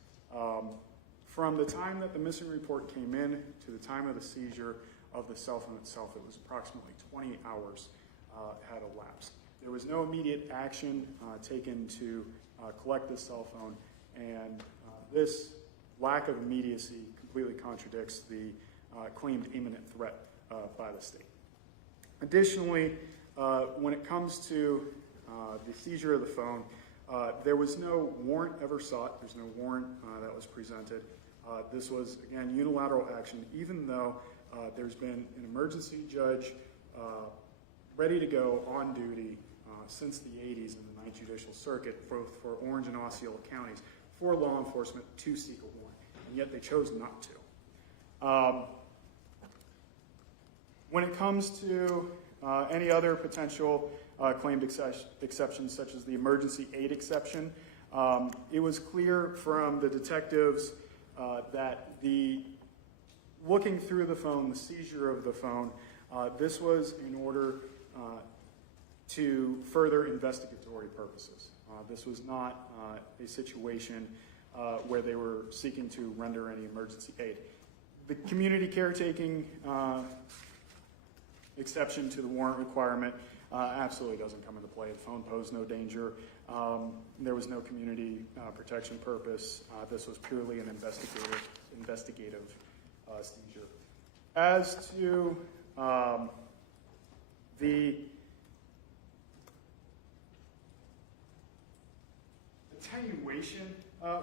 From the time that the missing report came in to the time of the seizure of the cell phone itself, it was approximately 20 hours had elapsed. There was no immediate action taken to collect this cell phone, and this lack of immediacy completely contradicts the claimed imminent threat by the state. Additionally, when it comes to the seizure of the phone, there was no warrant ever sought. There's no warrant that was presented. This was, again, unilateral action, even though there's been an emergency judge ready to go on duty since the 80s in the 9th Judicial Circuit, both for Orange and Osceola counties, for law enforcement to seek a warrant, and yet they chose not to. When it comes to any other potential claimed exceptions, such as the emergency aid exception, it was clear from the detectives that the looking through the phone, the seizure of the phone, this was in order to further investigatory purposes. This was not a situation where they were seeking to render any emergency aid. The community caretaking exception to the warrant requirement absolutely doesn't come into play. The phone posed no danger. There was no community protection purpose. This was purely an investigative seizure. As to the attenuation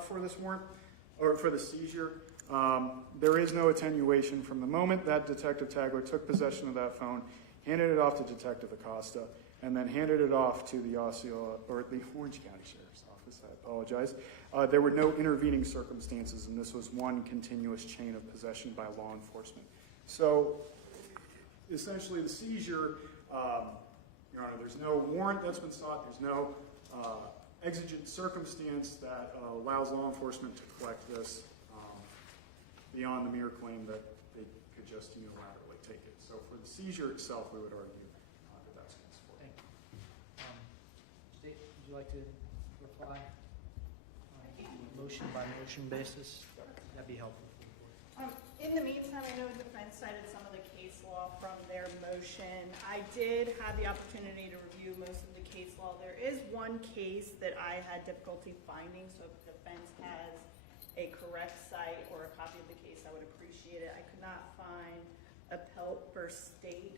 for this warrant, or for the seizure, there is no attenuation from the moment that Detective Tagler took possession of that phone, handed it off to Detective Acosta, and then handed it off to the Osceola, or the Orange County Sheriff's Office, I apologize. There were no intervening circumstances, and this was one continuous chain of possession by law enforcement. So, essentially the seizure, Your Honor, there's no warrant that's been sought, there's no exigent circumstance that allows law enforcement to collect this beyond the mere claim that they could just unilaterally take it. So for the seizure itself, we would argue that that's for it. State, would you like to reply on a motion by motion basis? That'd be helpful. In the meantime, I know the defense cited some of the case law from their motion. I did have the opportunity to review most of the case law. There is one case that I had difficulty finding, so if the defense has a correct site or a copy of the case, I would appreciate it. I could not find Appelt v. State,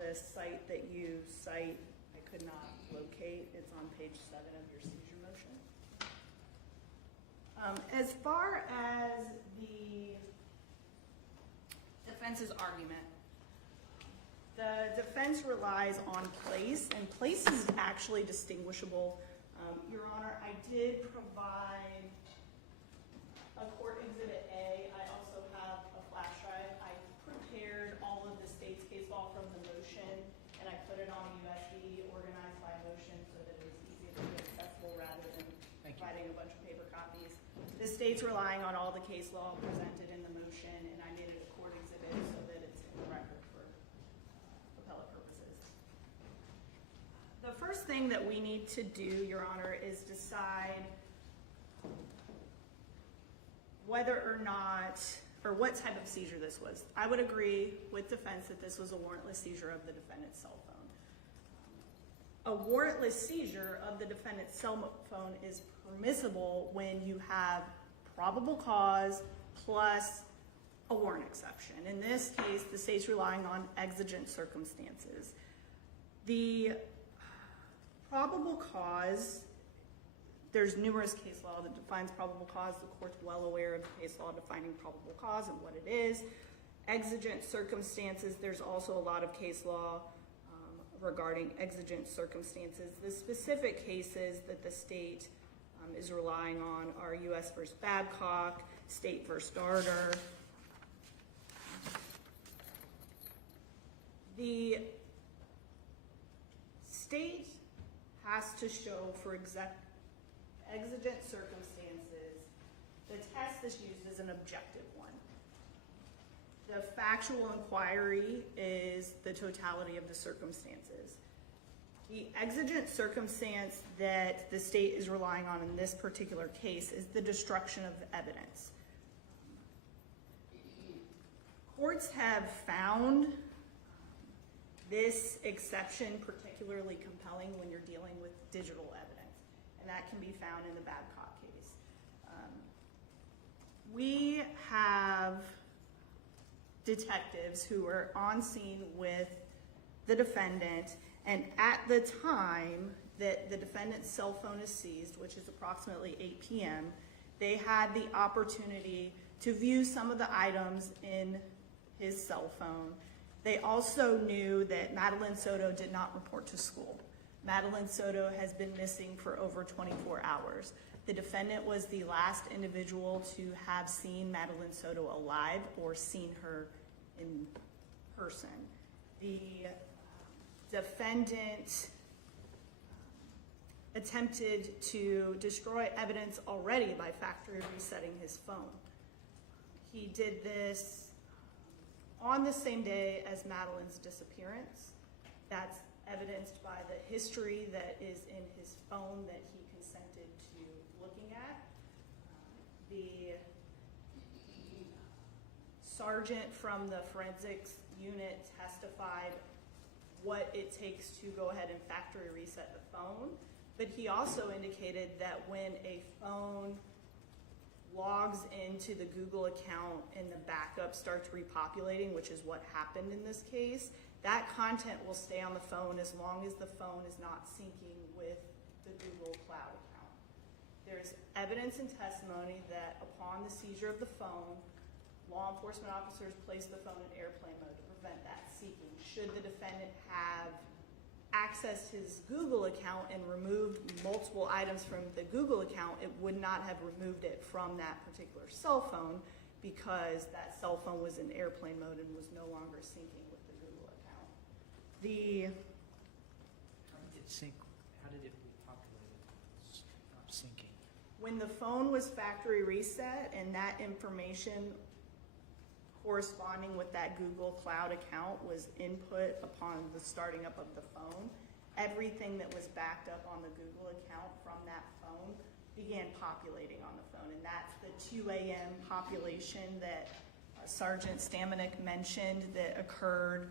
the site that you cite. I could not locate. It's on page 7 of your seizure motion. As far as the defense's argument, the defense relies on place, and place is actually distinguishable. Your Honor, I did provide a court exhibit A. I also have a flash drive. I prepared all of the state's case law from the motion, and I put it on a USB organized by motion so that it was easy to be accessible rather than providing a bunch of paper copies. The state's relying on all the case law presented in the motion, and I made it a court exhibit so that it's in the record for appellate purposes. The first thing that we need to do, Your Honor, is decide whether or not, or what type of seizure this was. I would agree with defense that this was a warrantless seizure of the defendant's cell phone. A warrantless seizure of the defendant's cell phone is permissible when you have probable cause plus a warrant exception. In this case, the state's relying on exigent circumstances. The probable cause, there's numerous case law that defines probable cause. The court's well aware of the case law defining probable cause and what it is. Exigent circumstances, there's also a lot of case law regarding exigent circumstances. The specific cases that the state is relying on are U.S. v. Babcock, State v. Darter. The state has to show for exigent circumstances. The test that's used is an objective one. The factual inquiry is the totality of the circumstances. The exigent circumstance that the state is relying on in this particular case is the destruction of evidence. Courts have found this exception particularly compelling when you're dealing with digital evidence, and that can be found in the Babcock case. We have detectives who are on scene with the defendant, and at the time that the defendant's cell phone is seized, which is approximately 8 p.m., they had the opportunity to view some of the items in his cell phone. They also knew that Madeline Soto did not report to school. Madeline Soto has been missing for over 24 hours. The defendant was the last individual to have seen Madeline Soto alive or seen her in person. The defendant attempted to destroy evidence already by factory resetting his phone. He did this on the same day as Madeline's disappearance. That's evidenced by the history that is in his phone that he consented to looking at. The sergeant from the forensics unit testified what it takes to go ahead and factory reset the phone, but he also indicated that when a phone logs into the Google account and the backup starts repopulating, which is what happened in this case, that content will stay on the phone as long as the phone is not syncing with the Google Cloud account. There's evidence and testimony that upon the seizure of the phone, law enforcement officers placed the phone in airplane mode to prevent that seeking. Should the defendant have accessed his Google account and removed multiple items from the Google account, it would not have removed it from that particular cell phone because that cell phone was in airplane mode and was no longer syncing with the Google account. How did it sync? How did it repopulate it? Stop syncing. When the phone was factory reset and that information corresponding with that Google Cloud account was input upon the starting up of the phone, everything that was backed up on the Google account from that phone began populating on the phone. And that's the 2 a.m. population that Sergeant Stamanik mentioned that occurred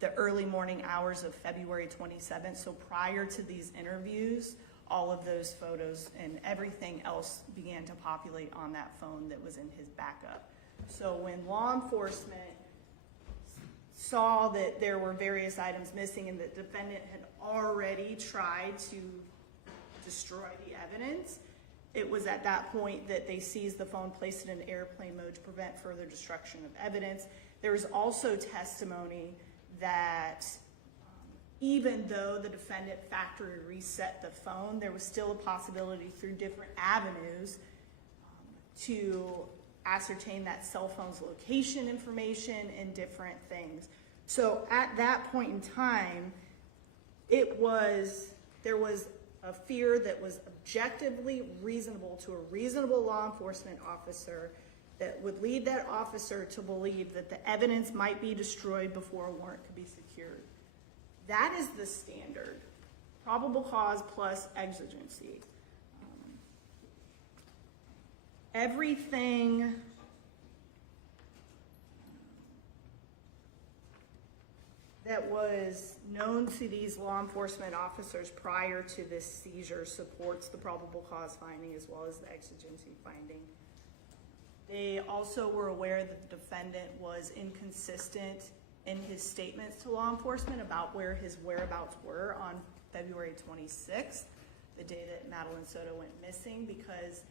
the early morning hours of February 27th. So prior to these interviews, all of those photos and everything else began to populate on that phone that was in his backup. So when law enforcement saw that there were various items missing and the defendant had already tried to destroy the evidence, it was at that point that they seized the phone, placed it in airplane mode to prevent further destruction of evidence. There was also testimony that even though the defendant factory reset the phone, there was still a possibility through different avenues to ascertain that cell phone's location information and different things. So at that point in time, there was a fear that was objectively reasonable to a reasonable law enforcement officer that would lead that officer to believe that the evidence might be destroyed before a warrant could be secured. That is the standard, probable cause plus exigency. Everything that was known to these law enforcement officers prior to this seizure supports the probable cause finding as well as the exigency finding. They also were aware that the defendant was inconsistent in his statements to law enforcement about where his whereabouts were on February 26th, the day that Madeline Soto went missing, because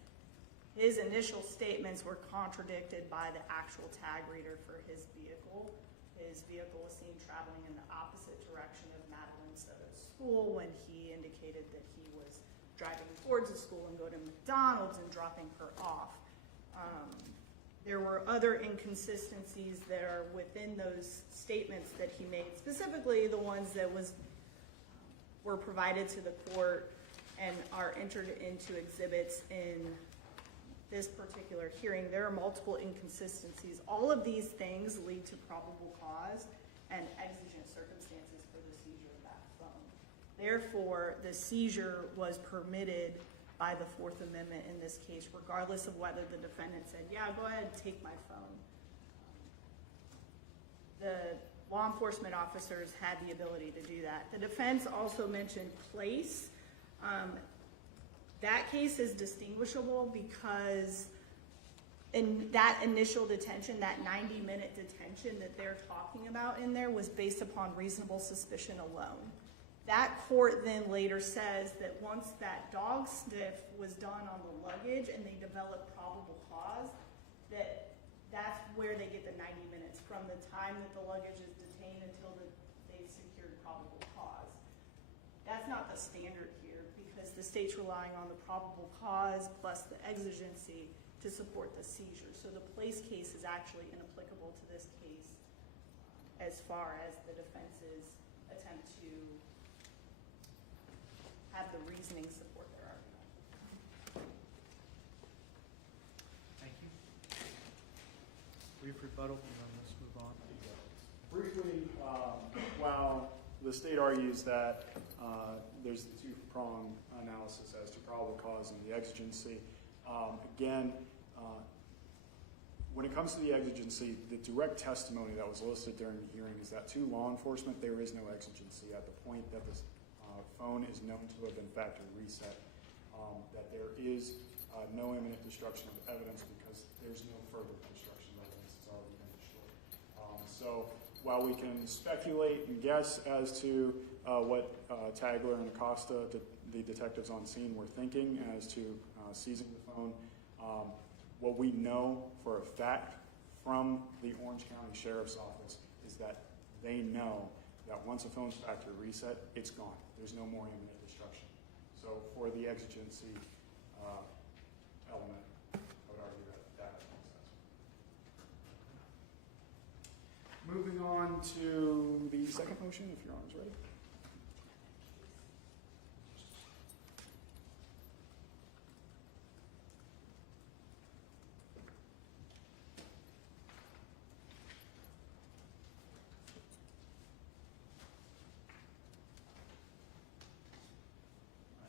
his initial statements were contradicted by the actual tag reader for his vehicle. His vehicle was seen traveling in the opposite direction of Madeline Soto's school when he indicated that he was driving towards the school and going to McDonald's and dropping her off. There were other inconsistencies that are within those statements that he made, specifically the ones that were provided to the court and are entered into exhibits in this particular hearing. There are multiple inconsistencies. All of these things lead to probable cause and exigent circumstances for the seizure of that phone. Therefore, the seizure was permitted by the Fourth Amendment in this case, regardless of whether the defendant said, yeah, go ahead, take my phone. The law enforcement officers had the ability to do that. The defense also mentioned place. That case is distinguishable because in that initial detention, that 90-minute detention that they're talking about in there was based upon reasonable suspicion alone. That court then later says that once that dog sniff was done on the luggage and they developed probable cause, that's where they get the 90 minutes from the time that the luggage is detained until they've secured probable cause. That's not the standard here because the state's relying on the probable cause plus the exigency to support the seizure. So the place case is actually inapplicable to this case as far as the defense's attempt to have the reasoning support their argument. Thank you. Brief rebuttal, and then let's move on. Briefly, while the state argues that there's the two-prong analysis as to probable cause and the exigency, again, when it comes to the exigency, the direct testimony that was listed during the hearing is that to law enforcement, there is no exigency at the point that the phone is known to have been factory reset, that there is no imminent destruction of evidence because there's no further destruction of evidence. It's already been destroyed. So while we can speculate and guess as to what Tagler and Acosta, the detectives on scene, were thinking as to seizing the phone, what we know for a fact from the Orange County Sheriff's Office is that they know that once a phone's factory reset, it's gone. There's no more imminent destruction. So for the exigency element, I would argue that makes sense. Moving on to the second motion, if Your Honor's ready.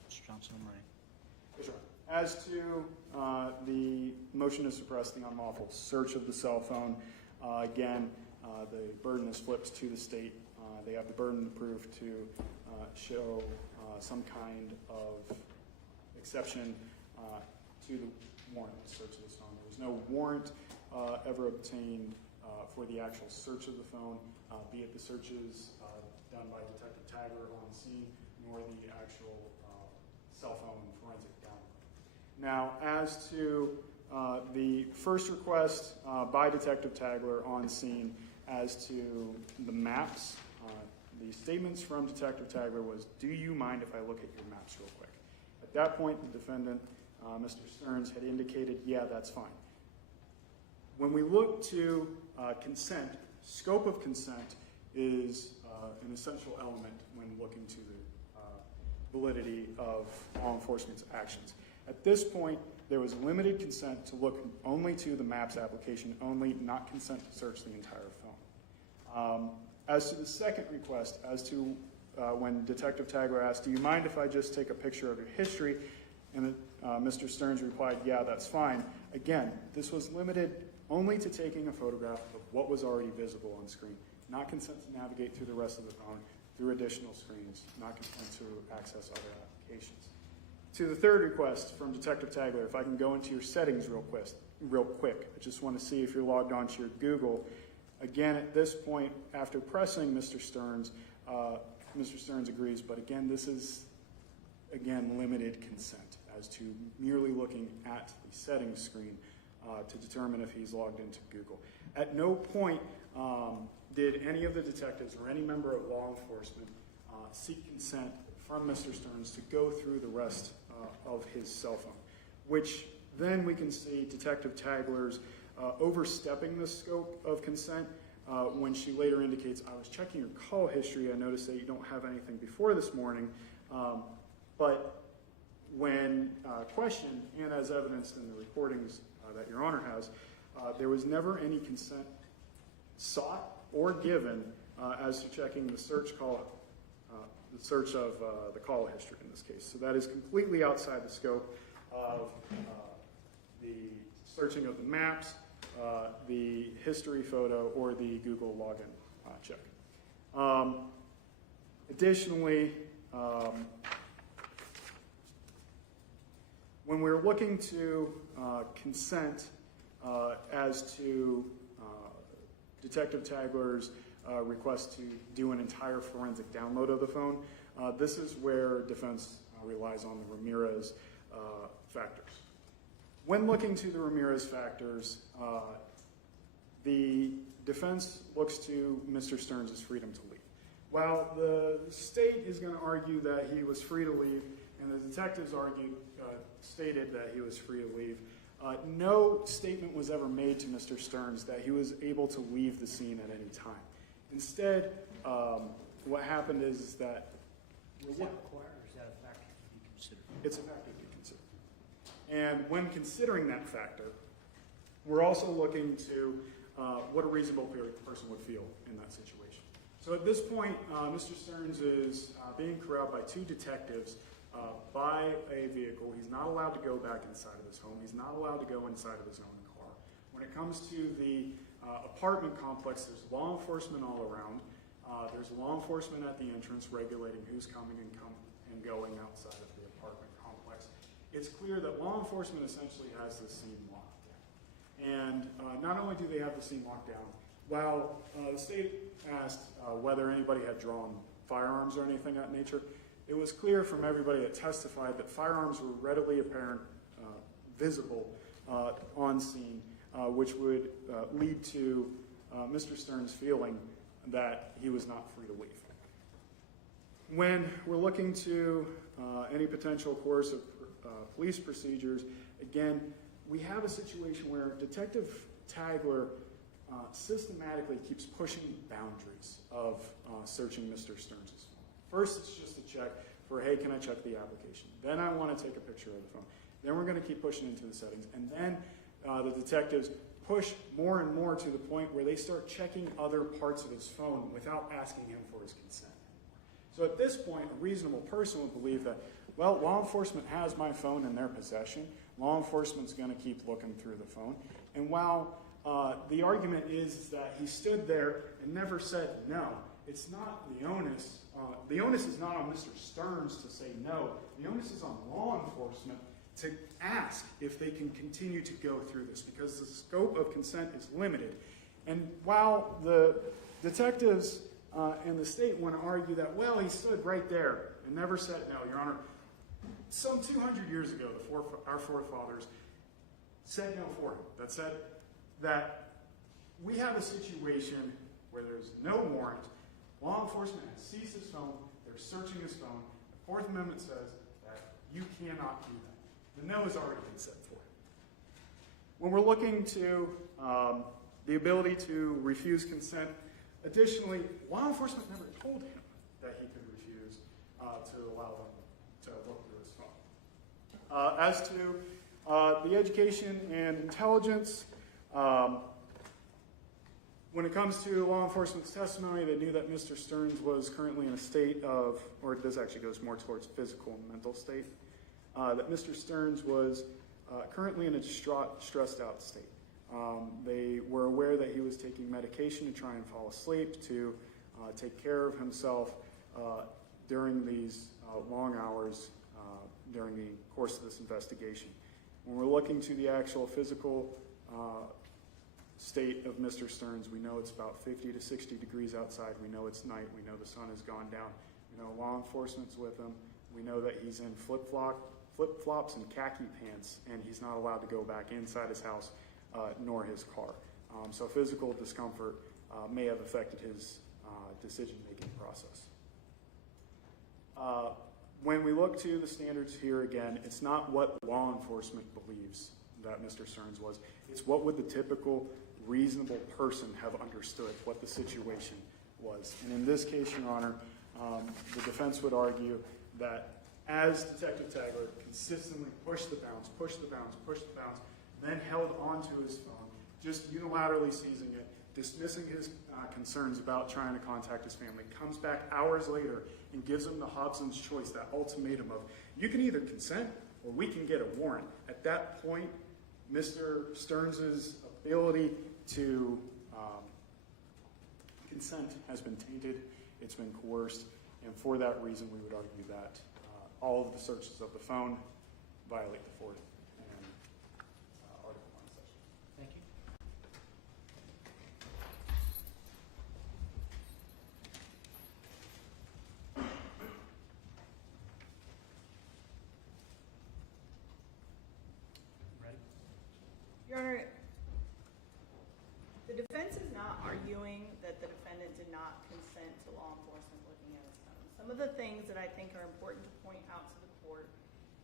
Mr. Johnson, I'm ready. Yes, Your Honor. As to the motion to suppress the unlawful search of the cell phone, again, the burden is flipped to the state. They have the burden of proof to show some kind of exception to the warrant search of this phone. There was no warrant ever obtained for the actual search of the phone, be it the searches done by Detective Tagler on scene, nor the actual cell phone forensic download. Now, as to the first request by Detective Tagler on scene as to the maps, the statements from Detective Tagler was, "Do you mind if I look at your maps real quick?" At that point, the defendant, Mr. Stearns, had indicated, "Yeah, that's fine." When we look to consent, scope of consent is an essential element when looking to the validity of law enforcement's actions. At this point, there was limited consent to look only to the maps application only, not consent to search the entire phone. As to the second request, as to when Detective Tagler asked, "Do you mind if I just take a picture of your history?" and Mr. Stearns replied, "Yeah, that's fine." Again, this was limited only to taking a photograph of what was already visible on screen, not consent to navigate through the rest of the phone, through additional screens, not consent to access other applications. To the third request from Detective Tagler, if I can go into your settings real quick. I just want to see if you're logged on to your Google. Again, at this point, after pressing Mr. Stearns agrees, but again, this is, limited consent as to merely looking at the settings screen to determine if he's logged into Google. At no point did any of the detectives or any member of law enforcement seek consent from Mr. Stearns to go through the rest of his cell phone, which then we can see Detective Tagler's overstepping the scope of consent when she later indicates, "I was checking your call history. I noticed that you don't have anything before this morning." But when questioned, and as evidenced in the recordings that Your Honor has, there was never any consent sought or given as to checking the search of the call history in this case. So that is completely outside the scope of the searching of the maps, the history photo, or the Google login check. Additionally, when we're looking to consent as to Detective Tagler's request to do an entire forensic download of the phone, this is where defense relies on the Ramirez factors. When looking to the Ramirez factors, the defense looks to Mr. Stearns' freedom to leave. While the state is going to argue that he was free to leave, and the detectives stated that he was free to leave, no statement was ever made to Mr. Stearns that he was able to leave the scene at any time. Instead, what happened is that... Is that required, or is that a factor to be considered? It's a factor to be considered. And when considering that factor, we're also looking to what a reasonable person would feel in that situation. So at this point, Mr. Stearns is being corralled by two detectives by a vehicle. He's not allowed to go back inside of his home. He's not allowed to go inside of his own car. When it comes to the apartment complex, there's law enforcement all around. There's law enforcement at the entrance regulating who's coming and going outside of the apartment complex. It's clear that law enforcement essentially has the scene locked down. And not only do they have the scene locked down, while the state asked whether anybody had drawn firearms or anything of that nature, it was clear from everybody that testified that firearms were readily apparent, visible on scene, which would lead to Mr. Stearns feeling that he was not free to leave. When we're looking to any potential course of police procedures, again, we have a situation where Detective Tagler systematically keeps pushing boundaries of searching Mr. Stearns' phone. First, it's just a check for, hey, can I check the application? Then I want to take a picture of the phone. Then we're going to keep pushing into the settings. And then the detectives push more and more to the point where they start checking other parts of his phone without asking him for his consent. So at this point, a reasonable person would believe that, well, law enforcement has my phone in their possession. Law enforcement's going to keep looking through the phone. And while the argument is that he stood there and never said no, it's not the onus. The onus is not on Mr. Stearns to say no. The onus is on law enforcement to ask if they can continue to go through this, because the scope of consent is limited. And while the detectives and the state want to argue that, well, he stood right there and never said no, Your Honor, some 200 years ago, our forefathers said no for him. That said that we have a situation where there's no warrant. Law enforcement has seized his phone. They're searching his phone. The Fourth Amendment says that you cannot do that. The no has already been said for him. When we're looking to the ability to refuse consent, additionally, law enforcement never told him that he could refuse to allow them to look through his phone. As to the education and intelligence, when it comes to law enforcement's testimony, they knew that Mr. Stearns was currently in a state of, or this actually goes more towards physical and mental state, that Mr. Stearns was currently in a distraught, stressed out state. They were aware that he was taking medication to try and fall asleep, to take care of himself during these long hours during the course of this investigation. When we're looking to the actual physical state of Mr. Stearns, we know it's about 50 to 60 degrees outside. We know it's night. We know the sun has gone down. We know law enforcement's with him. We know that he's in flip-flops and khaki pants, and he's not allowed to go back inside his house nor his car. So physical discomfort may have affected his decision-making process. When we look to the standards here again, it's not what law enforcement believes that Mr. Stearns was. It's what would the typical reasonable person have understood what the situation was. And in this case, Your Honor, the defense would argue that as Detective Tagler consistently pushed the bounds, then held onto his phone, just unilaterally seizing it, dismissing his concerns about trying to contact his family, comes back hours later and gives him the Hobson's choice, that ultimatum of, you can either consent or we can get a warrant. At that point, Mr. Stearns' ability to consent has been tainted, it's been coerced, and for that reason, we would argue that all of the searches of the phone violate the Fourth and Article 1 section. Thank you. Your Honor, the defense is not arguing that the defendant did not consent to law enforcement looking at his phone. Some of the things that I think are important to point out to the court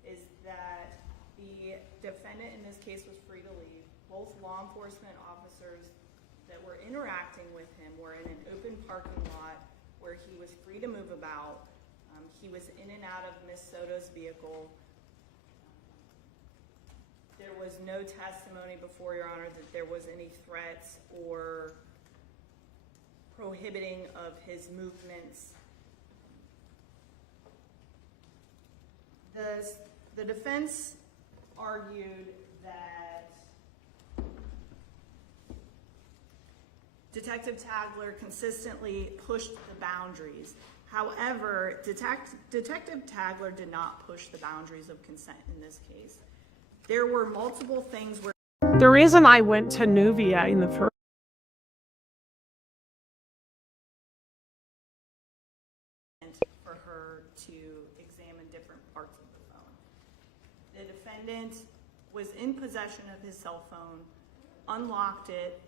is that the defendant in this case was free to leave. Both law enforcement officers that were interacting with him were in an open parking lot where he was free to move about. He was in and out of Ms. Soto's vehicle. There was no testimony before, Your Honor, that there was any threats or prohibiting of his movements. The defense argued that Detective Tagler consistently pushed the boundaries. However, Detective Tagler did not push the boundaries of consent in this case. There were multiple things where the reason I went to Nuvia in the first for her to examine different parts of the phone. The defendant was in possession of his cell phone, unlocked it,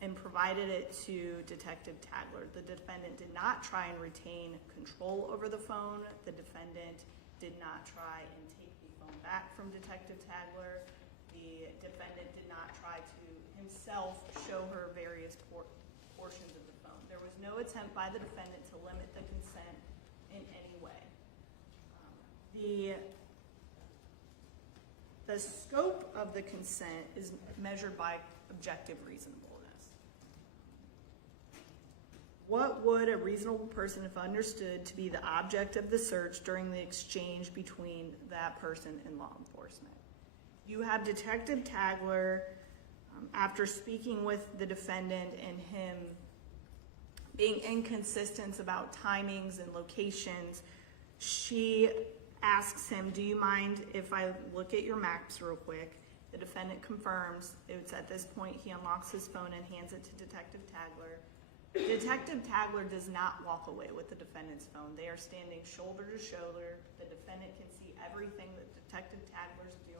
and provided it to Detective Tagler. The defendant did not try and retain control over the phone. The defendant did not try and take the phone back from Detective Tagler. The defendant did not try to himself show her various portions of the phone. There was no attempt by the defendant to limit the consent in any way. The scope of the consent is measured by objective reasonableness. What would a reasonable person have understood to be the object of the search during the exchange between that person and law enforcement? You have Detective Tagler, after speaking with the defendant and him being inconsistent about timings and locations, she asks him, do you mind if I look at your maps real quick? The defendant confirms. It's at this point he unlocks his phone and hands it to Detective Tagler. Detective Tagler does not walk away with the defendant's phone. They are standing shoulder to shoulder. The defendant can see everything that Detective Tagler's doing.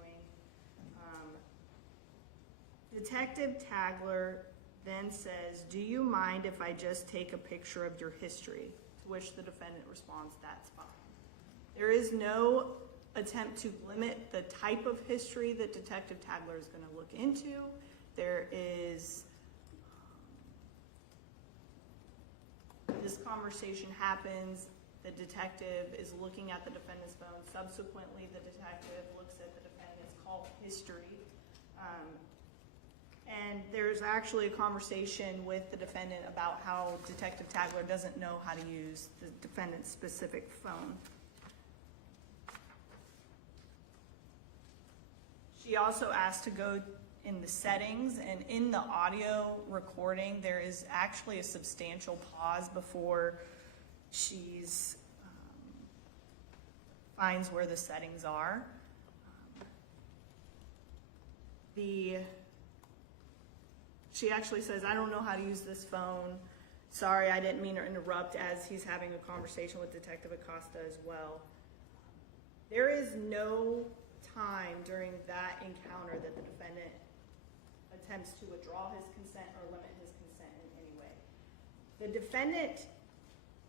Detective Tagler then says, do you mind if I just take a picture of your history? To which the defendant responds, that's fine. There is no attempt to limit the type of history that Detective Tagler is going to look into. There is, this conversation happens, the detective is looking at the defendant's phone. Subsequently, the detective looks at the defendant's call history. And there's actually a conversation with the defendant about how Detective Tagler doesn't know how to use the defendant's specific phone. She also asked to go in the settings, and in the audio recording, there is actually a substantial pause before she's finds where the settings are. She actually says, I don't know how to use this phone. Sorry, I didn't mean to interrupt, as he's having a conversation with Detective Acosta as well. There is no time during that encounter that the defendant attempts to withdraw his consent or limit his consent in any way. The defendant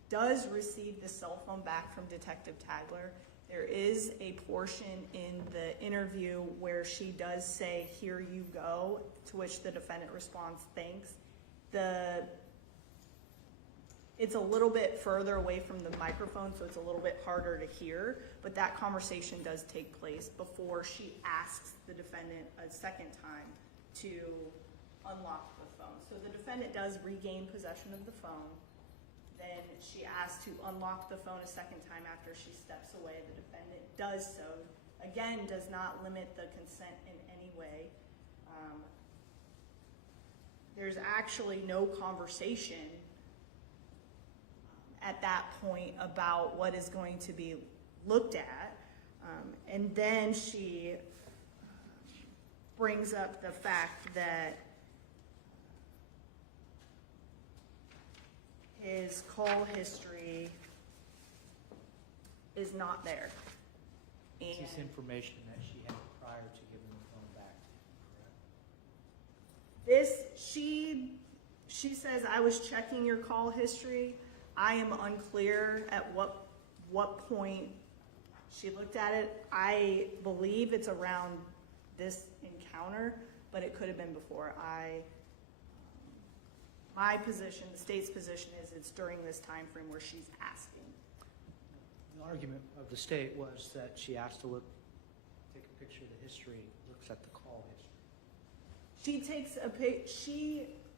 does receive the cell phone back from Detective Tagler. There is a portion in the interview where she does say, here you go, to which the defendant responds, thanks. It's a little bit further away from the microphone, so it's a little bit harder to hear, but that conversation does take place before she asks the defendant a second time to unlock the phone. So the defendant does regain possession of the phone. Then she asks to unlock the phone a second time after she steps away. The defendant does so. Again, does not limit the consent in any way. There's actually no conversation at that point about what is going to be looked at. And then she brings up the fact that his call history is not there. This is And information that she had prior to giving the phone back, correct? she says, I was checking your call history. I am unclear at what point she looked at it. I believe it's around this encounter, but it could have been before. My position, the state's position is it's during this time frame where she's asking. The argument of the state was that she asked to take a picture of the history, looks at the call history. She takes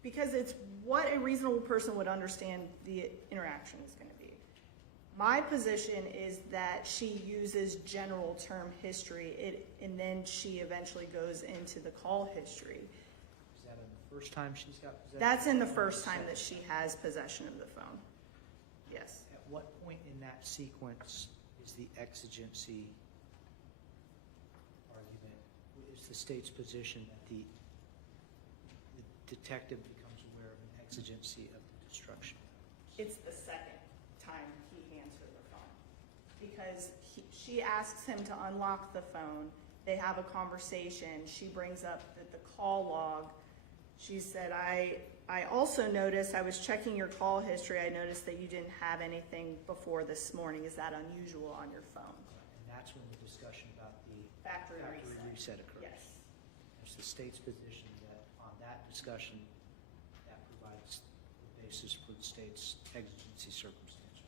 because it's what a reasonable person would understand the interaction is going to be. My position is that she uses general term history, and then she eventually goes into the call history. Is that in the first time she's got possession? That's in the first time that she has possession of the phone. Yes. At what point in that sequence is the exigency argument, is the state's position that the detective becomes aware of an exigency of the destruction? It's the second time he hands her the phone. Because she asks him to unlock the phone. They have a conversation. She brings up the call log. She said, I also noticed, I was checking your call history. I noticed that you didn't have anything before this morning. Is that unusual on your phone? And that's when the discussion about the Factory reset occurs. Yes. It's the state's position that on that discussion, that provides the basis for the state's exigency circumstance.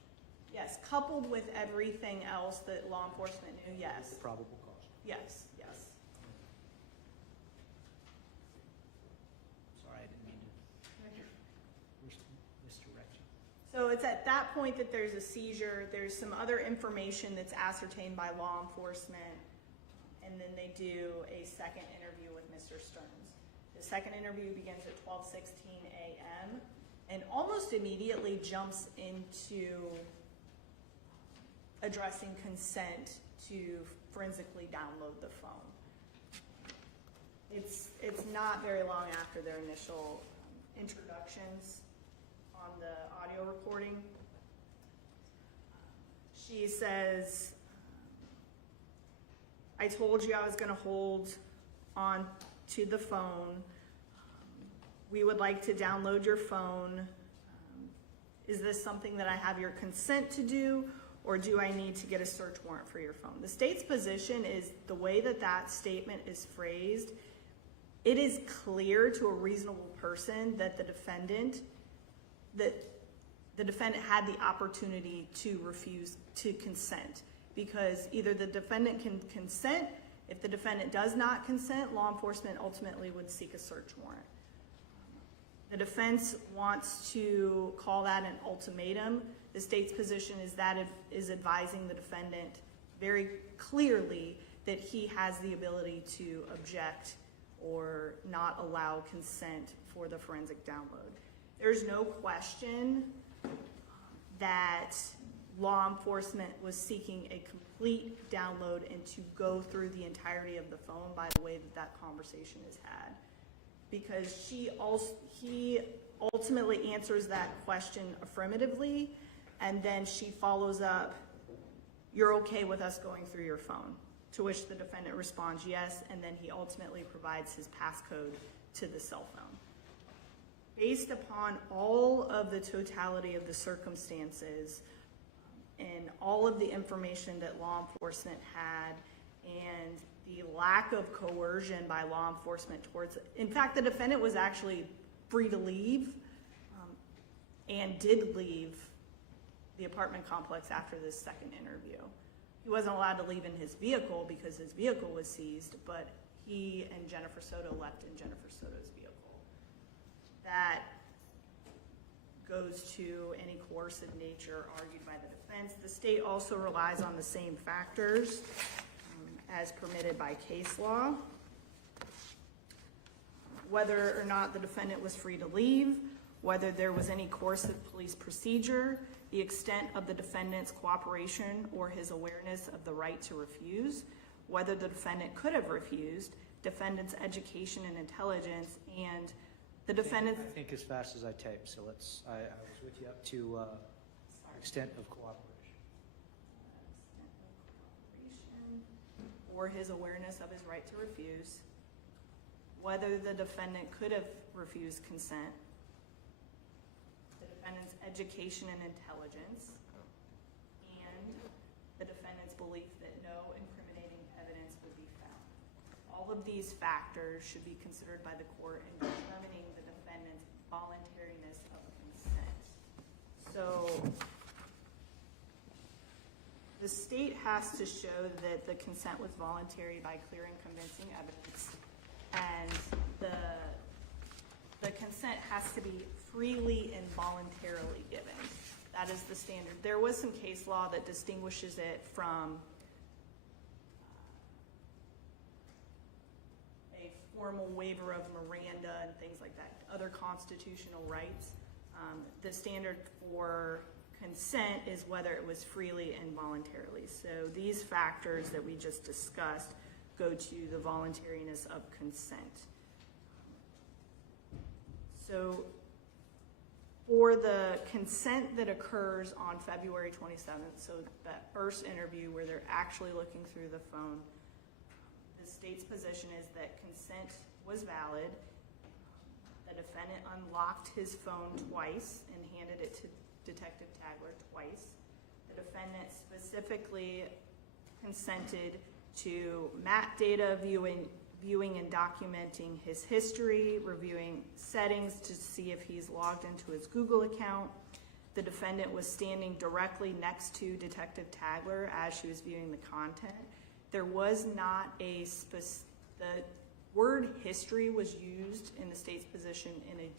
Yes, coupled with everything else that law enforcement knew, yes. The probable cause. Yes, yes. Sorry, I didn't mean to. Where's Mr. Recchi? So it's at that point that there's a seizure. There's some other information that's ascertained by law enforcement, and then they do a second interview with Mr. Stearns. The second interview begins at 12:16 a.m. and almost immediately jumps into addressing consent to forensically download the phone. It's not very long after their initial introductions on the audio recording. She says, I told you I was going to hold on to the phone. We would like to download your phone. Is this something that I have your consent to do, or do I need to get a search warrant for your phone? The state's position is the way that that statement is phrased, it is clear to a reasonable person that the defendant had the opportunity to refuse to consent, because either the defendant can consent. If the defendant does not consent, law enforcement ultimately would seek a search warrant. The defense wants to call that an ultimatum. The state's position is that it is advising the defendant very clearly that he has the ability to object or not allow consent for the forensic download. There's no question that law enforcement was seeking a complete download and to go through the entirety of the phone by the way that that conversation is had. Because he ultimately answers that question affirmatively, and then she follows up, you're okay with us going through your phone? To which the defendant responds yes, and then he ultimately provides his passcode to the cell phone. Based upon all of the totality of the circumstances and all of the information that law enforcement had and the lack of coercion by law enforcement towards, in fact, the defendant was actually free to leave and did leave the apartment complex after this second interview. He wasn't allowed to leave in his vehicle because his vehicle was seized, but he and Jennifer Soto left in Jennifer Soto's vehicle. That goes to any coercive nature argued by the defense. The state also relies on the same factors as permitted by case law. Whether or not the defendant was free to leave, whether there was any coercive police procedure, the extent of the defendant's cooperation or his awareness of the right to refuse, whether the defendant could have refused, defendant's education and intelligence, and the defendant's... I think as fast as I type, so I was with you up to extent of cooperation. Or his awareness of his right to refuse, whether the defendant could have refused consent, the defendant's education and intelligence, and the defendant's belief that no incriminating evidence would be found. All of these factors should be considered by the court in determining the defendant's voluntariness of consent. So the state has to show that the consent was voluntary by clear and convincing evidence, and the consent has to be freely and voluntarily given. That is the standard. There was some case law that distinguishes it from a formal waiver of Miranda and things like that, other constitutional rights. The standard for consent is whether it was freely and voluntarily. So these factors that we just discussed go to the voluntariness of consent. So for the consent that occurs on February 27th, so that first interview where they're actually looking through the phone, the state's position is that consent was valid. The defendant unlocked his phone twice and handed it to Detective Tagler twice. The defendant specifically consented to map data viewing and documenting his history, reviewing settings to see if he's logged into his Google account. The defendant was standing directly next to Detective Tagler as she was viewing the content. There was not the word history was used in the state's position in a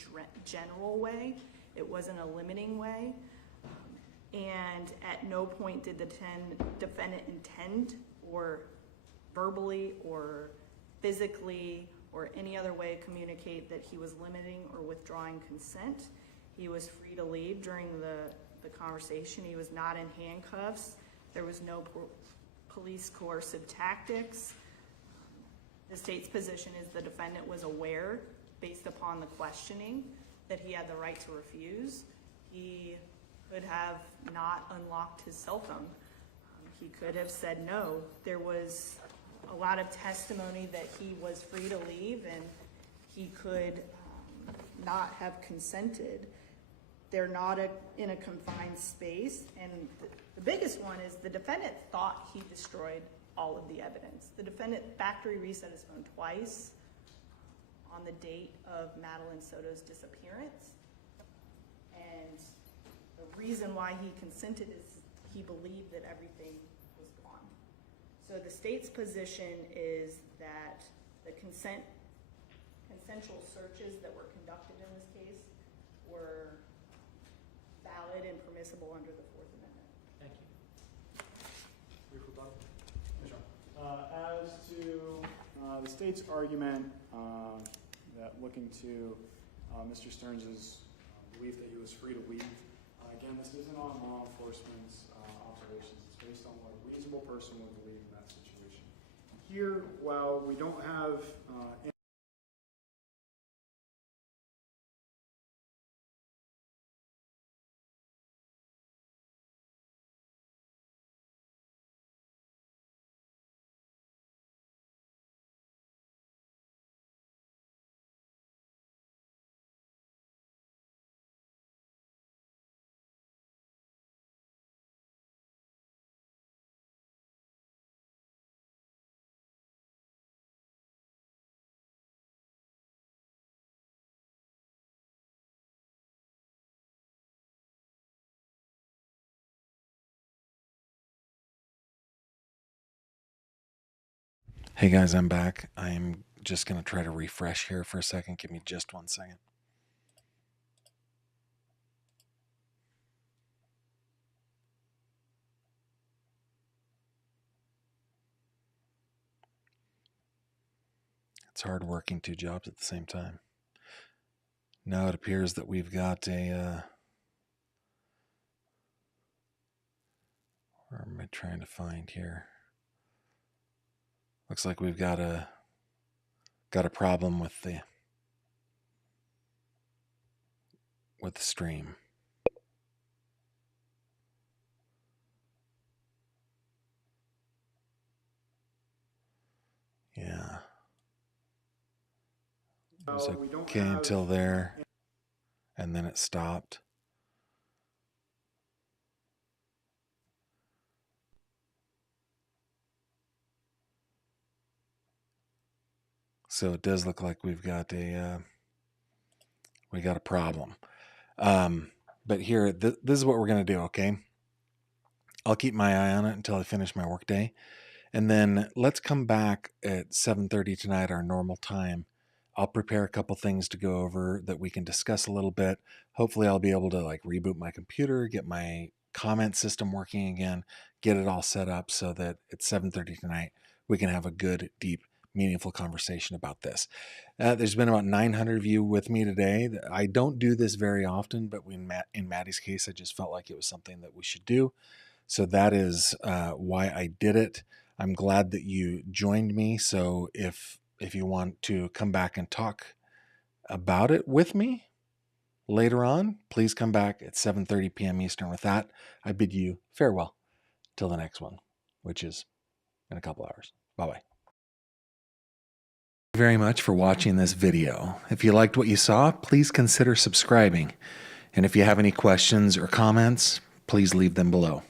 general way. It wasn't a limiting way. And at no point did the defendant intend or verbally or physically or any other way communicate that he was limiting or withdrawing consent. He was free to leave during the conversation. He was not in handcuffs. There was no police coercive tactics. The state's position is the defendant was aware, based upon the questioning, that he had the right to refuse. He could have not unlocked his cell phone. He could have said no. There was a lot of testimony that he was free to leave and he could not have consented. They're not in a confined space. And the biggest one is the defendant thought he destroyed all of the evidence. The defendant factory reset his phone twice on the date of Madeline Soto's disappearance. And the reason why he consented is he believed that everything was gone. So the state's position is that the consensual searches that were conducted in this case were valid and permissible under the Fourth Amendment. Thank you. As to the state's argument that looking to Mr. Stearns' belief that he was free to leave, again, this isn't on law enforcement's observations. It's based on what a reasonable person would believe in that situation. Here, while we don't have Hey guys, I'm back. I'm just going to try to refresh here for a second. Give me just 1 second. It's hard working 2 jobs at the same time. Now it appears that we've got a, where am I trying to find here? Looks like we've got a problem with the stream. Yeah. It was okay until there, and then it stopped. So it does look like we've got a problem. But here, this is what we're going to do, okay? I'll keep my eye on it until I finish my workday. And then let's come back at 7:30 tonight, our normal time. I'll prepare a couple things to go over that we can discuss a little bit. Hopefully I'll be able to like reboot my computer, get my comment system working again, get it all set up so that at 7:30 tonight, we can have a good, deep, meaningful conversation about this. There's been about 900 of you with me today. I don't do this very often, but in Maddie's case, I just felt like it was something that we should do. So that is why I did it. I'm glad that you joined me. So if you want to come back and talk about it with me later on, please come back at 7:30 p.m. Eastern. With that, I bid you farewell till the next one, which is in a couple hours. Bye-bye. Thank you very much for watching this video. If you liked what you saw, please consider subscribing. And if you have any questions or comments, please leave them below.